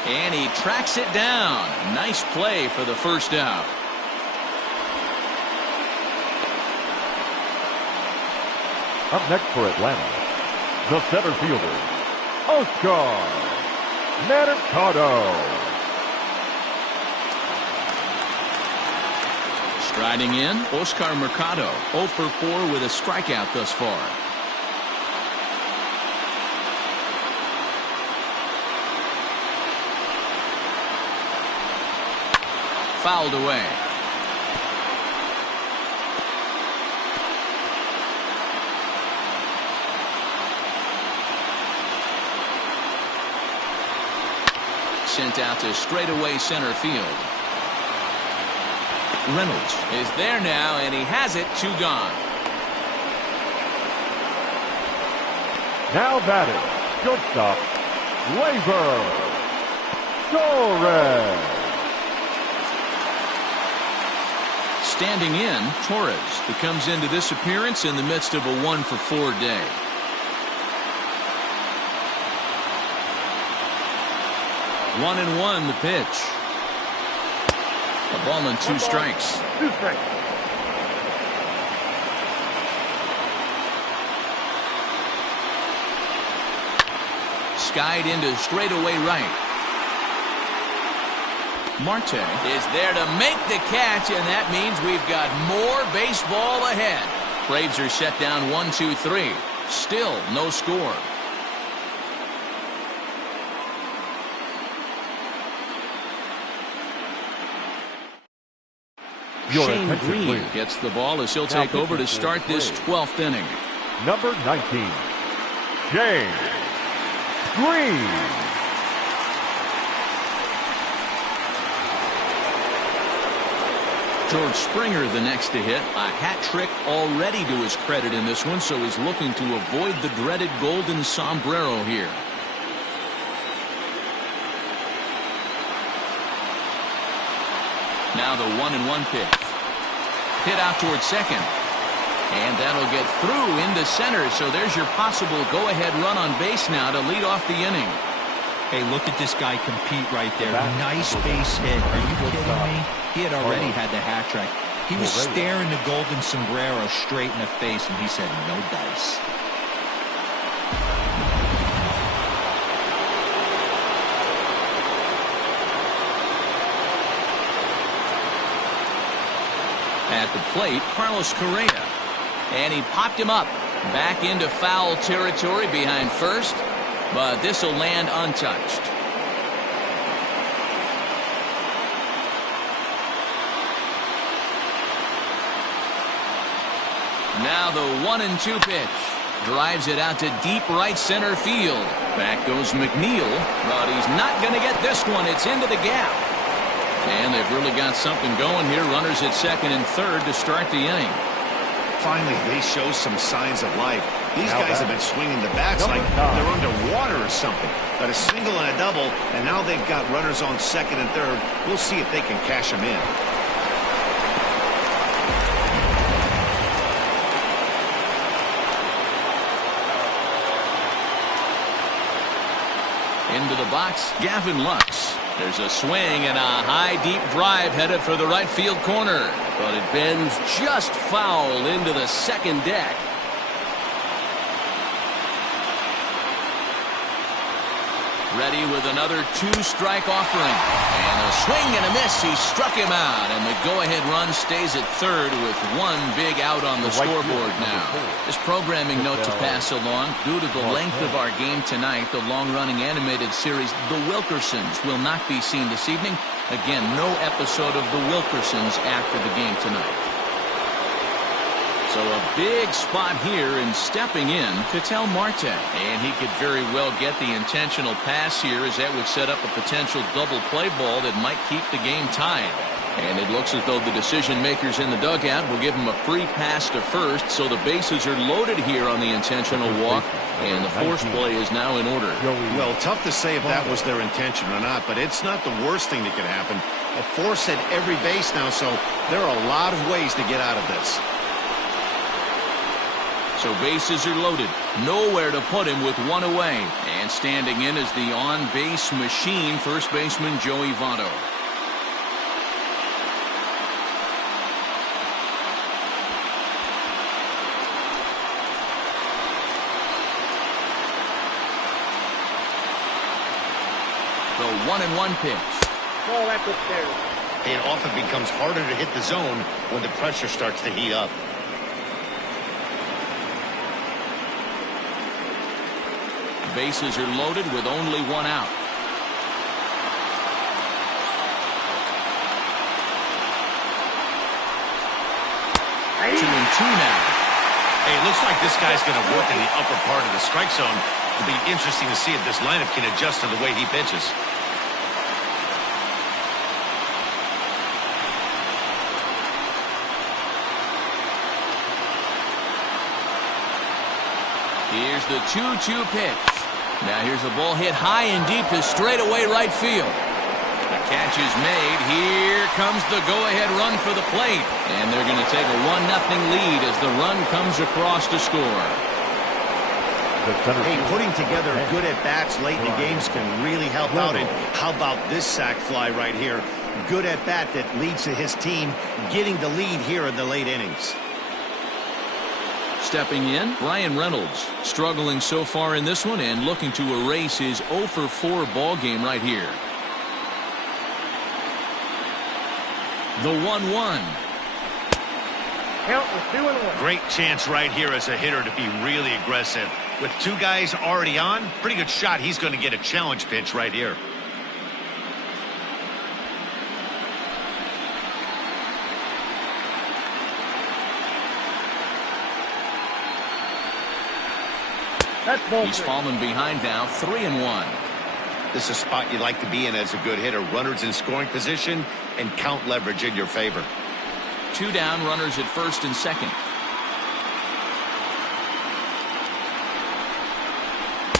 and he tracks it down. Nice play for the first out. Up next for Atlanta, the center fielder, Oscar Mercado. Striding in, Oscar Mercado, 0 for 4 with a strikeout thus far. Fouled away. Sent out to straightaway center field. Reynolds is there now, and he has it. 2 gone. Now batting, shortstop, Gleyber Torres. Standing in, Torres, who comes into this appearance in the midst of a 1 for 4 day. One and one, the pitch. A ball and 2 strikes. 2 strikes. Skied into straightaway right. Marte is there to make the catch, and that means we've got more baseball ahead. Braves are set down 1-2-3. Still no score. Shane Green gets the ball as he'll take over to start this 12th inning. Number 19, Shane Green. George Springer the next to hit. A hat trick already to his credit in this one, so he's looking to avoid the dreaded golden sombrero here. Now the 1-1 pitch. Hit out towards second. And that'll get through into center, so there's your possible go-ahead run on base now to lead off the inning. Hey, look at this guy compete right there. Nice base hit. Are you kidding me? He had already had the hat trick. He was staring the golden sombrero straight in the face, and he said, no dice. At the plate, Carlos Correa. And he popped him up. Back into foul territory behind first. But this will land untouched. Now the 1-2 pitch. Drives it out to deep right center field. Back goes McNeil. But he's not going to get this one. It's into the gap. And they've really got something going here. Runners at second and third to start the inning. Finally, they show some signs of life. These guys have been swinging the bats like they're underwater or something. Got a single and a double, and now they've got runners on second and third. We'll see if they can cash them in. Into the box, Gavin Lux. There's a swing and a high deep drive headed for the right field corner. But it bends just foul into the second deck. Ready with another two-strike offering. And a swing and a miss. He struck him out. And the go-ahead run stays at third with one big out on the scoreboard now. This programming note to pass along. Due to the length of our game tonight, the long-running animated series The Wilkersons will not be seen this evening. Again, no episode of The Wilkersons after the game tonight. So a big spot here, and stepping in, Ketel Marte. And he could very well get the intentional pass here, as that would set up a potential double play ball that might keep the game tied. And it looks as though the decision makers in the dugout will give him a free pass to first, so the bases are loaded here on the intentional walk, and the force play is now in order. Well, tough to say if that was their intention or not, but it's not the worst thing that could happen. A force at every base now, so there are a lot of ways to get out of this. So bases are loaded. Nowhere to put him with one away. And standing in is the on-base machine, first baseman Joey Votto. The 1-1 pitch. Ball that's upstairs. It often becomes harder to hit the zone when the pressure starts to heat up. Bases are loaded with only one out. 2-2 now. Hey, it looks like this guy's going to work in the upper part of the strike zone. It'll be interesting to see if this lineup can adjust to the way he pitches. Here's the 2-2 pitch. Now here's a ball hit high and deep to straightaway right field. The catch is made. Here comes the go-ahead run for the plate. And they're going to take a 1-0 lead as the run comes across to score. Hey, putting together good at-bats late in the games can really help out. And how about this sac fly right here? Good at-bat that leads to his team getting the lead here in the late innings. Stepping in, Brian Reynolds, struggling so far in this one and looking to erase his 0-for-4 ball game right here. The 1-1. Count was 2-1. Great chance right here as a hitter to be really aggressive. With two guys already on, pretty good shot. He's going to get a challenge pitch right here. He's fallen behind now, 3-1. This is a spot you'd like to be in as a good hitter. Runners in scoring position and count leverage in your favor. 2 down, runners at first and second.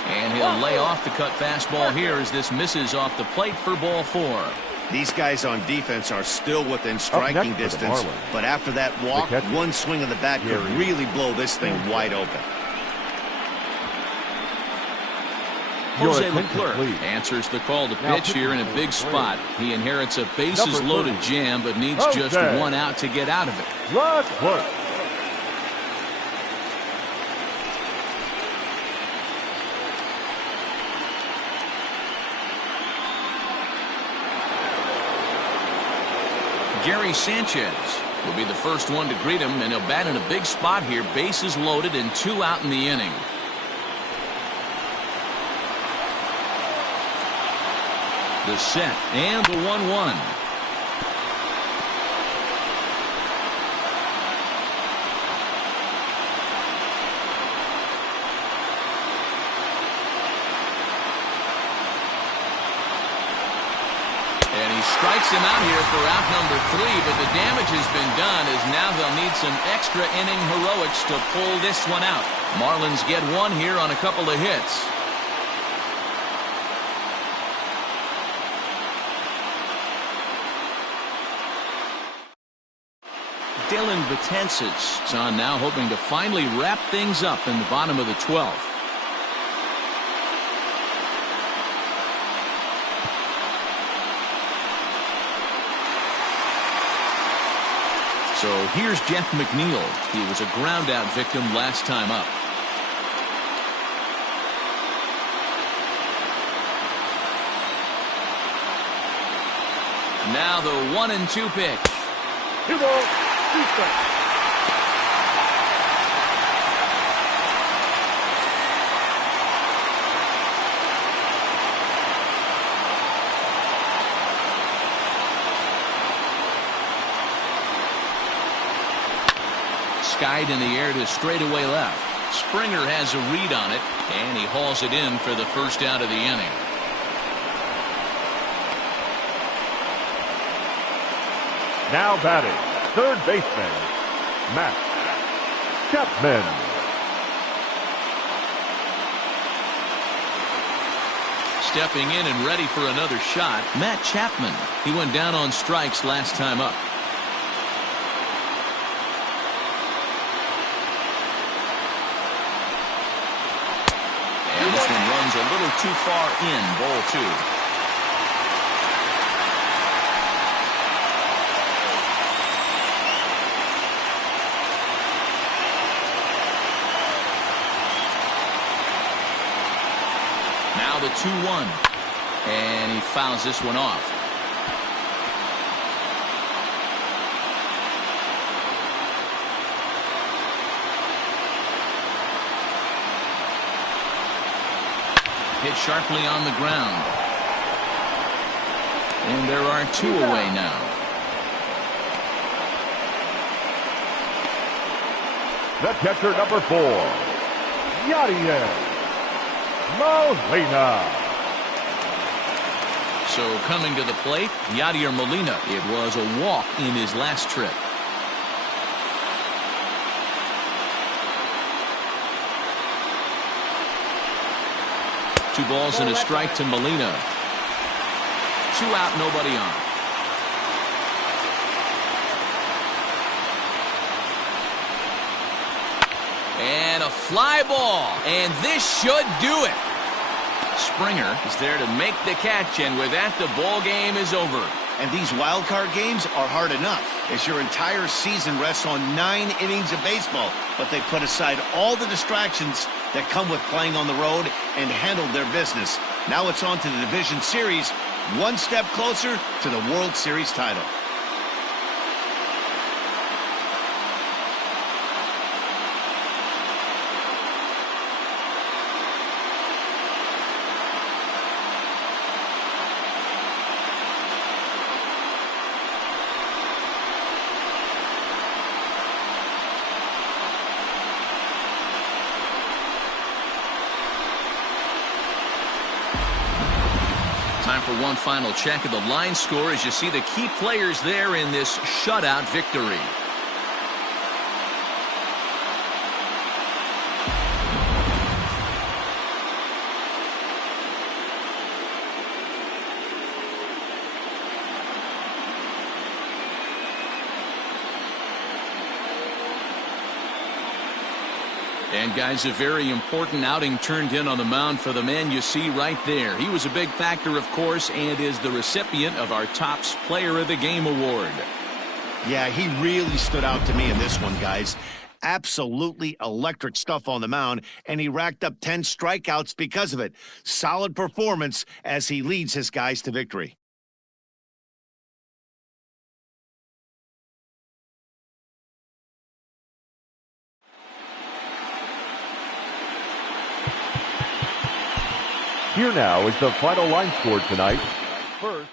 And he'll lay off the cut fastball here as this misses off the plate for ball 4. These guys on defense are still within striking distance, but after that walk, one swing of the bat could really blow this thing wide open. Jose Leclerc answers the call to pitch here in a big spot. He inherits a bases-loaded jam, but needs just one out to get out of it. Gary Sanchez will be the first one to greet him, and he'll bat in a big spot here. Bases loaded and 2 out in the inning. The set and the 1-1. And he strikes him out here for out number 3, but the damage has been done as now they'll need some extra inning heroics to pull this one out. Marlins get one here on a couple of hits. Dylan Betances is on now, hoping to finally wrap things up in the bottom of the 12th. So here's Jeff McNeil. He was a ground-out victim last time up. Now the 1-2 pitch. 2 balls, 2 strikes. Skied in the air to straightaway left. Springer has a read on it, and he hauls it in for the first out of the inning. Now batting, third baseman, Matt Chapman. Stepping in and ready for another shot, Matt Chapman. He went down on strikes last time up. And this one runs a little too far in, ball 2. Now the 2-1. And he fouls this one off. Hit sharply on the ground. And there are 2 away now. The catcher, number 4, Yadier Molina. So coming to the plate, Yadier Molina. It was a walk in his last trip. Two balls and a strike to Molina. 2 out, nobody on. And a fly ball. And this should do it. Springer is there to make the catch, and with that, the ball game is over. And these wild card games are hard enough, as your entire season rests on 9 innings of baseball. But they put aside all the distractions that come with playing on the road and handled their business. Now it's on to the division series, one step closer to the World Series title. Time for one final check of the line score as you see the key players there in this shutout victory. And guys, a very important outing turned in on the mound for the man you see right there. He was a big factor, of course, and is the recipient of our Topps Player of the Game award. Yeah, he really stood out to me in this one, guys. Absolutely electric stuff on the mound, and he racked up 10 strikeouts because of it. Solid performance as he leads his guys to victory. Here now is the final line score tonight. First,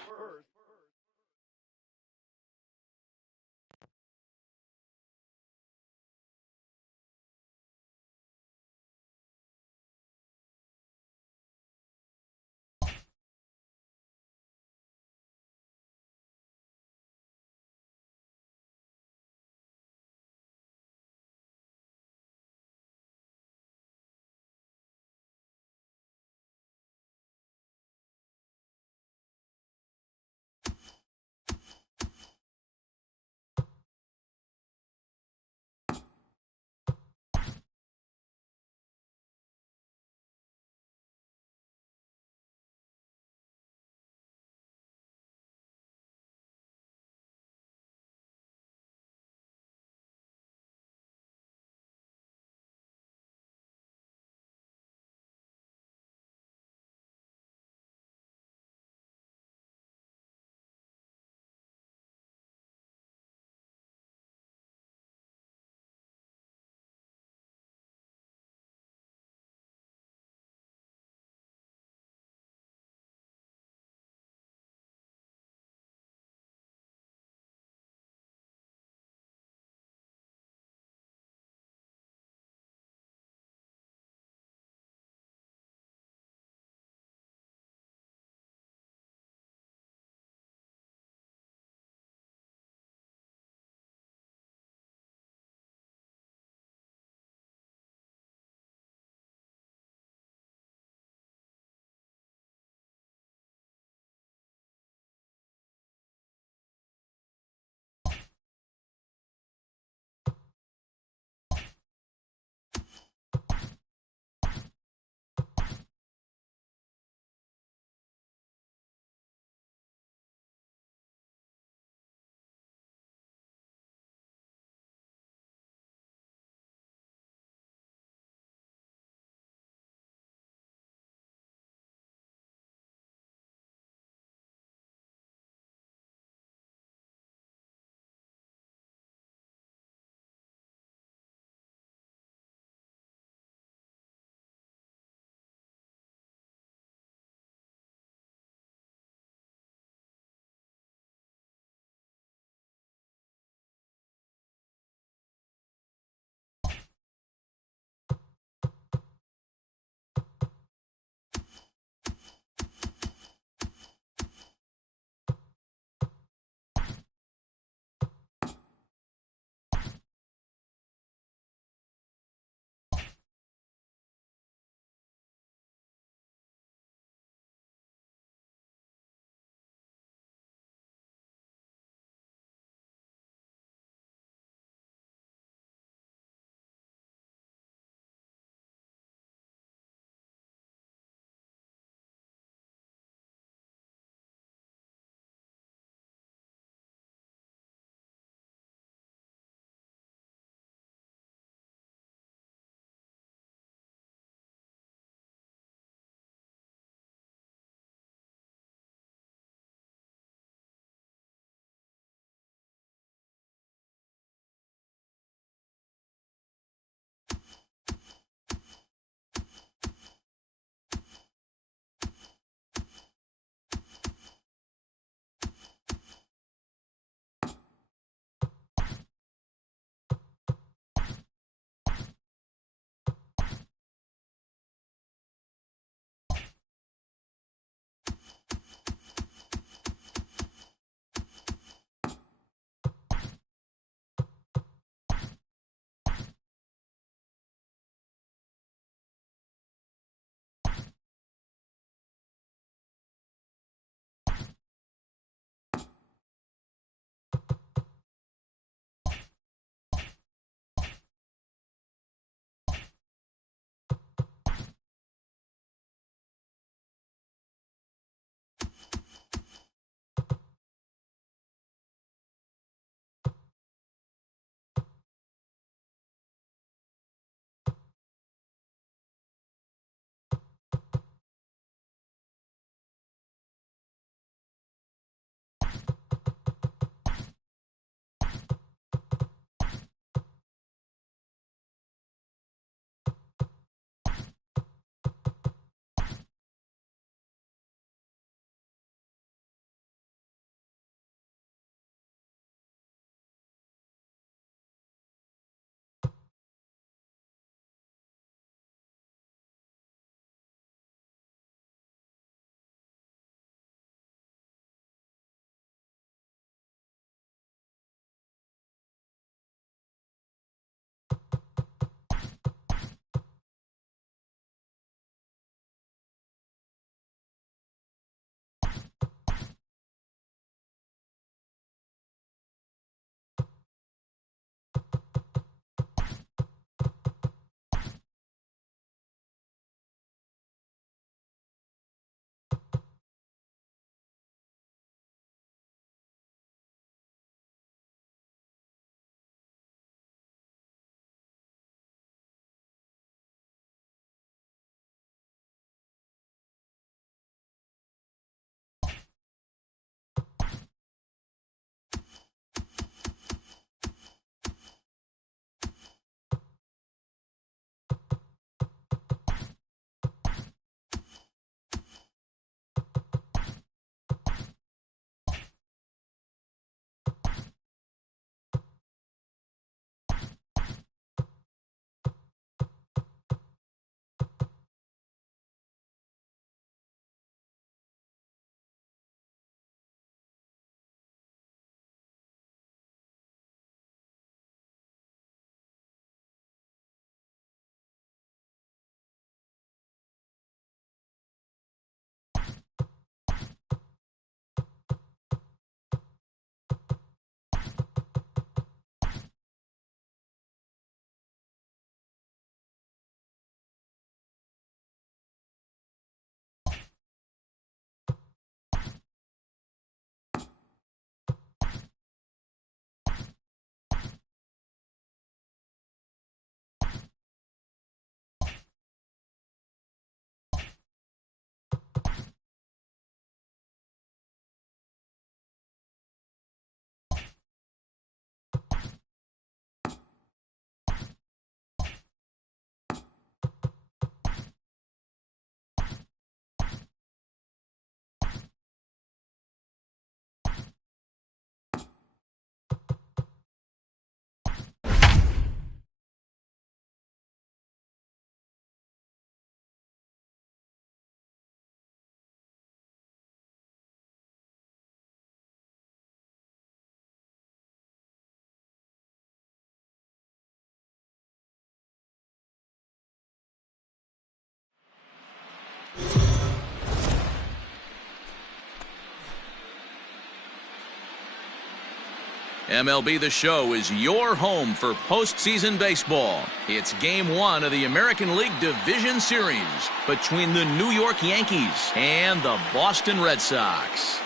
MLB The Show is your home for postseason baseball. It's Game 1 of the American League Division Series between the New York Yankees and the Boston Red Sox.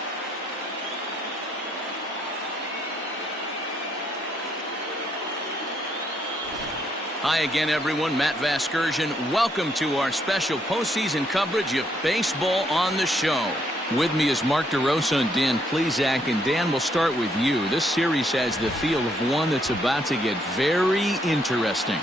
Hi again, everyone. Matt Vasgersian. Welcome to our special postseason coverage of baseball on the show. With me is Mark DeRosa and Dan Plesac. And Dan, we'll start with you. This series has the feel of one that's about to get very interesting.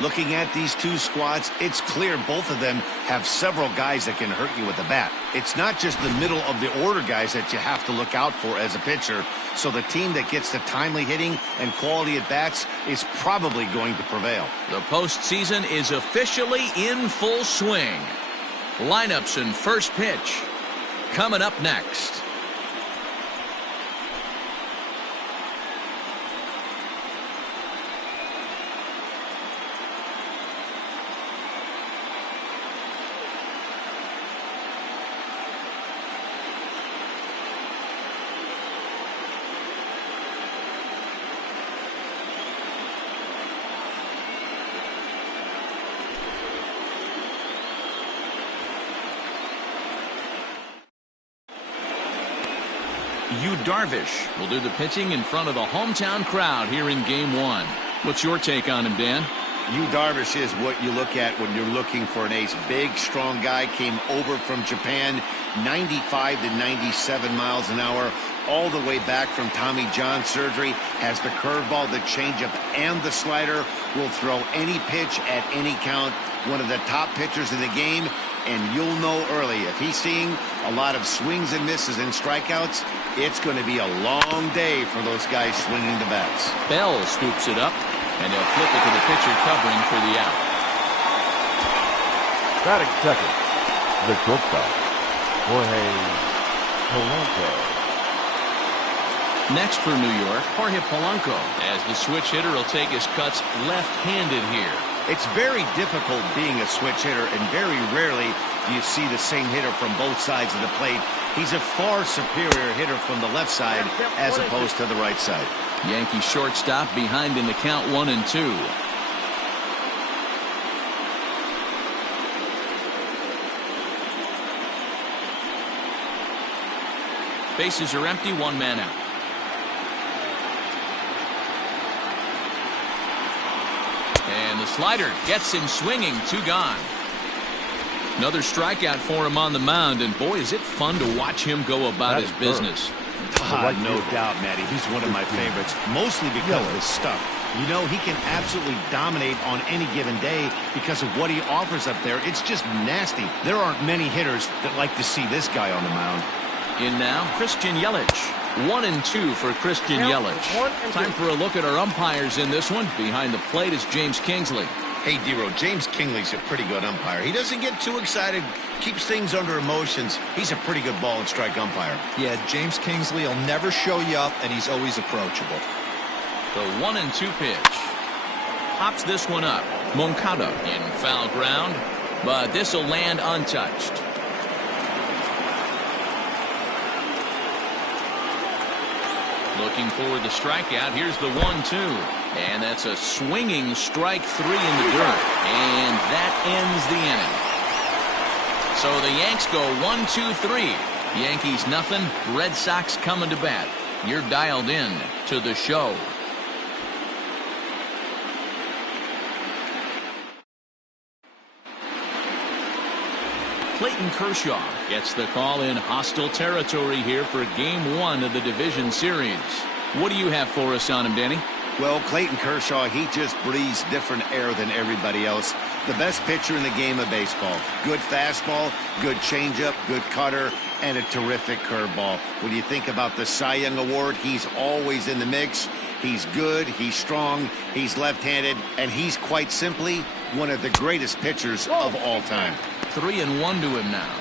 Looking at these two squads, it's clear both of them have several guys that can hurt you with the bat. It's not just the middle of the order guys that you have to look out for as a pitcher. So the team that gets the timely hitting and quality at bats is probably going to prevail. The postseason is officially in full swing. Lineups and first pitch coming up next. Darvish will do the pitching in front of the hometown crowd here in Game 1. What's your take on him, Dan? Darvish is what you look at when you're looking for an ace. Big, strong guy, came over from Japan, 95 to 97 miles an hour, all the way back from Tommy John surgery, has the curveball, the changeup, and the slider, will throw any pitch at any count. One of the top pitchers in the game, and you'll know early if he's seeing a lot of swings and misses and strikeouts, it's going to be a long day for those guys swinging the bats. Bell scoops it up, and he'll flip it to the pitcher covering for the out. Batting second, the shortstop, Jorge Polanco. Next for New York, Jorge Polanco, as the switch hitter will take his cuts left-handed here. It's very difficult being a switch hitter, and very rarely do you see the same hitter from both sides of the plate. He's a far superior hitter from the left side as opposed to the right side. Yankee shortstop behind in the count 1-2. Bases are empty, one man out. And the slider gets him swinging, two gone. Another strikeout for him on the mound, and boy, is it fun to watch him go about his business. No doubt, Matty. He's one of my favorites, mostly because of his stuff. You know, he can absolutely dominate on any given day because of what he offers up there. It's just nasty. There aren't many hitters that like to see this guy on the mound. In now, Christian Yelich. 1-2 for Christian Yelich. Time for a look at our umpires in this one. Behind the plate is James Kingsley. Hey, Dero, James Kingsley's a pretty good umpire. He doesn't get too excited, keeps things under emotions. He's a pretty good ball and strike umpire. Yeah, James Kingsley will never show you up, and he's always approachable. The 1-2 pitch. Pops this one up. Moncada in foul ground, but this will land untouched. Looking for the strikeout. Here's the 1-2. And that's a swinging strike three in the dirt. And that ends the inning. So the Yanks go 1-2-3. Yankees nothing. Red Sox coming to bat. You're dialed in to the show. Clayton Kershaw gets the call in hostile territory here for Game 1 of the Division Series. What do you have for us on him, Danny? Well, Clayton Kershaw, he just breathes different air than everybody else. The best pitcher in the game of baseball. Good fastball, good changeup, good cutter, and a terrific curveball. When you think about the Cy Young Award, he's always in the mix. He's good, he's strong, he's left-handed, and he's quite simply one of the greatest pitchers of all time. 3-1 to him now.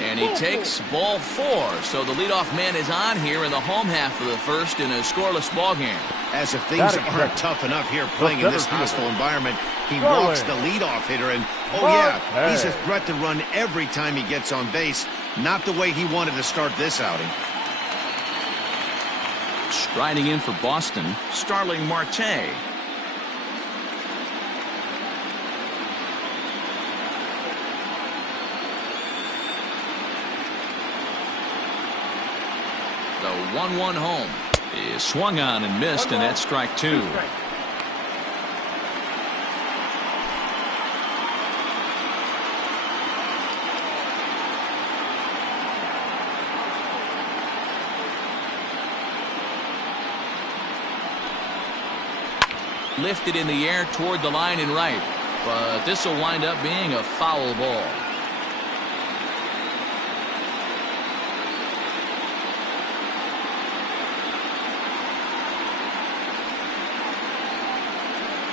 And And he takes ball 4. So the leadoff man is on here in the home half of the first in a scoreless ball game. As if things aren't tough enough here playing in this hostile environment, he walks the leadoff hitter, and he's a threat to run every time he gets on base. Not the way he wanted to start this outing. Striding in for Boston, Starling Marte. The 1-1 home is swung on and missed, and that's strike 2. Lifted in the air toward the line and right, but this will wind up being a foul ball.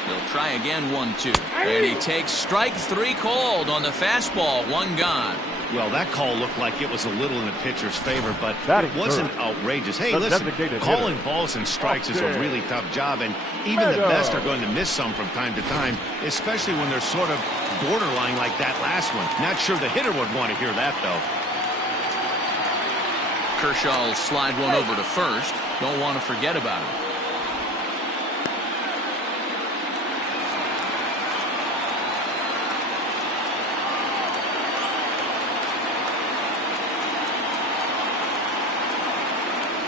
He'll try again, 1-2. And he takes strike 3 called on the fastball, 1 gone. Well, that call looked like it was a little in the pitcher's favor, but it wasn't outrageous. Hey, listen, calling balls and strikes is a really tough job, and even the best are going to miss some from time to time, especially when they're sort of borderline like that last one. Not sure the hitter would want to hear that, though. Kershaw will slide one over to first. Don't want to forget about it.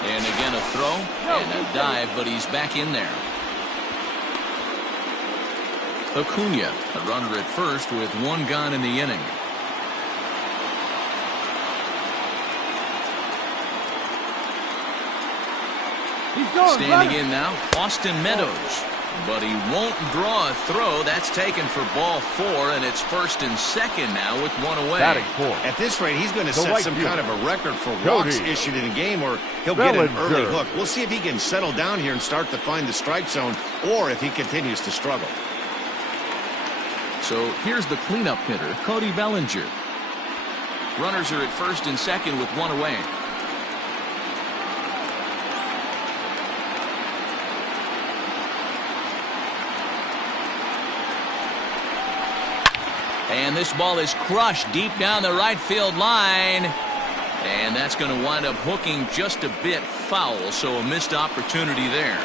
And again a throw and a dive, but he's back in there. Acuna, a runner at first with 1 gone in the inning. Standing in now, Austin Meadows. But he won't draw a throw. That's taken for ball 4, and it's 1st and 2nd now with 1 away. At this rate, he's going to set some kind of a record for walks issued in a game, or he'll get an early hook. We'll see if he can settle down here and start to find the strike zone, or if he continues to struggle. So here's the cleanup hitter, Cody Bellinger. Runners are at 1st and 2nd with 1 away. And this ball is crushed deep down the right field line. And that's going to wind up hooking just a bit foul, so a missed opportunity there.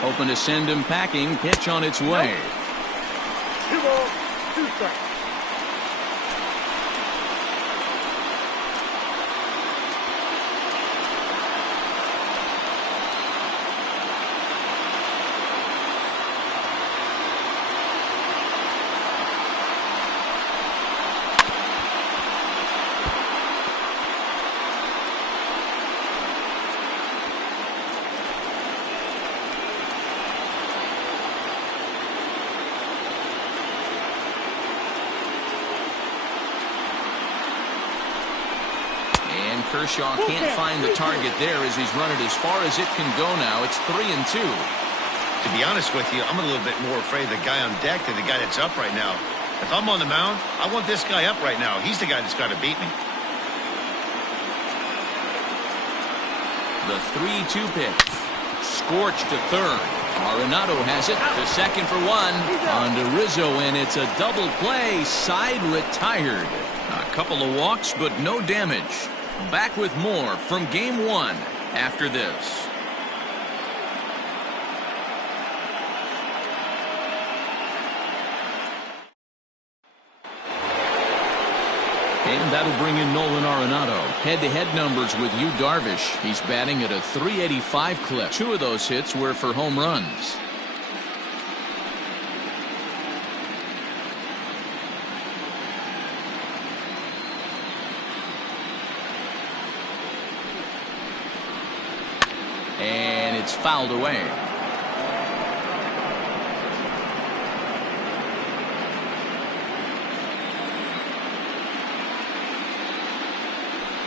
Hoping to send him packing. Pitch on its way. 2 balls, 2 strikes. Kershaw can't find the target there as he's run it as far as it can go now. It's 3-2. To be honest with you, I'm a little bit more afraid of the guy on deck than the guy that's up right now. If I'm on the mound, I want this guy up right now. He's the guy that's got to beat me. The 3-2 pitch. Scorched to third. Arenado has it to second for 1. On to Rizzo, and it's a double play. Side retired. A couple of walks, but no damage. Back with more from Game 1 after this. And that'll bring in Nolan Arenado. Head-to-head numbers with Yu Darvish. He's batting at a .385 clip. 2 of those hits were for home runs. And it's fouled away.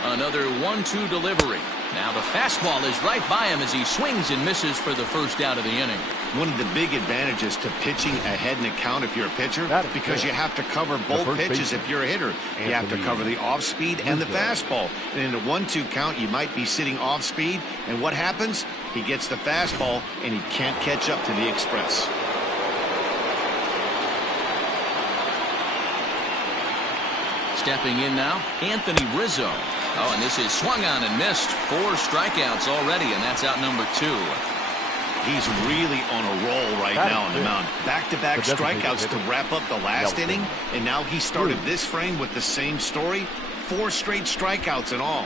Another 1-2 delivery. Now the fastball is right by him as he swings and misses for the first out of the inning. One of the big advantages to pitching ahead in the count if you're a pitcher, because you have to cover both pitches if you're a hitter. You have to cover the off speed and the fastball. And in a 1-2 count, you might be sitting off speed. And what happens? He gets the fastball, and he can't catch up to the express. Stepping in now, Anthony Rizzo. Oh, and this is swung on and missed. 4 strikeouts already, and that's out number 2. He's really on a roll right now on the mound. Back-to-back strikeouts to wrap up the last inning, and now he started this frame with the same story. 4 straight strikeouts in all.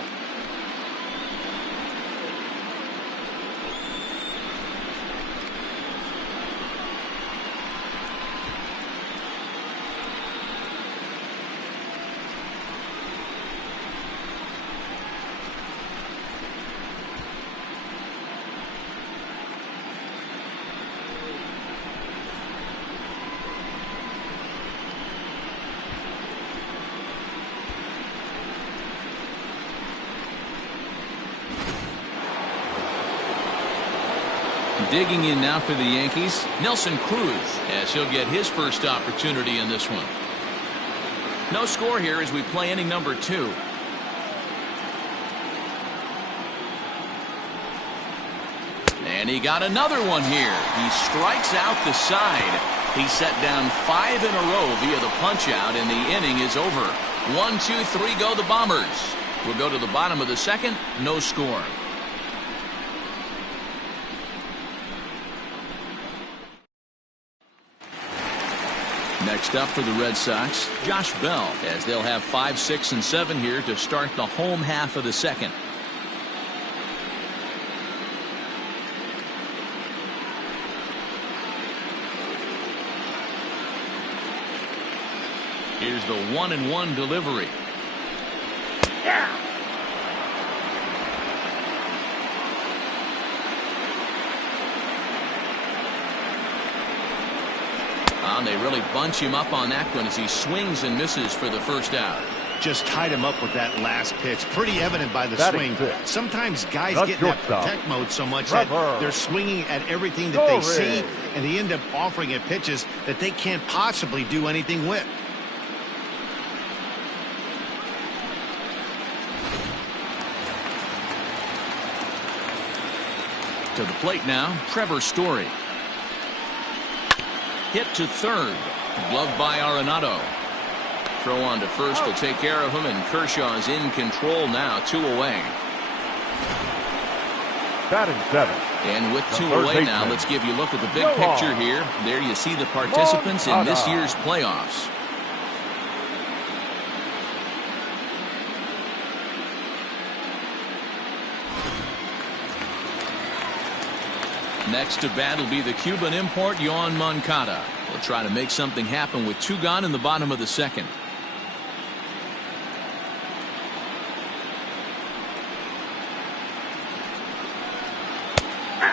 Digging in now for the Yankees, Nelson Cruz, as he'll get his first opportunity in this one. No score here as we play inning number 2. And he got another one here. He strikes out the side. He set down 5 in a row via the punch out, and the inning is over. 1, 2, 3 go the Bombers. We'll go to the bottom of the second. No score. Next up for the Red Sox, Josh Bell, as they'll have 5, 6, and 7 here to start the home half of the second. Here's the 1-1 delivery. Yeah. And they really bunch him up on that one as he swings and misses for the first out. Just tied him up with that last pitch. Pretty evident by the swing. Sometimes guys get in that protect mode so much that they're swinging at everything that they see, and they end up offering it pitches that they can't possibly do anything with. To the plate now, Trevor Story. Hit to third. Gloved by Arenado. Throw on to first will take care of him, and Kershaw's in control now. 2 away. Batting 7. And with 2 away now, let's give you a look at the big picture here. There you see the participants in this year's playoffs. Next to bat will be the Cuban import, Yoan Moncada. We'll try to make something happen with 2 gone in the bottom of the second.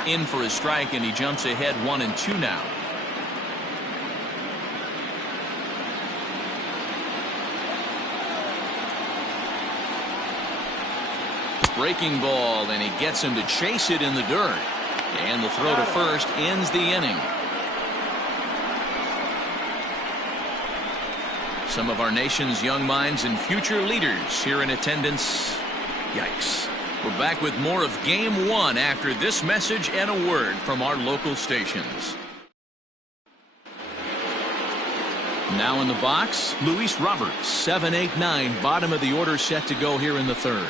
In for a strike, and he jumps ahead 1-2 now. Breaking ball, and he gets him to chase it in the dirt. And the throw to first ends the inning. Some of our nation's young minds and future leaders here in attendance. Yikes. We're back with more of Game 1 after this message and a word from our local stations. Now in the box, Luis Roberts, 7, 8, 9, bottom of the order set to go here in the third.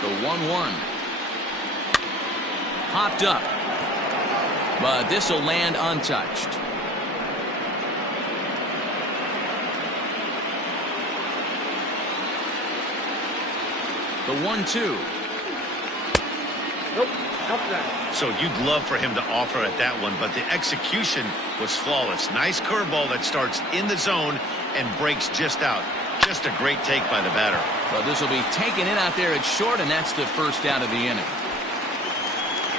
The 1-1. Popped up. But this will land untouched. The 1-2. Nope. Up that. So you'd love for him to offer at that one, but the execution was flawless. Nice curveball that starts in the zone and breaks just out. Just a great take by the batter. Well, this will be taken in out there at short, and that's the first out of the inning.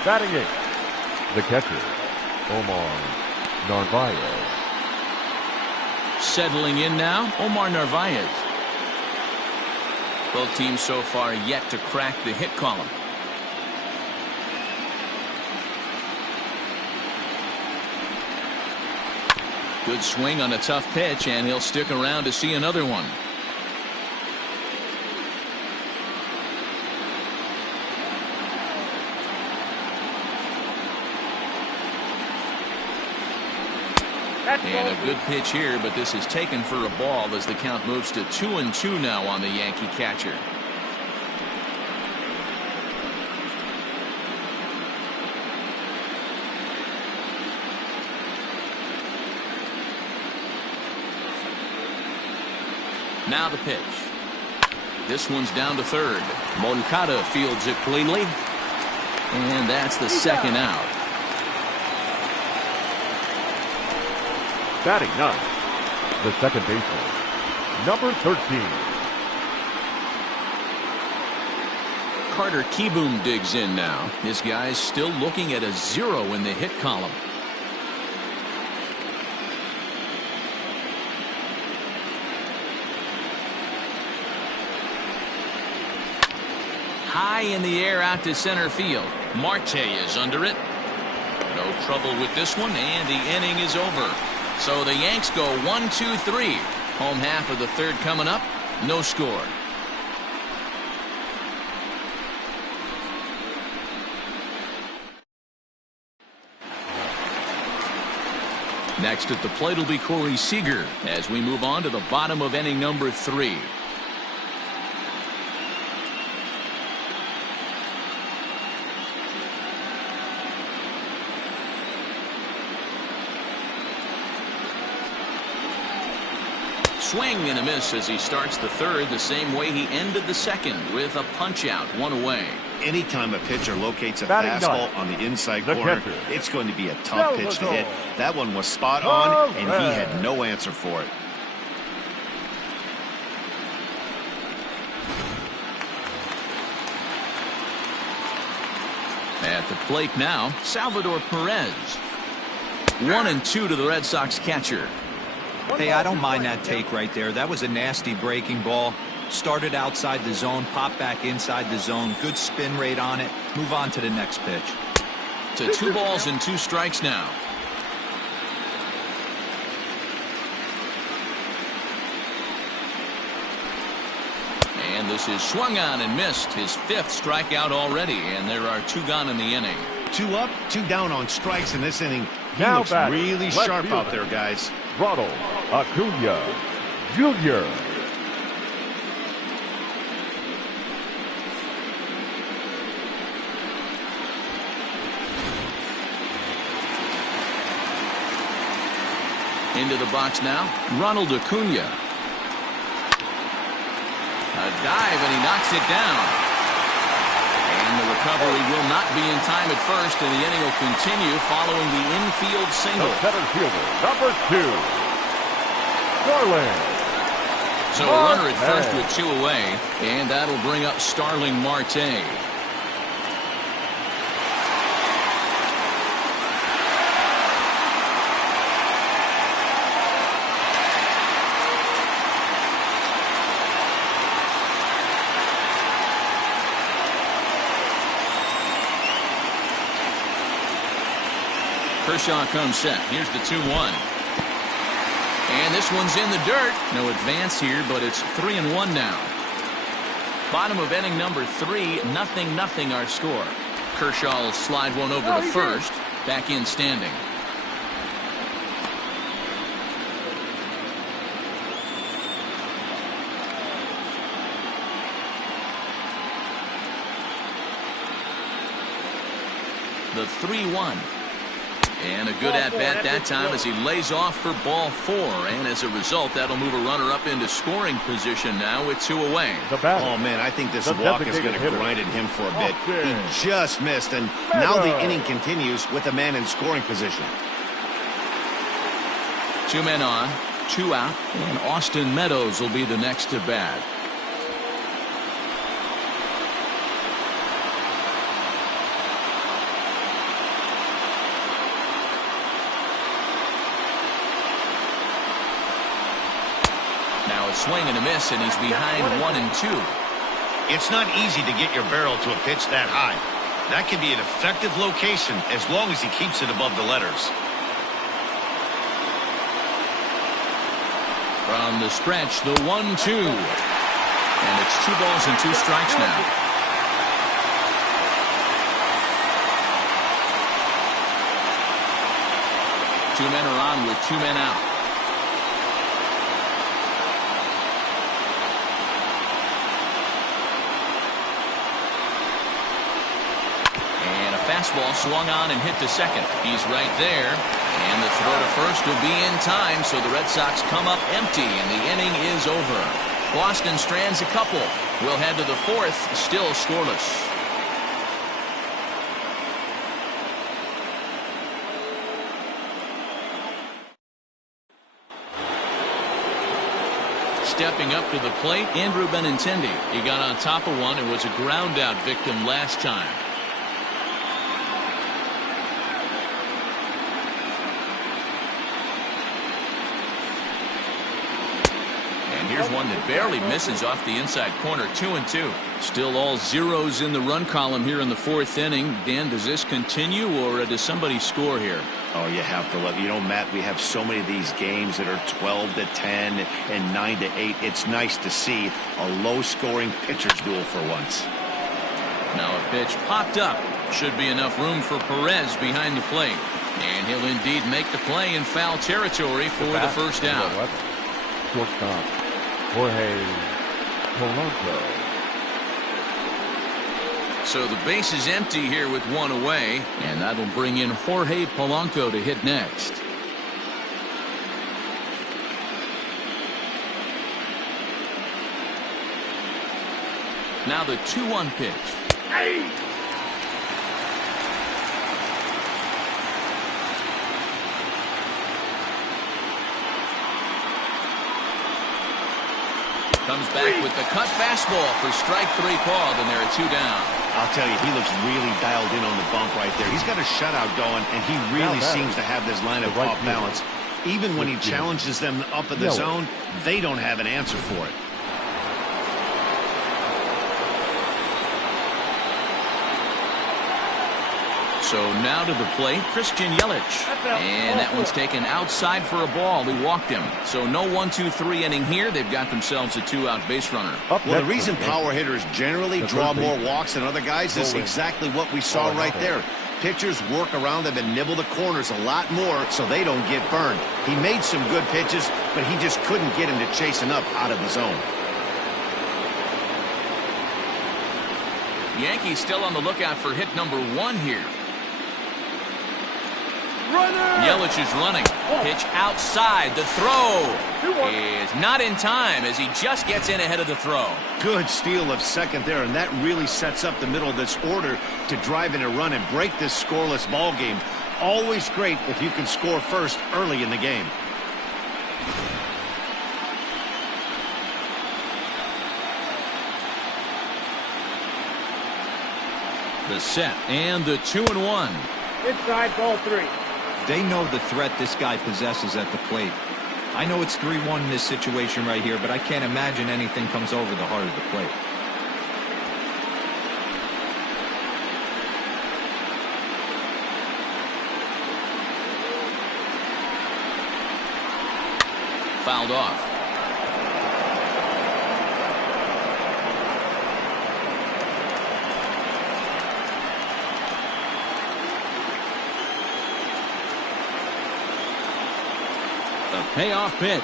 Batting 8. The catcher, Omar Narvaez. Settling in now, Omar Narvaez. Both teams so far yet to crack the hit column. Good swing on a tough pitch, and he'll stick around to see another one. And a good pitch here, but this is taken for a ball as the count moves to 2-2 now on the Yankee catcher. Now the pitch. This one's down to third. Moncada fields it cleanly. And that's the second out. Batting ninth, the second baseman, number 13. Carter Kieboom digs in now. This guy's still looking at a 0 in the hit column. High in the air out to center field. Marte is under it. No trouble with this one, and the inning is over. So the Yanks go 1-2-3. Home half of the third coming up. No score. Next at the plate will be Corey Seager as we move on to the bottom of inning number 3. Swing and a miss as he starts the third the same way he ended the second with a punch out, 1 away. Anytime a pitcher locates a Batting fastball ninth, on the inside the corner, catcher, it's going to be a tough pitch to hit. That one was spot on, and he had no answer for it. At the plate now, Salvador Perez. 1-2 to the Red Sox catcher. Hey, I don't mind that take right there. That was a nasty breaking ball. Started outside the zone, popped back inside the zone. Good spin rate on it. Move on to the next pitch. To 2 balls and 2 strikes now. And this is swung on and missed. His 5th strikeout already, and there are 2 gone in the inning. 2 up, 2 down on strikes in this inning. He Now looks batting, really left sharp fielder, out there, guys. Ronald Acuna Jr. Into the box now, Ronald Acuna. A dive, and he knocks it down. And the recovery will not be in time at first, and the inning will continue following the infield single. The center fielder, number 2, Starling. So a runner at first with 2 away, and that'll bring up Starling Marte. Kershaw comes set. Here's the 2-1. And this one's in the dirt. No advance here, but it's 3-1 now. Bottom of inning number 3, 0-0 our score. Kershaw will slide one over to first. Back in standing. The 3-1. And a good at-bat that time as he lays off for ball 4. And as a result, that'll move a runner up into scoring position now with 2 away. Oh, man, I think this walk is going to grind at him for a bit. He just missed, and now the inning continues with a man in scoring position. 2 men on, 2 out, and Austin Meadows will be the next to bat. A swing and a miss, and he's behind 1-2. It's not easy to get your barrel to a pitch that high. That can be an effective location as long as he keeps it above the letters. From the stretch, the 1-2. And it's 2 balls and 2 strikes now. Two men are on with 2 men out. And a fastball swung on and hit to second. He's right there. And the throw to first will be in time, so the Red Sox come up empty, and the inning is over. Boston strands a couple. We'll head to the 4th, still scoreless. Stepping up to the plate, Andrew Benintendi. He got on top of one and was a ground out victim last time. Here's one that barely misses off the inside corner. 2-2. Still all zeros in the run column here in the 4th inning. Dan, does this continue, or does somebody score here? Oh, you have to love. You know, Matt, we have so many of these games that are 12-10 and 9-8. It's nice to see a low-scoring pitcher's duel for once. Now a pitch popped up. Should be enough room for Perez behind the plate. And he'll indeed make the play in foul territory for the first out. Shortstop, Jorge Polanco. So the base is empty here with 1 away, and that'll bring in Jorge Polanco to hit next. Now the 2-1 pitch. Hey! Comes back with the cut fastball for strike 3 called, and there are 2 down. I'll tell you, he looks really dialed in on the bump right there. He's got a shutout going, and he really seems to have this lineup off balance. Even when he challenges them up in the zone, they don't have an answer for it. So now to the plate, Christian Yelich. And that one's taken outside for a ball. He walked him. So no 1-2-3 inning here. They've got themselves a 2-out base runner. Well, the reason power hitters generally draw more walks than other guys is exactly what we saw right there. Pitchers work around them and nibble the corners a lot more so they don't get burned. He made some good pitches, but he just couldn't get him to chase enough out of the zone. Yankees still on the lookout for hit number 1 here. Runner! Yelich is running. Pitch outside. The throw is not in time as he just gets in ahead of the throw. Good steal of second there, and that really sets up the middle of this order to drive in a run and break this scoreless ball game. Always great if you can score first early in the game. The set and the 2-1. Inside ball 3. They know the threat this guy possesses at the plate. I know it's 3-1 in this situation right here, but I can't imagine anything comes over the heart of the plate. Fouled off. The payoff pitch.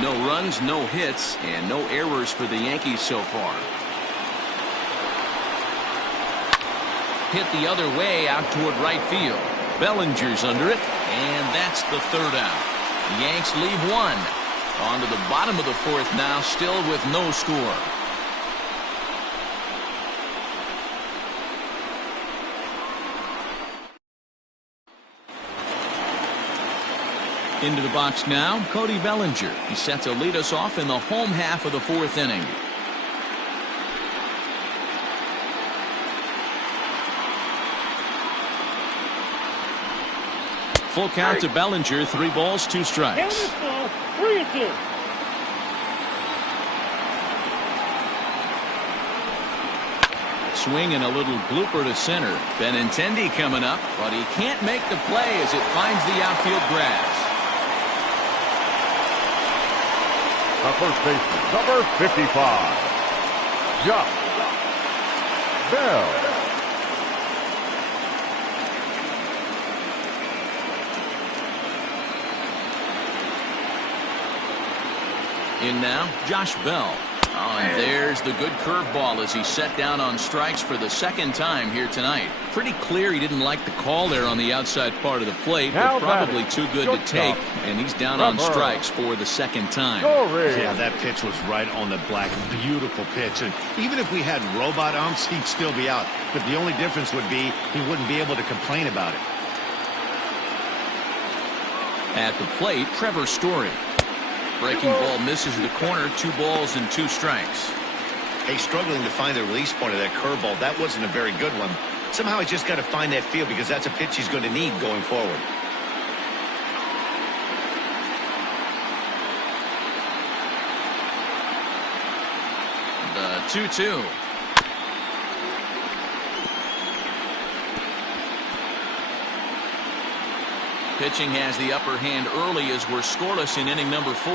No runs, no hits, and no errors for the Yankees so far. Hit the other way out toward right field. Bellinger's under it, and that's the 3rd out. The Yanks leave 1. On to the bottom of the 4th now, still with no score. Into the box now, Cody Bellinger. He's set to lead us off in the home half of the 4th inning. Full count to Bellinger. 3 balls, 2 strikes. Count is full. 3-2. Swing and a little blooper to center. Benintendi coming up, but he can't make the play as it finds the outfield grass. The first baseman, number 55, Josh Bell. In now, Josh Bell. Oh, and there's the good curveball as he set down on strikes for the 2nd time here tonight. Pretty clear he didn't like the call there on the outside part of the plate, but probably too good to take, and he's down on strikes for the 2nd time. Yeah, that pitch was right on the black. Beautiful pitch. And even if we had robot umps, he'd still be out. But the only difference would be he wouldn't be able to complain about it. At the plate, Trevor Story. Breaking ball misses the corner. 2 balls and 2 strikes. Hey, struggling to find the release point of that curveball. That wasn't a very good one. Somehow he's just got to find that feel because that's a pitch he's going to need going forward. The 2-2. Pitching has the upper hand early as we're scoreless in inning number 4.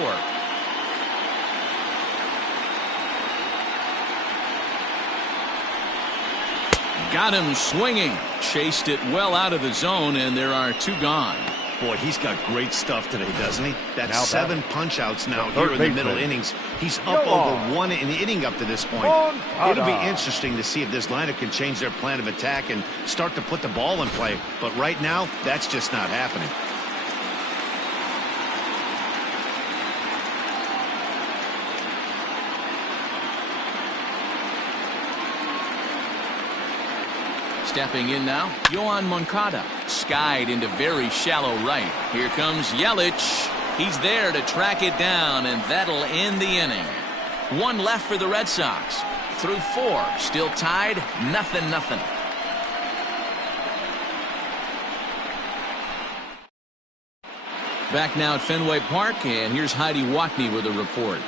Got him swinging. Chased it well out of the zone, and there are 2 gone. Boy, he's got great stuff today, doesn't he? That's now 7 punch-outs now here in the middle innings. He's up over 1 inning up to this point. It'll be interesting to see if this lineup can change their plan of attack and start to put the ball in play. But right now, that's just not happening. Stepping in now, Yohan Moncada. Skied into very shallow right. Here comes Yelich. He's there to track it down, and that'll end the inning. 1 left for the Red Sox. Through 4. Still tied, 0-0. Back now at Fenway Park, and here's Heidi Watney with a report.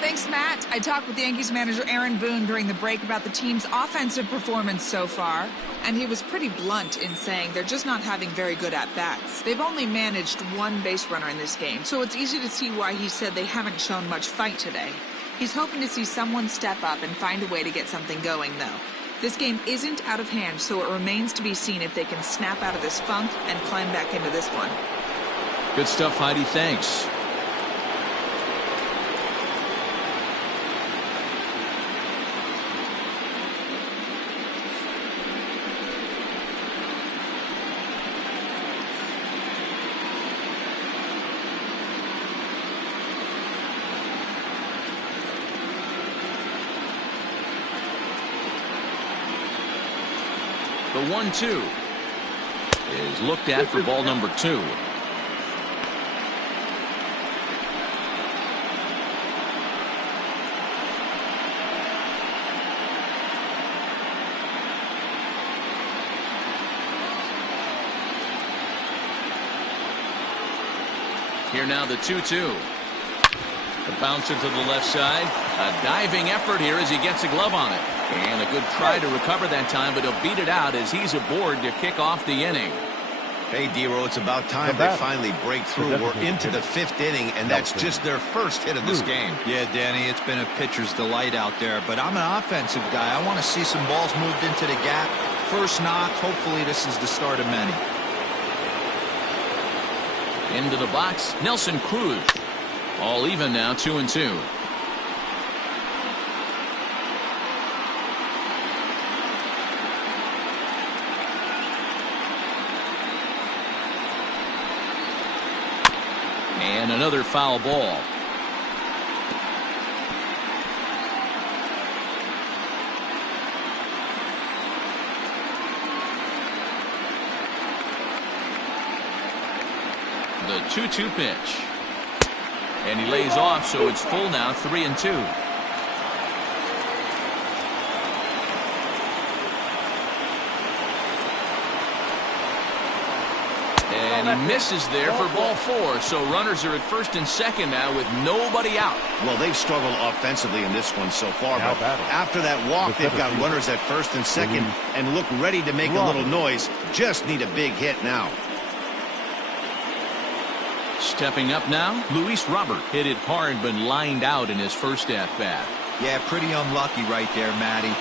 Thanks, Matt. I talked with Yankees manager Aaron Boone during the break about the team's offensive performance so far, and he was pretty blunt in saying they're just not having very good at-bats. They've only managed 1 base runner in this game, so it's easy to see why he said they haven't shown much fight today. He's hoping to see someone step up and find a way to get something going, though. This game isn't out of hand, so it remains to be seen if they can snap out of this funk and climb back into this one. Good stuff, Heidi. Thanks. The 1-2 is looked at for ball number 2. Here now the 2-2. The bouncer to the left side. A diving effort here as he gets a glove on it. And a good try to recover that time, but he'll beat it out as he's aboard to kick off the inning. Hey, D-Row, it's about time they finally break through. We're into the 5th inning, and that's just their first hit of this game. Yeah, Danny, it's been a pitcher's delight out there, but I'm an offensive guy. I want to see some balls moved into the gap. First knock, hopefully this is the start of many. Into the box, Nelson Cruz. All even now, 2-2. And another foul ball. The 2-2 pitch. And he lays off, so it's full now, 3-2. And And he misses there for ball 4. So runners are at first and second now with nobody out. Well, they've struggled offensively in this one so far, but after that walk, they've got runners at first and second and look ready to make a little noise. Just need a big hit now. Stepping up now, Luis Robert hit it hard but lined out in his first at-bat. Yeah, pretty unlucky right there, Matty.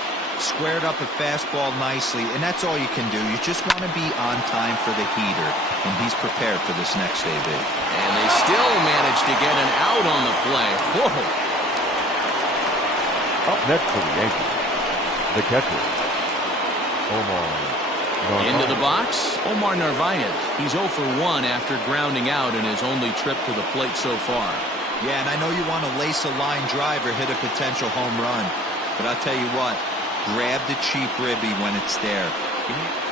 Squared up a fastball nicely, and that's all you can do. You just want to be on time for the heater, and he's prepared for this next day, big. And they still managed to get an out on the play. Whoa! Up next for the Yankees, the catcher, Omar Narvaez. Into the box, Omar Narvaez. He's 0 for 1 after grounding out in his only trip to the plate so far. Yeah, and I know you want to lace a line drive or hit a potential home run, but I'll tell you what, grab the cheap ribby when it's there.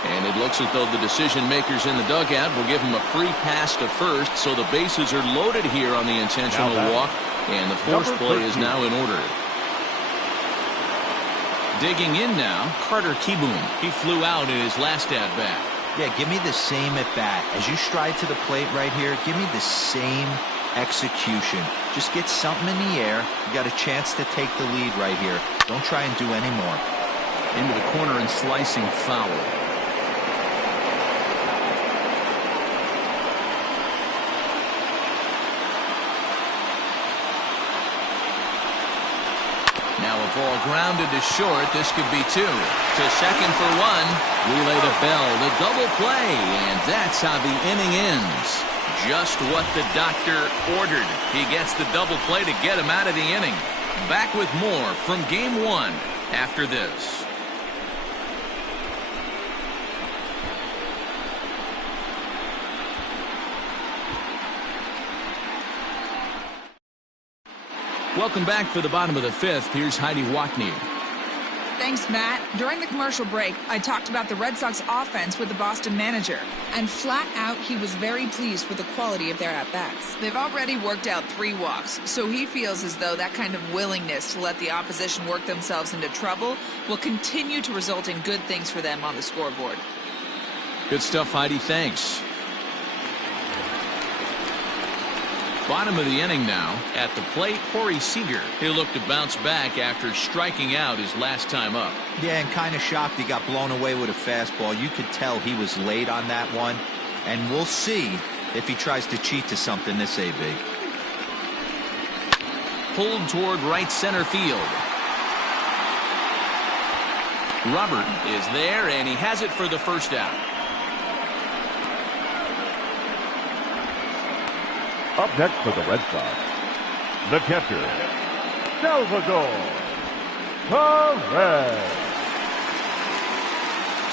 And it looks as though the decision makers in the dugout will give him a free pass to first, so the bases are loaded here on the intentional walk, and the force play is now in order. Digging in now, Carter Kieboom. He flew out in his last at-bat. Yeah, give me the same at-bat. As you stride to the plate right here, give me the same execution. Just get something in the air. You got a chance to take the lead right here. Don't try and do any more. Into the corner and slicing foul. Now a ball grounded to short. This could be 2. To second for 1. Relay to Bell. The double play. And that's how the inning ends. Just what the doctor ordered. He gets the double play to get him out of the inning. Back with more from Game 1 after this. Welcome back for the bottom of the 5th. Here's Heidi Watney. Thanks, Matt. During the commercial break, I talked about the Red Sox offense with the Boston manager. And flat out, he was very pleased with the quality of their at-bats. They've already worked out 3 walks, so he feels as though that kind of willingness to let the opposition work themselves into trouble will continue to result in good things for them on the scoreboard. Good stuff, Heidi. Thanks. Bottom of the inning now. At the plate, Corey Seager. He'll look to bounce back after striking out his last time up. Yeah, and kind of shocked he got blown away with a fastball. You could tell he was late on that one. And we'll see if he tries to cheat to something this A big. Pulled toward right center field. Robert is there, and he has it for the first out. Up next for the Red Sox, the catcher, Salvador Perez.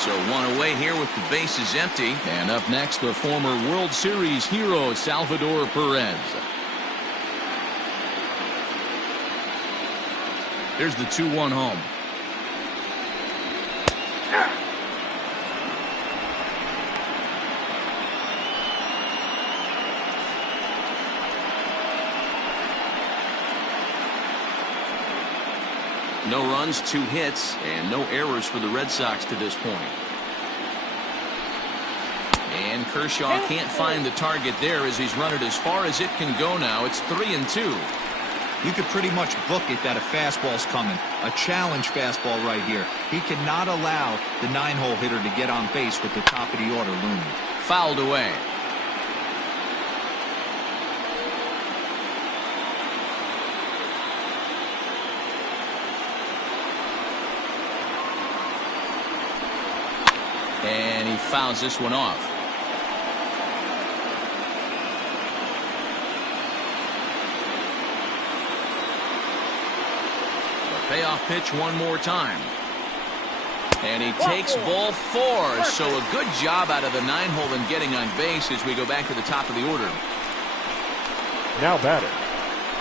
So 1 away here with the bases empty. And up next, the former World Series hero, Salvador Perez. Here's the 2-1 home. No runs, 2 hits, and no errors for the Red Sox to this point. And Kershaw can't find the target there as he's run it as far as it can go now. It's 3-2. You could pretty much book it that a fastball's coming. A challenge fastball right here. He cannot allow the 9-hole hitter to get on base with the top of the order looming. Fouled away. And he fouls this one off. The payoff pitch one more time. And he takes ball 4. So a good job out of the 9-hole and getting on base as we go back to the top of the order. Now batting,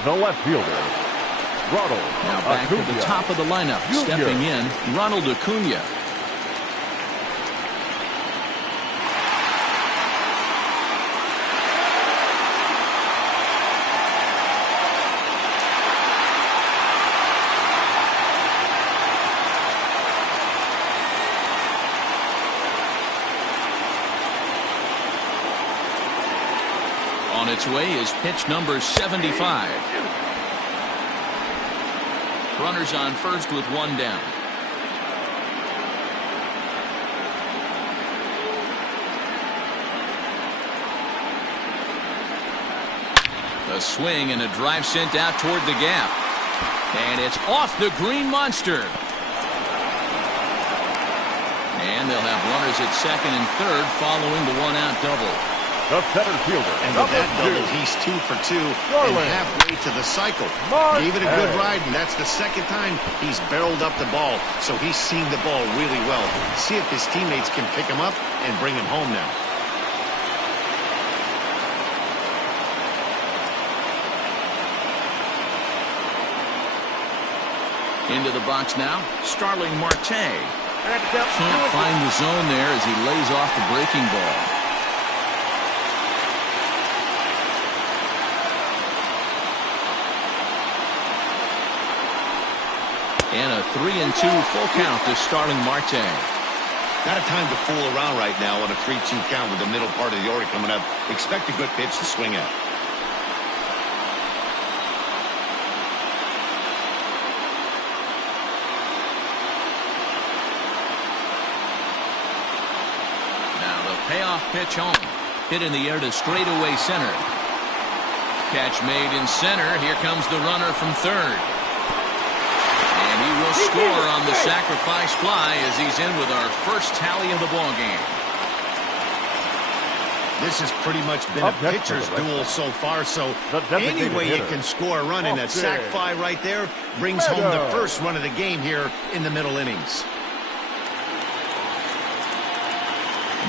the left fielder, Ronald Now back Acuna to the top of the lineup. Jr. Stepping in, Ronald Acuna. On its way is pitch number 75. Runners on first with one down. A swing and a drive sent out toward the gap. And it's off the green monster. And they'll have runners at second and third following the one-out double. The center fielder. And with that double, he's 2 for 2 and halfway to the cycle. Gave it a good ride, and that's the second time he's barreled up the ball. So he's seen the ball really well. See if his teammates can pick him up and bring him home now. Into the box now, Starling Marte. Can't find the zone there as he lays off the breaking ball. And a 3-2 full count to Starling Marte. Not a time to fool around right now on a 3-2 count with the middle part of the order coming up. Expect a good pitch to swing at. Now the payoff pitch home. Hit in the air to straightaway center. Catch made in center. Here comes the runner from third. And he will score on the sacrifice fly as he's in with our first tally of the ball game. This has pretty much been a pitcher's duel so far, so any way you can score a run, and a sac fly right there brings home the first run of the game here in the middle innings.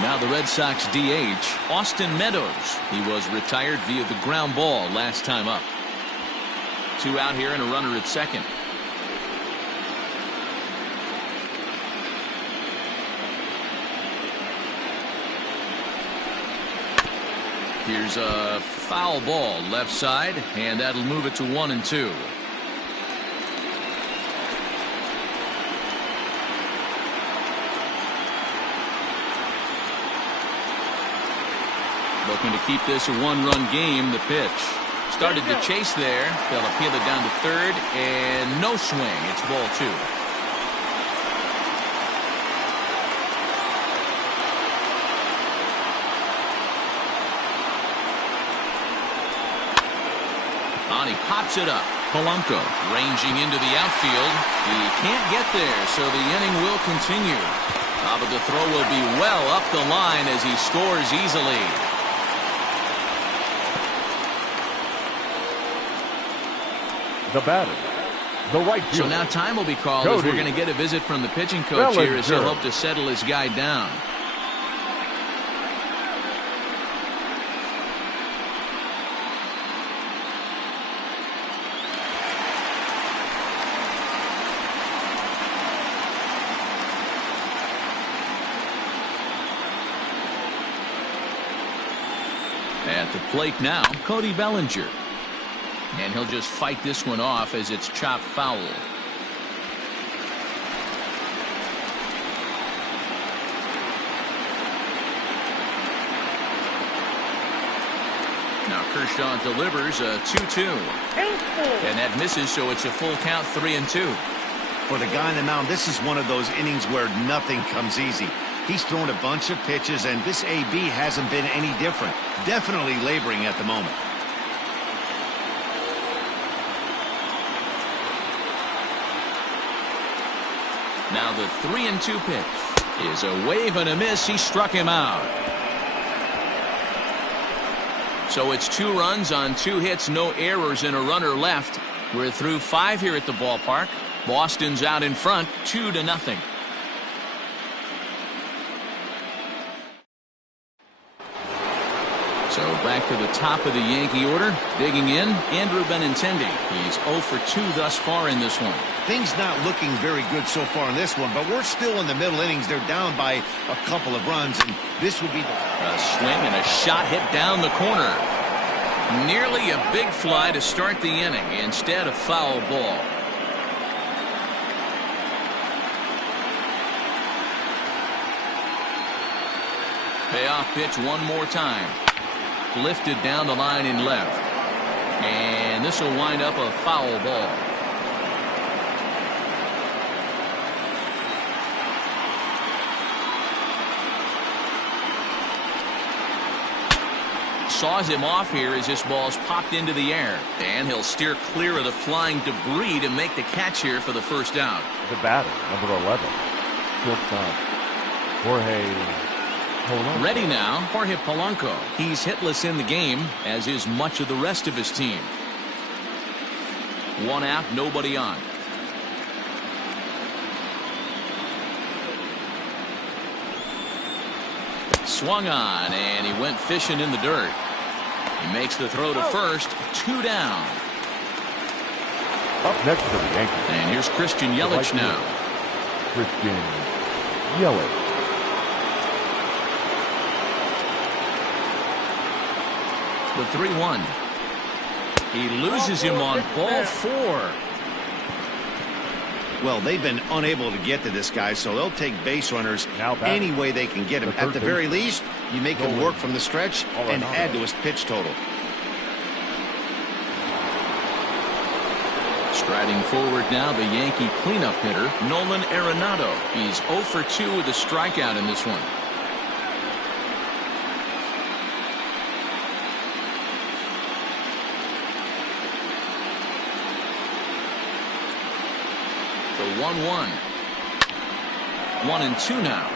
Now the Red Sox DH, Austin Meadows. He was retired via the ground ball last time up. 2 out here and a runner at second. Here's a foul ball left side, and that'll move it to 1-2. Looking to keep this a one-run game. The pitch started to chase there. They'll appeal it down to third, and no swing. It's ball 2. He pops it up. Polanco ranging into the outfield. He can't get there, so the inning will continue. But the throw will be well up the line as he scores easily. The batter, the right fielder. So now time will be called as we're going to get a visit from the pitching coach here as he'll hope to settle his guy down. At the plate now, Cody Bellinger. And he'll just fight this one off as it's chopped foul. Now Kershaw delivers a 2-2. And that misses, so it's a full count, 3-2. For the guy on the mound, this is one of those innings where nothing comes easy. He's thrown a bunch of pitches, and this AB hasn't been any different. Definitely laboring at the moment. Now the 3-2 pitch is a wave and a miss. He struck him out. So it's 2 runs on 2 hits, no errors, and a runner left. We're through 5 here at the ballpark. Boston's out in front, 2-0. So back to the top of the Yankee order. Digging in, Andrew Benintendi. He's 0 for 2 thus far in this one. Things not looking very good so far in this one, but we're still in the middle innings. They're down by a couple of runs, and this would be a swing and a shot hit down the corner. Nearly a big fly to start the inning. Instead, a foul ball. Payoff pitch one more time. lifted down the line in left. And this will wind up a foul ball. Saws him off here as this ball's popped into the air. And he'll steer clear of the flying debris to make the catch here for the first out. The batter, number 11, shortstop, Jorge Polanco. Ready now, Jorge Polanco. He's hitless in the game, as is much of the rest of his team. One out, nobody on. Swung on, and he went fishing in the dirt. He makes the throw to first, 2 down. Up next for the Yankees. And here's Christian Yelich now. Christian Yelich. The 3-1. He loses him on ball 4. Well, they've been unable to get to this guy, so they'll take base runners any way they can get him. At the very least, you make him work from the stretch and add to his pitch total. Striding forward now, the Yankee cleanup hitter, Nolan Arenado. He's 0 for 2 with a strikeout in this one. The 1-1. 1-2 now.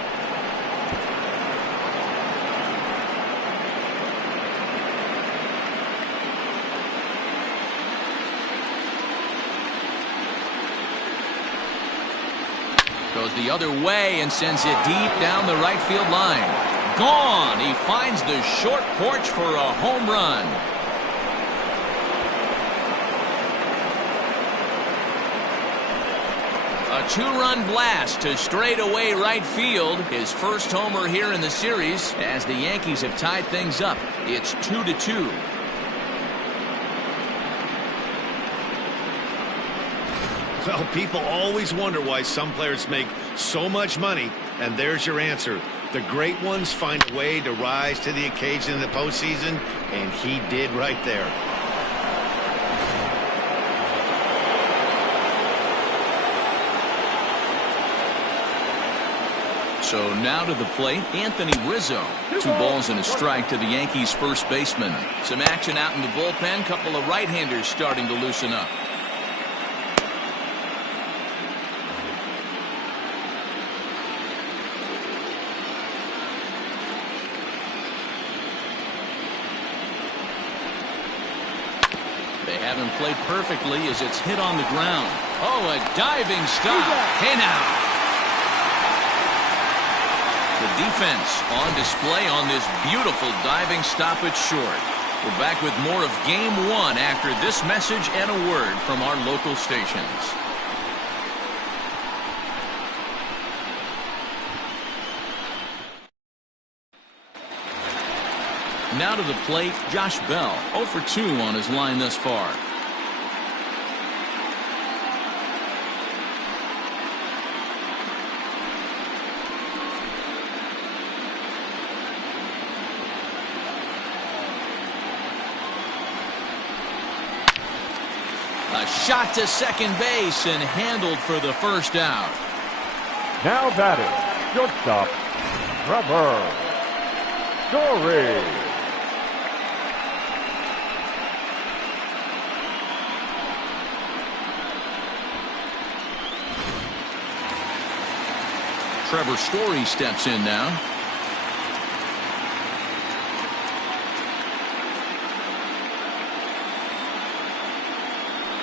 Goes the other way and sends it deep down the right field line. Gone. He finds the short porch for a home run. A 2-run blast to straightaway right field. His first homer here in the series as the Yankees have tied things up. It's 2-2. Well, people always wonder why some players make so much money, and there's your answer. The great ones find a way to rise to the occasion in the postseason, and he did right there. So now to the plate, Anthony Rizzo. 2 balls and a strike to the Yankees first baseman. Some action out in the bullpen. Couple of right-handers starting to loosen up. They haven't played perfectly as it's hit on the ground. Oh, a diving stop. Hey now. The defense on display on this beautiful diving stop at short. We're back with more of Game 1 after this message and a word from our local stations. Now to the plate, Josh Bell, 0 for 2 on his line thus far. A shot to second base and handled for the first out. Now batting, shortstop, Trevor Story. Trevor Story steps in now.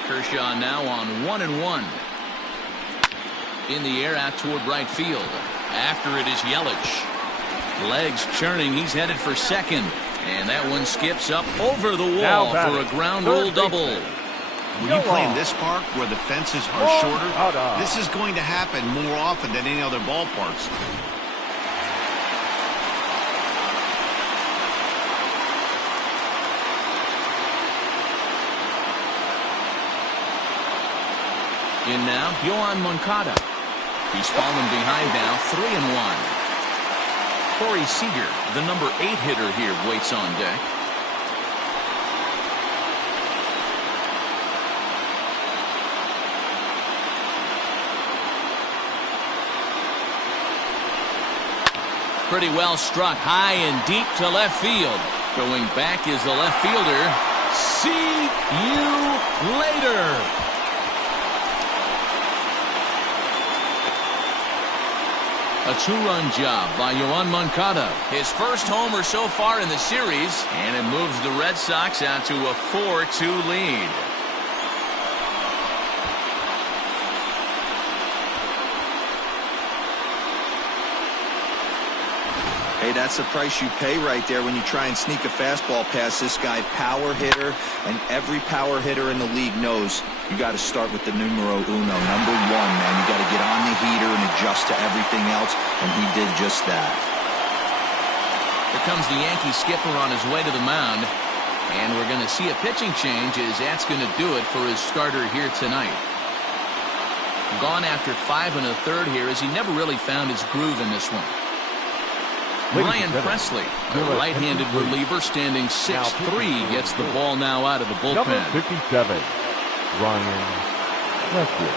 Kershaw now on 1-1. In the air out toward right field. After it is Yelich. Legs churning. He's headed for second. And that one skips up over the wall for a ground rule double. When you play in this park where the fences are shorter, this is going to happen more often than any other ballparks. In now, Yohan Moncada. He's fallen behind now, 3-1. Corey Seager, the number 8 hitter here, waits on deck. pretty well struck high and deep to left field. Going back is the left fielder. See you later. A two-run job by Yoan Moncada. His first homer so far in the series, and it moves the Red Sox out to a 4-2 lead. Hey, that's the price you pay right there when you try and sneak a fastball past this guy. Power hitter, and every power hitter in the league knows you got to start with the numero uno, number one, man. You got to get on the heater and adjust to everything else, and he did just that. Here comes the Yankee skipper on his way to the mound, and we're going to see a pitching change as that's going to do it for his starter here tonight. Gone after 5 1/3 here as he never really found his groove in this one. Ryan Presley, the right-handed reliever, standing 6'3", gets the ball now out of the bullpen. Number 57, Ryan Presley.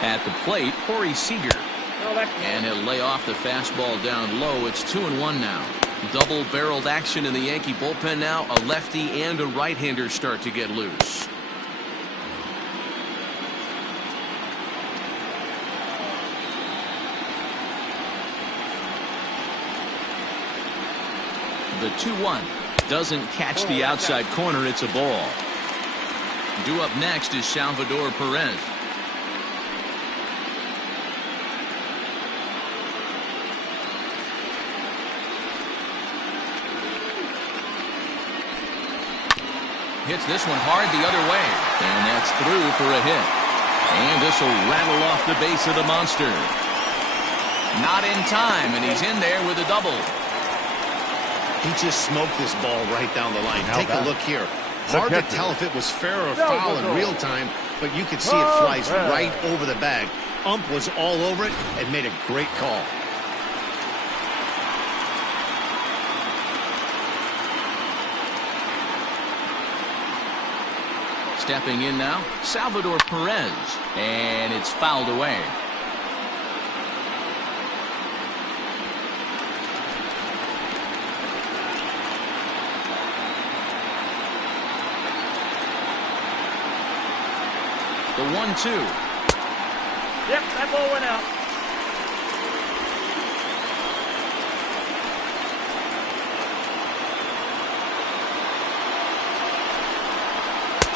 At the plate, Corey Seager. And he'll lay off the fastball down low. It's 2-1 now. Double-barreled action in the Yankee bullpen now. A lefty and a right-hander start to get loose. The 2-1 doesn't catch the outside corner. It's a ball. Due up next is Salvador Perez. Hits this one hard the other way, and that's through for a hit. And this will rattle off the base of the monster. Not in time, and he's in there with a double. He just smoked this ball right down the line. Take a look here. The Hard to catcher. tell if it was fair or foul in real time, but you could see it flies right over the bag. Ump was all over it and made a great call. Stepping in now, Salvador Perez, and it's fouled away. The 1-2. Yep, that ball went out.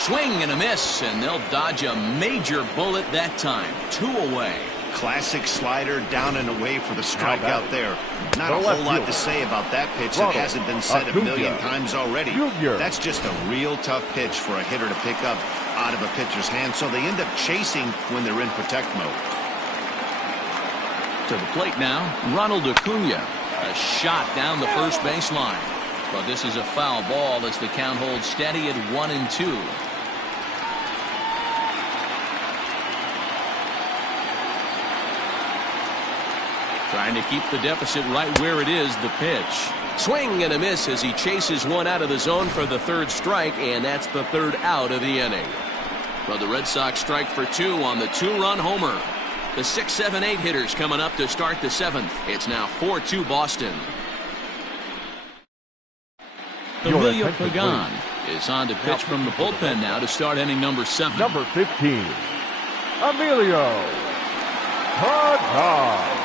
Swing and a miss, and they'll dodge a major bullet that time. 2 away. Classic slider down and away for the strikeout there. Not a whole lot to say about that pitch that hasn't been said a million times already. That's just a real tough pitch for a hitter to pick up out of a pitcher's hand, so they end up chasing when they're in protect mode. To the plate now, Ronald Acuna. A shot down the first baseline. But this is a foul ball as the count holds steady at 1-2. Trying to keep the deficit right where it is, the pitch. Swing and a miss as he chases one out of the zone for the third strike, and that's the third out of the inning. But the Red Sox strike for 2 on the 2-run homer. The 6, 7, 8 hitters coming up to start the 7th. It's now 4-2 Boston. Emilio Pagan is on to pitch from the bullpen now to start inning number 7. Number 15, Emilio Pagan.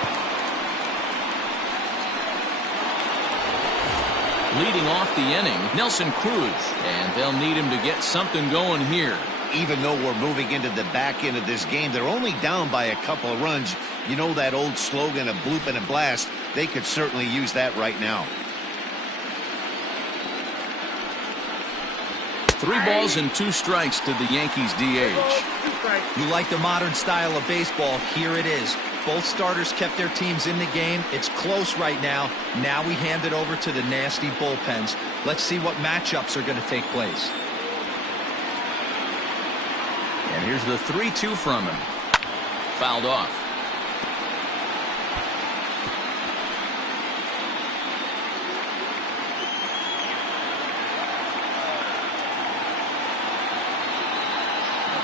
Leading off the inning, Nelson Cruz, and they'll need him to get something going here. Even though we're moving into the back end of this game, they're only down by a couple of runs. You know that old slogan, a bloop and a blast. They could certainly use that right now. 3 balls and 2 strikes to the Yankees DH. You like the modern style of baseball, here it is. Both starters kept their teams in the game. It's close right now. Now we hand it over to the nasty bullpens. Let's see what matchups are going to take place. And here's the 3-2 from him. Fouled off.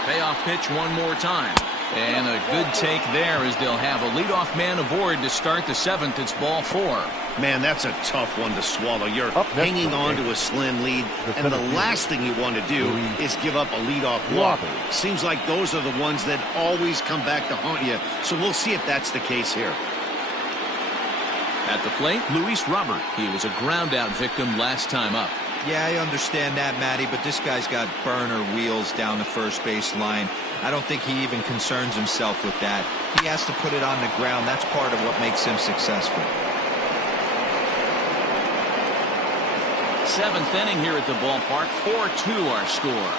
Payoff pitch one more time. And a good take there as they'll have a leadoff man aboard to start the 7th. It's ball 4. Man, that's a tough one to swallow. You're hanging on to a slim lead, and the last thing you want to do is give up a leadoff walk. Seems like those are the ones that always come back to haunt you, so we'll see if that's the case here. At the plate, Luis Robert. He was a ground-out victim last time up. Yeah, I understand that, Matty, but this guy's got burner wheels down the first base line. I don't think he even concerns himself with that. He has to put it on the ground. That's part of what makes him successful. 7th inning here at the ballpark. 4-2 our score.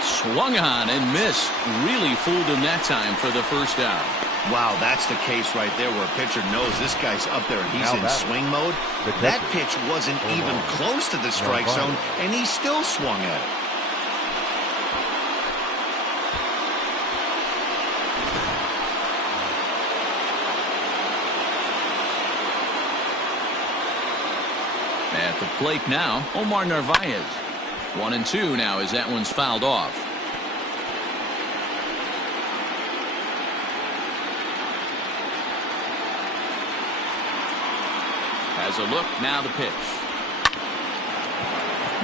Swung on and missed. Really fooled him that time for the first out. Wow, that's the case right there where a pitcher knows this guy's up there and he's in swing mode. That pitch wasn't even close to the strike zone, and he still swung at it. At the plate now, Omar Narvaez. 1-2 now as that one's fouled off. Has a look, now the pitch.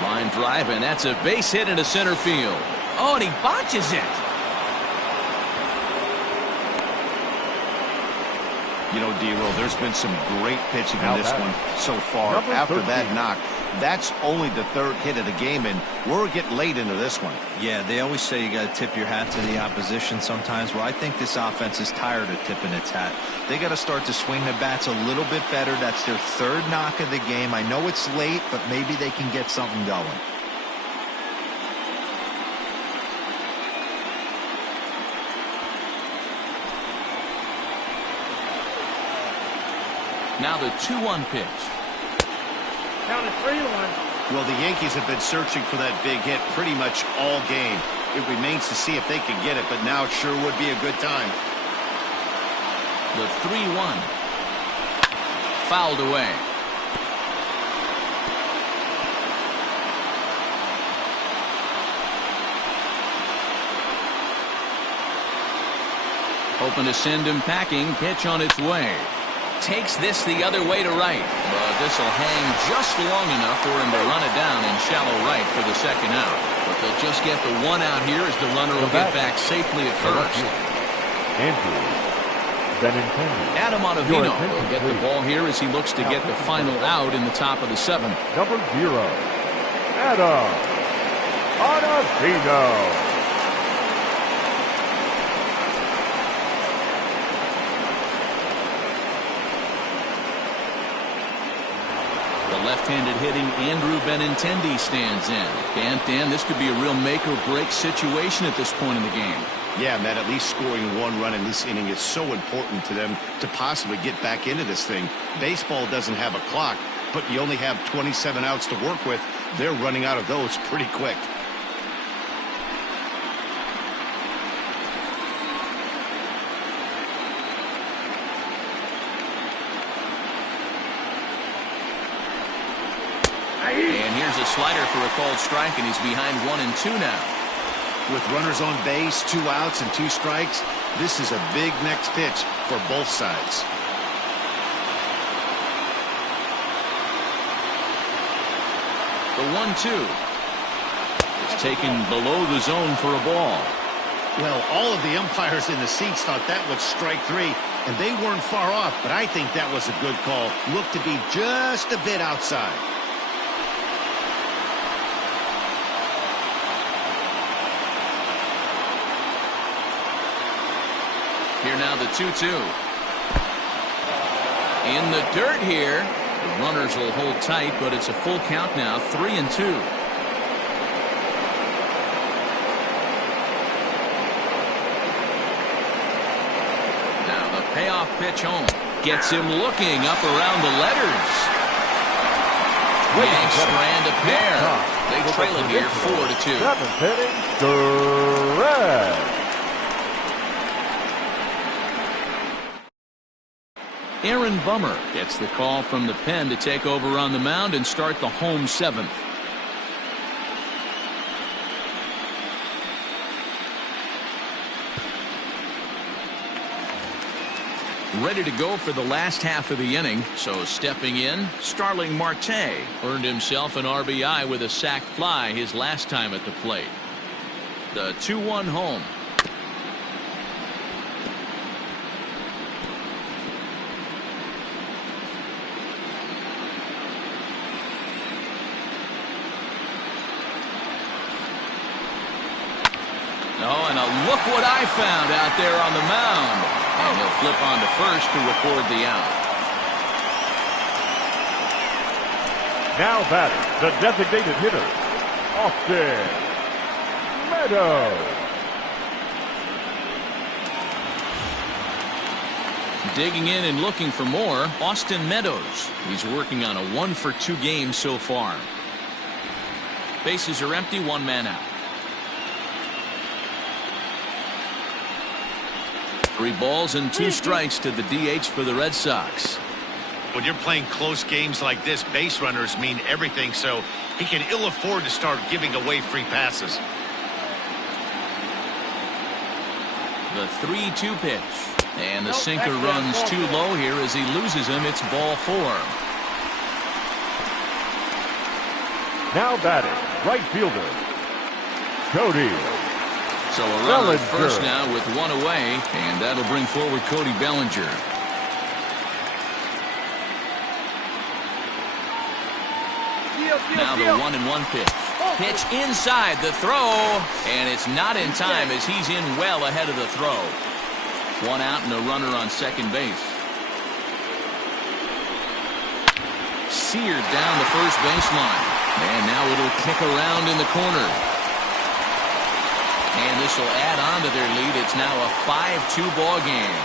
Line drive, and that's a base hit into center field. Oh, and he botches it. You know, D-Roll, there's been some great pitching in this one so far. After that knock, that's only the 3rd hit of the game, and we're getting late into this one. Yeah, they always say you got to tip your hat to the opposition sometimes. Well, I think this offense is tired of tipping its hat. They got to start to swing the bats a little bit better. That's their 3rd knock of the game. I know it's late, but maybe they can get something going. Now the 2-1 pitch. Count it 3-1. Well, the Yankees have been searching for that big hit pretty much all game. It remains to see if they can get it, but now it sure would be a good time. The 3-1. Fouled away. Hoping to send him packing. Pitch on its way. Takes this the other way to right. But this will hang just long enough for him to run it down in shallow right for the 2nd out. But they'll just get the 1 out here as the runner will get back safely at first. Andrew Benintendi. Adam Ottavino will get the ball here as he looks to get the final out in the top of the 7th. Number 0, Adam Ottavino. Left-handed hitting Andrew Benintendi stands in. Dan, this could be a real make-or-break situation at this point in the game. Yeah, Matt, at least scoring 1 run in this inning is so important to them to possibly get back into this thing. Baseball doesn't have a clock, but you only have 27 outs to work with. They're running out of those pretty quick. And here's a slider for a called strike, and he's behind 1-2 now. With runners on base, 2 outs and 2 strikes, this is a big next pitch for both sides. The 1-2. It's taken below the zone for a ball. Well, all of the umpires in the seats thought that was strike 3, and they weren't far off, but I think that was a good call. Looked to be just a bit outside. Here now the 2-2. In the dirt here. The runners will hold tight, but it's a full count now, 3-2. Now the payoff pitch home. Gets him looking up around the letters. Yanks strand a pair. They trail it here 4-2. 7th inning, Direct. Aaron Bummer gets the call from the pen to take over on the mound and start the home 7th. ready to go for the last half of the inning. So stepping in, Starling Marte earned himself an RBI with a sac fly his last time at the plate. The 2-1 home. Oh, and look what I found out there on the mound. And he'll flip on to first to record the out. Now batting, the designated hitter, Austin Meadows. Digging in and looking for more, Austin Meadows. He's working on a 1-for-2 game so far. Bases are empty, one man out. 3 balls and 2 strikes to the DH for the Red Sox. When you're playing close games like this, base runners mean everything, so he can ill afford to start giving away free passes. The 3-2 pitch. And the sinker runs too low here as he loses him. It's ball 4. Now batting, right fielder, Cody. So a runner at first now with 1 away, and that'll bring forward Cody Bellinger. Now the 1-1 pitch. Pitch inside the throw, and it's not in time as he's in well ahead of the throw. 1 out and a runner on second base. Seared down the first baseline, and now it'll kick around in the corner. And this will add on to their lead. It's now a 5-2 ball game.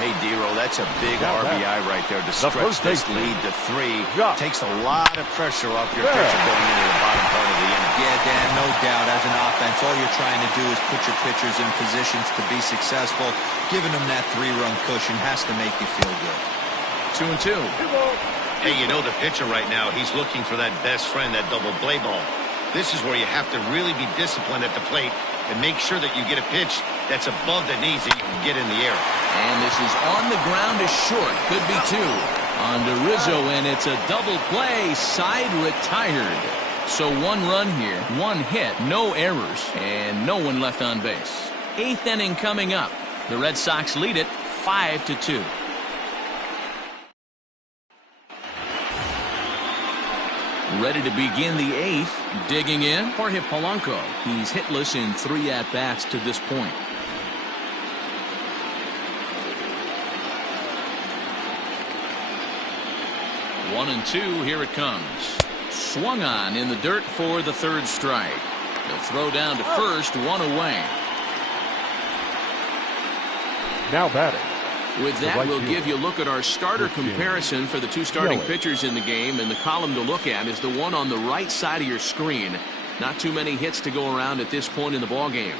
Hey, Dero, that's a big RBI right there to stretch this lead to 3. Takes a lot of pressure off your pitcher going into the bottom part of the inning. Yeah, Dan, no doubt. As an offense, all you're trying to do is put your pitchers in positions to be successful. Giving them that 3-run cushion has to make you feel good. 2-2. Hey, you know the pitcher right now, he's looking for that best friend, that double play ball. This is where you have to really be disciplined at the plate and make sure that you get a pitch that's above the knees that you can get in the air. And this is on the ground is short. Could be 2. On to Rizzo, and it's a double play. Side retired. So 1 run here, 1 hit, no errors, and no one left on base. 8th inning coming up. The Red Sox lead it 5-2. Ready to begin the 8th. Digging in, Jorge Polanco. He's hitless in 3 at-bats to this point. One and 2, here it comes. Swung on in the dirt for the 3rd strike. He'll throw down to first, 1 away. Now batting. With that, we'll give you a look at our starter comparison for the 2 starting pitchers in the game, and the column to look at is the one on the right side of your screen. Not too many hits to go around at this point in the ball game.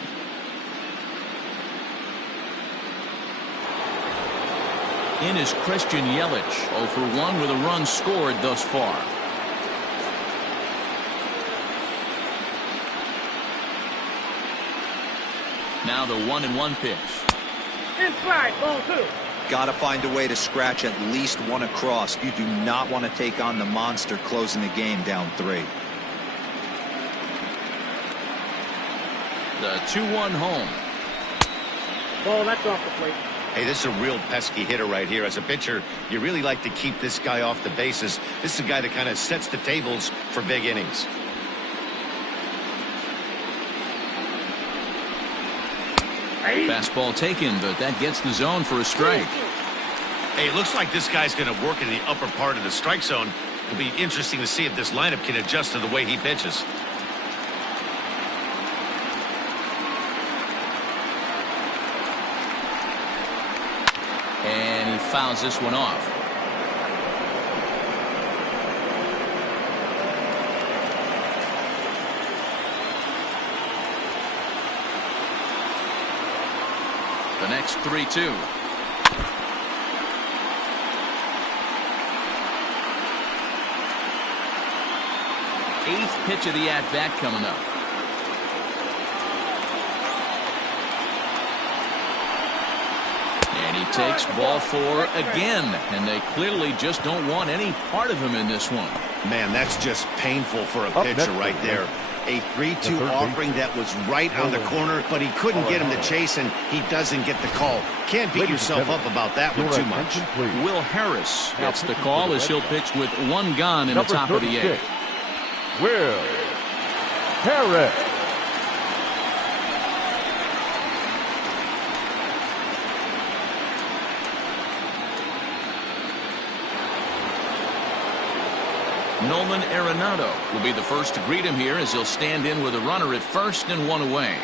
In is Christian Yelich, 0 for 1 with a run scored thus far. Now the 1-1 pitch. Inside, ball 2. Got to find a way to scratch at least 1 across. You do not want to take on the monster closing the game down 3. The 2-1 home. Ball, that's off the plate. Hey, this is a real pesky hitter right here. As a pitcher, you really like to keep this guy off the bases. This is a guy that kind of sets the tables for big innings. Fastball taken, but that gets the zone for a strike. Hey, it looks like this guy's going to work in the upper part of the strike zone. It'll be interesting to see if this lineup can adjust to the way he pitches. And he fouls this one off. The next 3-2. Eighth pitch of the at-bat coming up. And And he takes ball 4 again, and they clearly just don't want any part of him in this one. Man, that's just painful for a pitcher right there. A 3-2 offering that was right on the corner, but he couldn't get him to chase, and he doesn't get the call. Can't beat yourself up about that one too much. Will Harris gets the call as he'll pitch with 1 gone in the top of the 8th. Will Harris. Nolan Arenado will be the first to greet him here as he'll stand in with a runner at first and 1 away.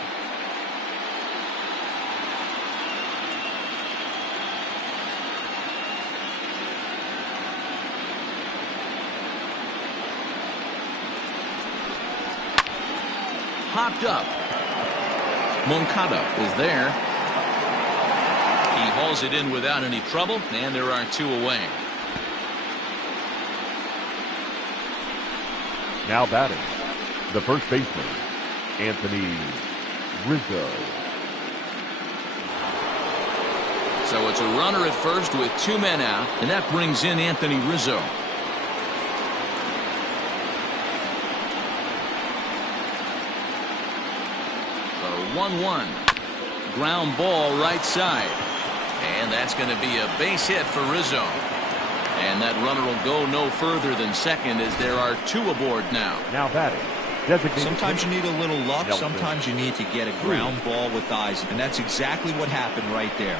Hopped up. Moncada is there. He hauls it in without any trouble, and there are 2 away. Now batting, the first baseman, Anthony Rizzo. So it's a runner at first with 2 men out, and that brings in Anthony Rizzo. The 1-1. Ground ball right side. And that's going to be a base hit for Rizzo. And that runner will go no further than second as there are 2 aboard now. Now batting. Sometimes you need a little luck. Sometimes you need to get a ground ball with eyes. And that's exactly what happened right there.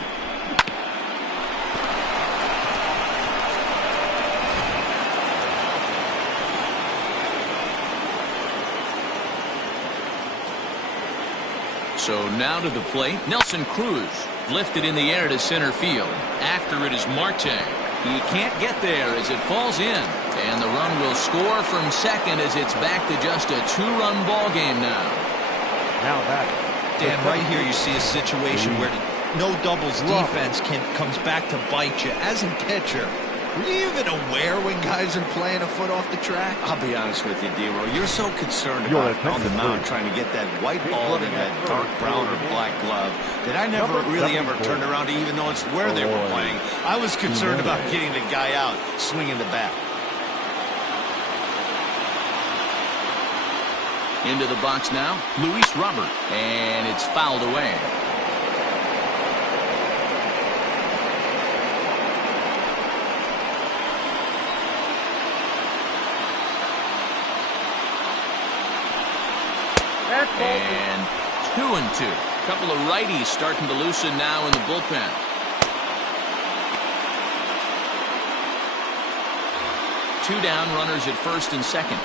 So now to the plate. Nelson Cruz lifted in the air to center field. After it is Marte. He can't get there as it falls in. And the run will score from second as it's back to just a 2-run ball game now. Now that. Dan, right here you see a situation where no doubles defense comes back to bite you. As a pitcher, were you even aware when guys are playing a foot off the track? I'll be honest with you, D-Roll. You're so concerned about on the mound trying to get that white ball in that dark brown or black glove that I never really ever turned around to even know it's where they were playing. I was concerned about getting the guy out swinging the bat. Into the box now, Luis Robert, and it's fouled away. And 2-2. Couple of righties starting to loosen now in the bullpen. Two down, runners at first and second.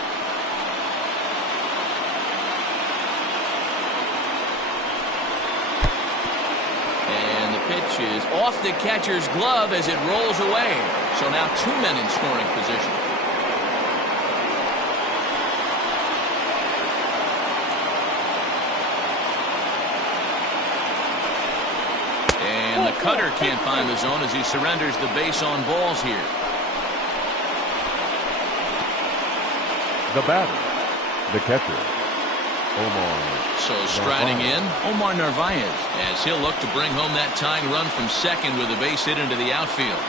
And the pitch is off the catcher's glove as it rolls away. So now 2 men in scoring position. And the cutter can't find the zone as he surrenders the base on balls here. The batter, the catcher, Omar. So striding in, Omar Narvaez, as he'll look to bring home that tying run from second with a base hit into the outfield.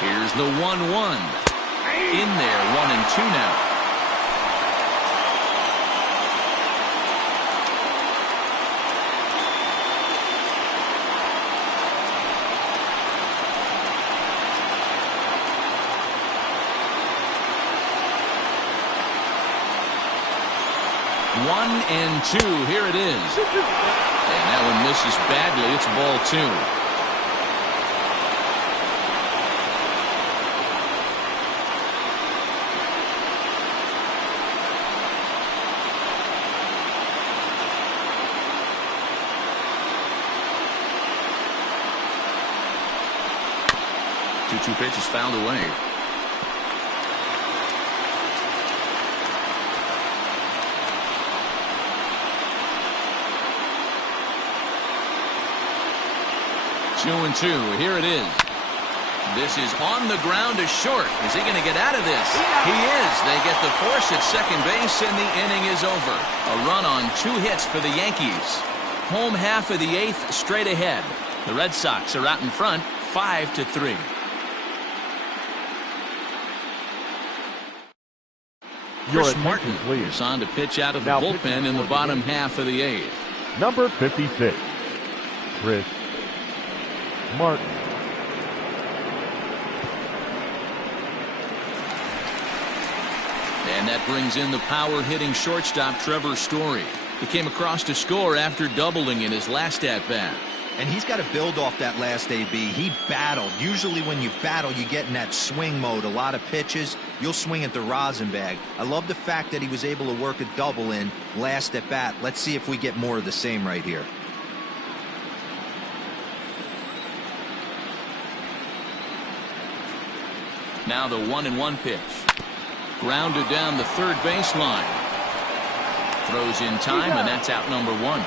Here's the 1-1. In there, 1-2 now. One and two. Here it is. And that one misses badly. It's ball 2. Two pitches fouled away. Two and two. Here it is. This is on the ground to short. Is he going to get out of this? He is. They get the force at second base, and the inning is over. A run on 2 hits for the Yankees. Home half of the 8th straight ahead. The Red Sox are out in front, 5-3. Chris Martin is on to pitch out of the bullpen in the bottom half of the 8th. Number 56, Chris Martin. And that brings in the power-hitting shortstop Trevor Story. He came across to score after doubling in his last at-bat. And he's got to build off that last AB. He battled. Usually when you battle, you get in that swing mode. A lot of pitches, you'll swing at the rosin bag. I love the fact that he was able to work a double in last at bat. Let's see if we get more of the same right here. Now the 1-1 pitch. Grounded down the third baseline. Throws in time, and that's out number 1.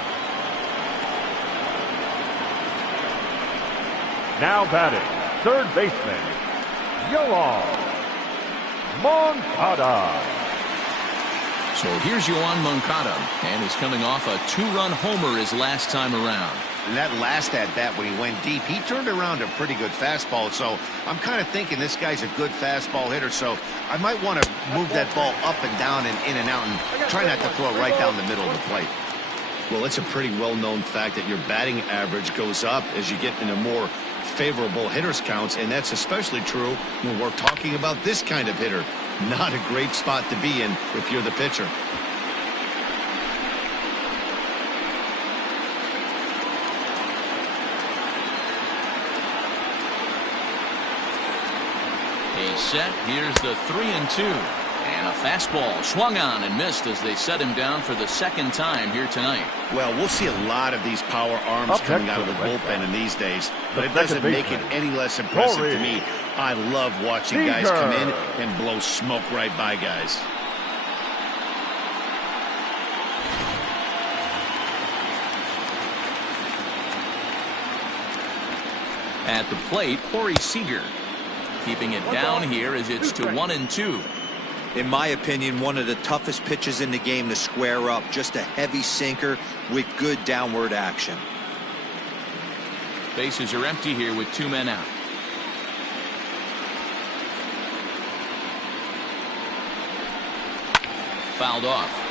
Now batting, third baseman, Yoan Moncada. So here's Yoan Moncada, and he's coming off a 2-run homer his last time around. And that last at-bat when he went deep, he turned around a pretty good fastball. So I'm kind of thinking this guy's a good fastball hitter. So I might want to move that ball up and down and in and out and try not to throw it right down the middle of the plate. Well, it's a pretty well-known fact that your batting average goes up as you get into more favorable hitters counts, and that's especially true when we're talking about this kind of hitter. Not a great spot to be in if you're the pitcher. He's set. Here's the 3-2. And a fastball swung on and missed as they set him down for the second time here tonight. Well, we'll see a lot of these power arms coming out of the bullpen in these days, but it doesn't make it any less impressive to me. I love watching guys come in and blow smoke right by guys. At the plate, Corey Seager. Keeping it down here as it's to 1-2. In my opinion, one of the toughest pitches in the game to square up. Just a heavy sinker with good downward action. Bases are empty here with 2 men out. Fouled off.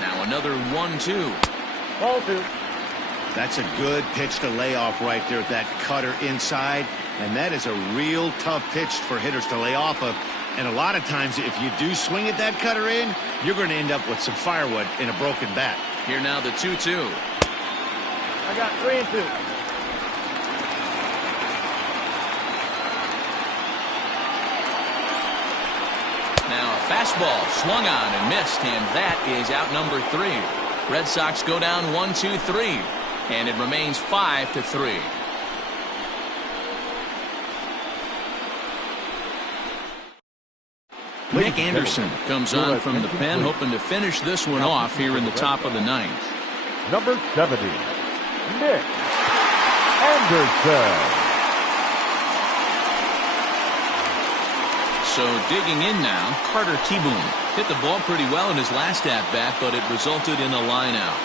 Now another 1-2. Ball 2. That's a good pitch to lay off right there, that cutter inside. And that is a real tough pitch for hitters to lay off of. And a lot of times, if you do swing at that cutter in, you're going to end up with some firewood in a broken bat. Here now the 2-2. I got 3-2. Now a fastball swung on and missed, and that is out number 3. Red Sox go down 1-2-3, and it remains 5-3. Nick Anderson comes on from the pen, hoping to finish this one off here in the top of the 9th. Number 70, Nick Anderson. So digging in now, Carter Kieboom hit the ball pretty well in his last at-bat, but it resulted in a line-out.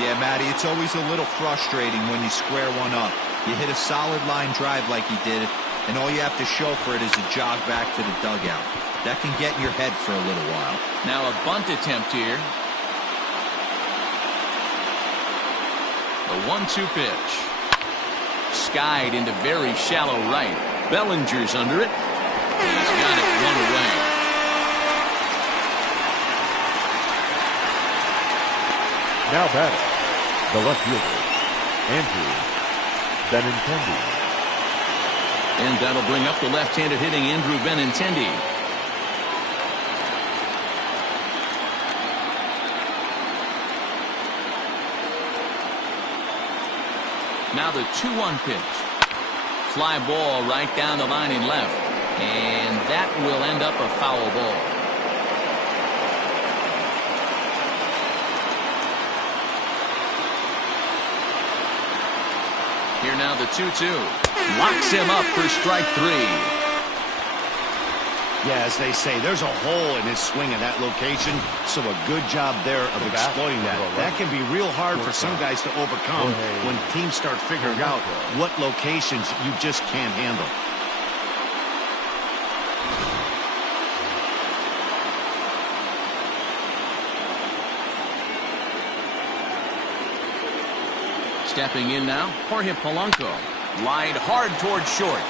Yeah, Matty, it's always a little frustrating when you square one up. You hit a solid line drive like he did, and all you have to show for it is a jog back to the dugout. That can get in your head for a little while. Now a bunt attempt here. The 1-2 pitch. Skied into very shallow right. Bellinger's under it. He's got it one away. Now batting, the left fielder, Andrew Benintendi. And that'll bring up the left-handed hitting Andrew Benintendi. Now the 2-1 pitch. Fly ball right down the line in left. And that will end up a foul ball. Here now the 2-2. Locks him up for strike 3. Yeah, as they say, there's a hole in his swing in that location, so a good job there of exploiting that. That can be real hard for some guys to overcome when teams start figuring out what locations you just can't handle. Stepping in now, Jorge Polanco. Lined hard towards short.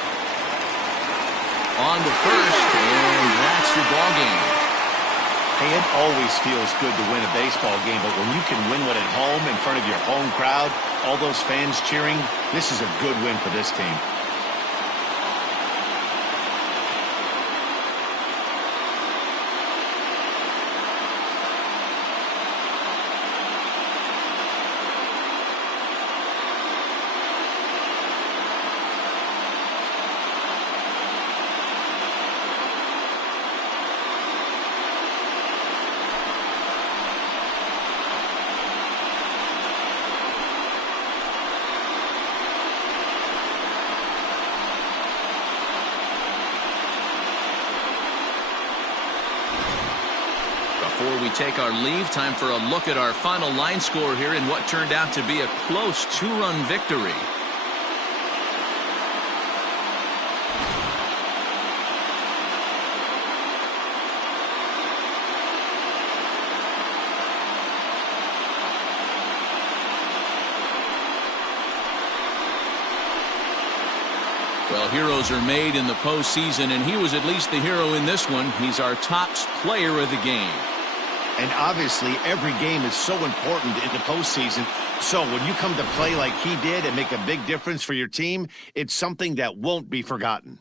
On to first, and that's your ball game. Hey, it always feels good to win a baseball game, but when you can win one at home in front of your home crowd, all those fans cheering, this is a good win for this team. Before we take our leave, time for a look at our final line score here in what turned out to be a close 2-run victory. Well, heroes are made in the postseason, and he was at least the hero in this one. He's our top player of the game. And obviously, every game is so important in the postseason. So when you come to play like he did and make a big difference for your team, it's something that won't be forgotten.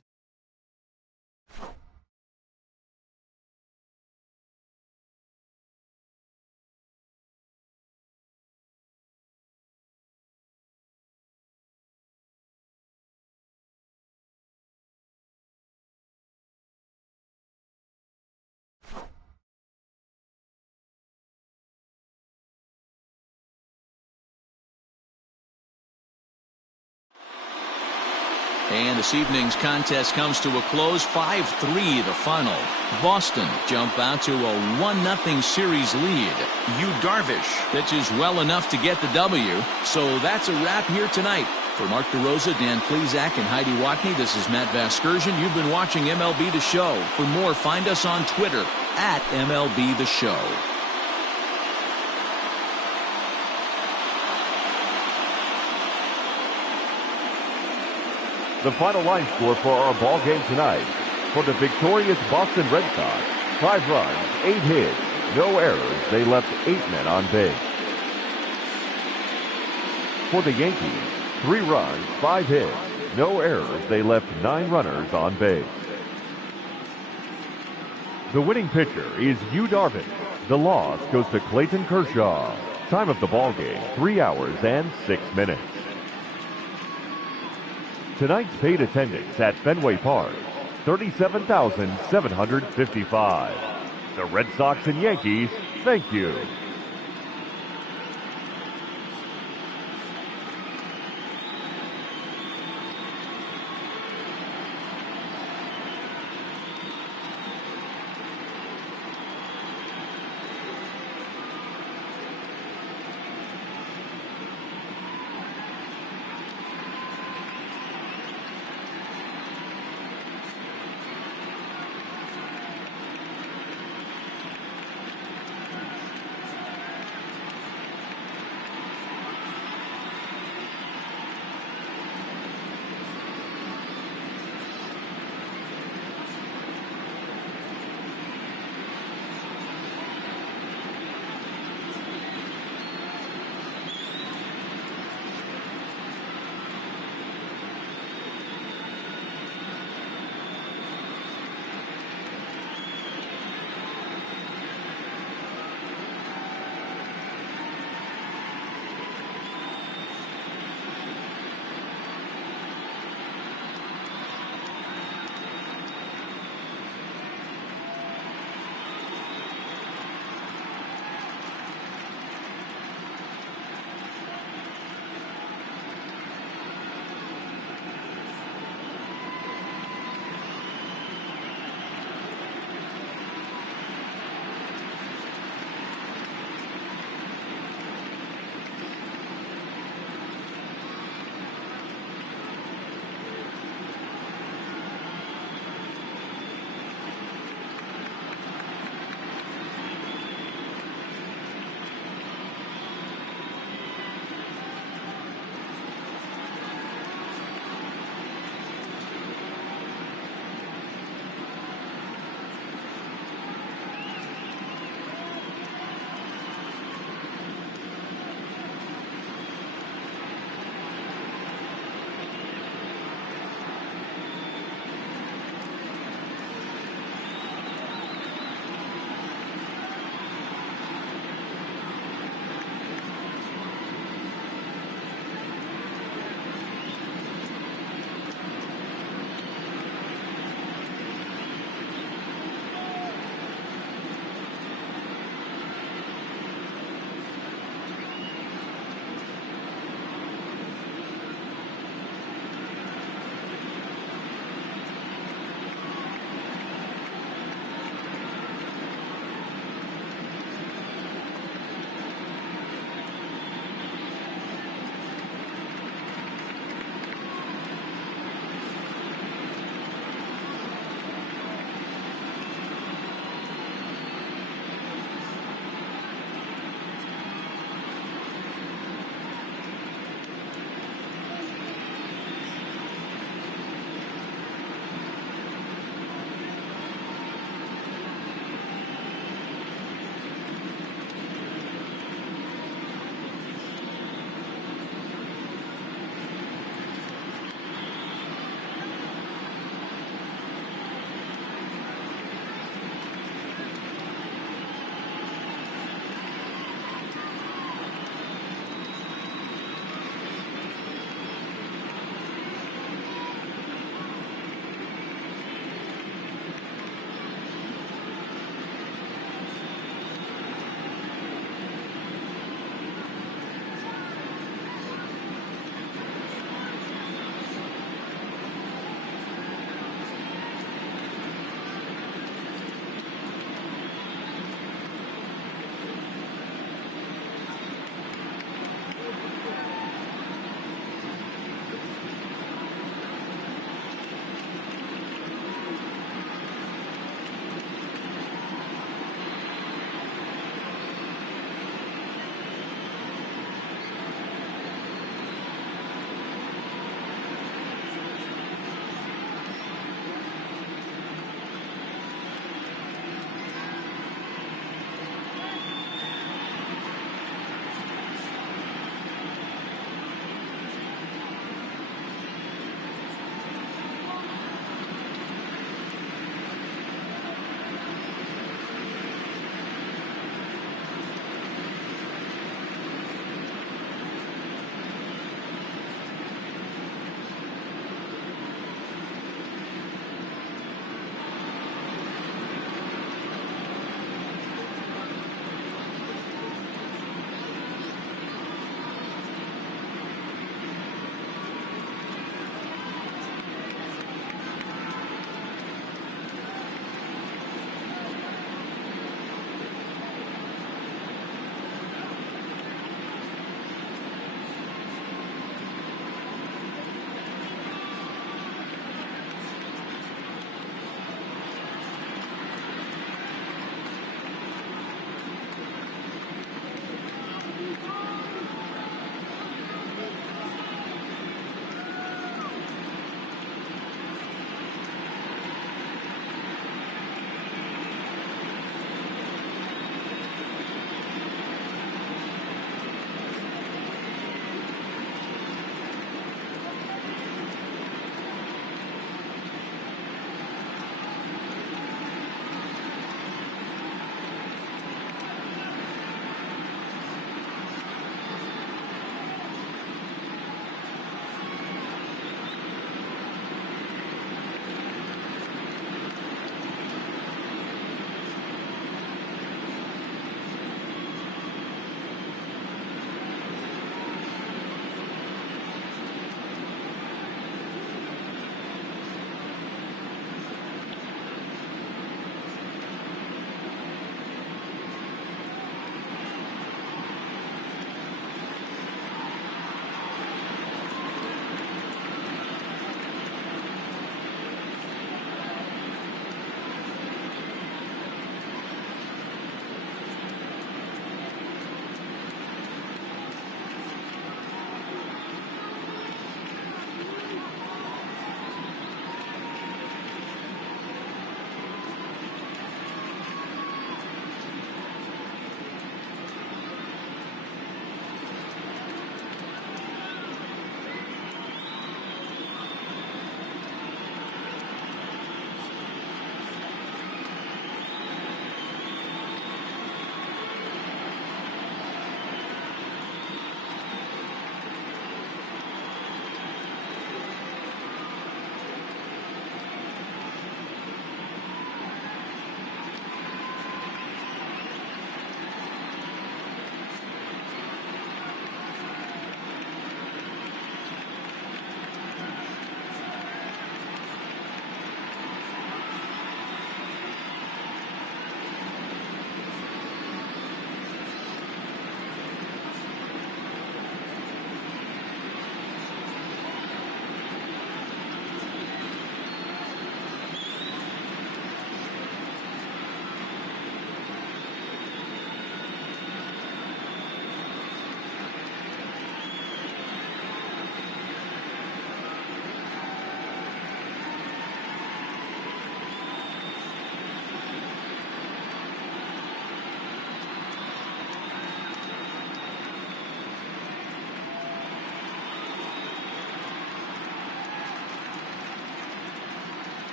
And this evening's contest comes to a close, 5-3 the final. Boston jump out to a 1-0 series lead. Yu Darvish pitches well enough to get the W. So that's a wrap here tonight. For Mark DeRosa, Dan Plesac, and Heidi Watney, this is Matt Vasgersian. You've been watching MLB The Show. For more, find us on Twitter at MLB The Show. The final line score for our ball game tonight. For the victorious Boston Red Sox, 5 runs, 8 hits, no errors. They left 8 men on base. For the Yankees, 3 runs, 5 hits, no errors. They left 9 runners on base. The winning pitcher is Yu Darvish. The loss goes to Clayton Kershaw. Time of the ball game, 3 hours and 6 minutes. Tonight's paid attendance at Fenway Park, 37,755. The Red Sox and Yankees, thank you.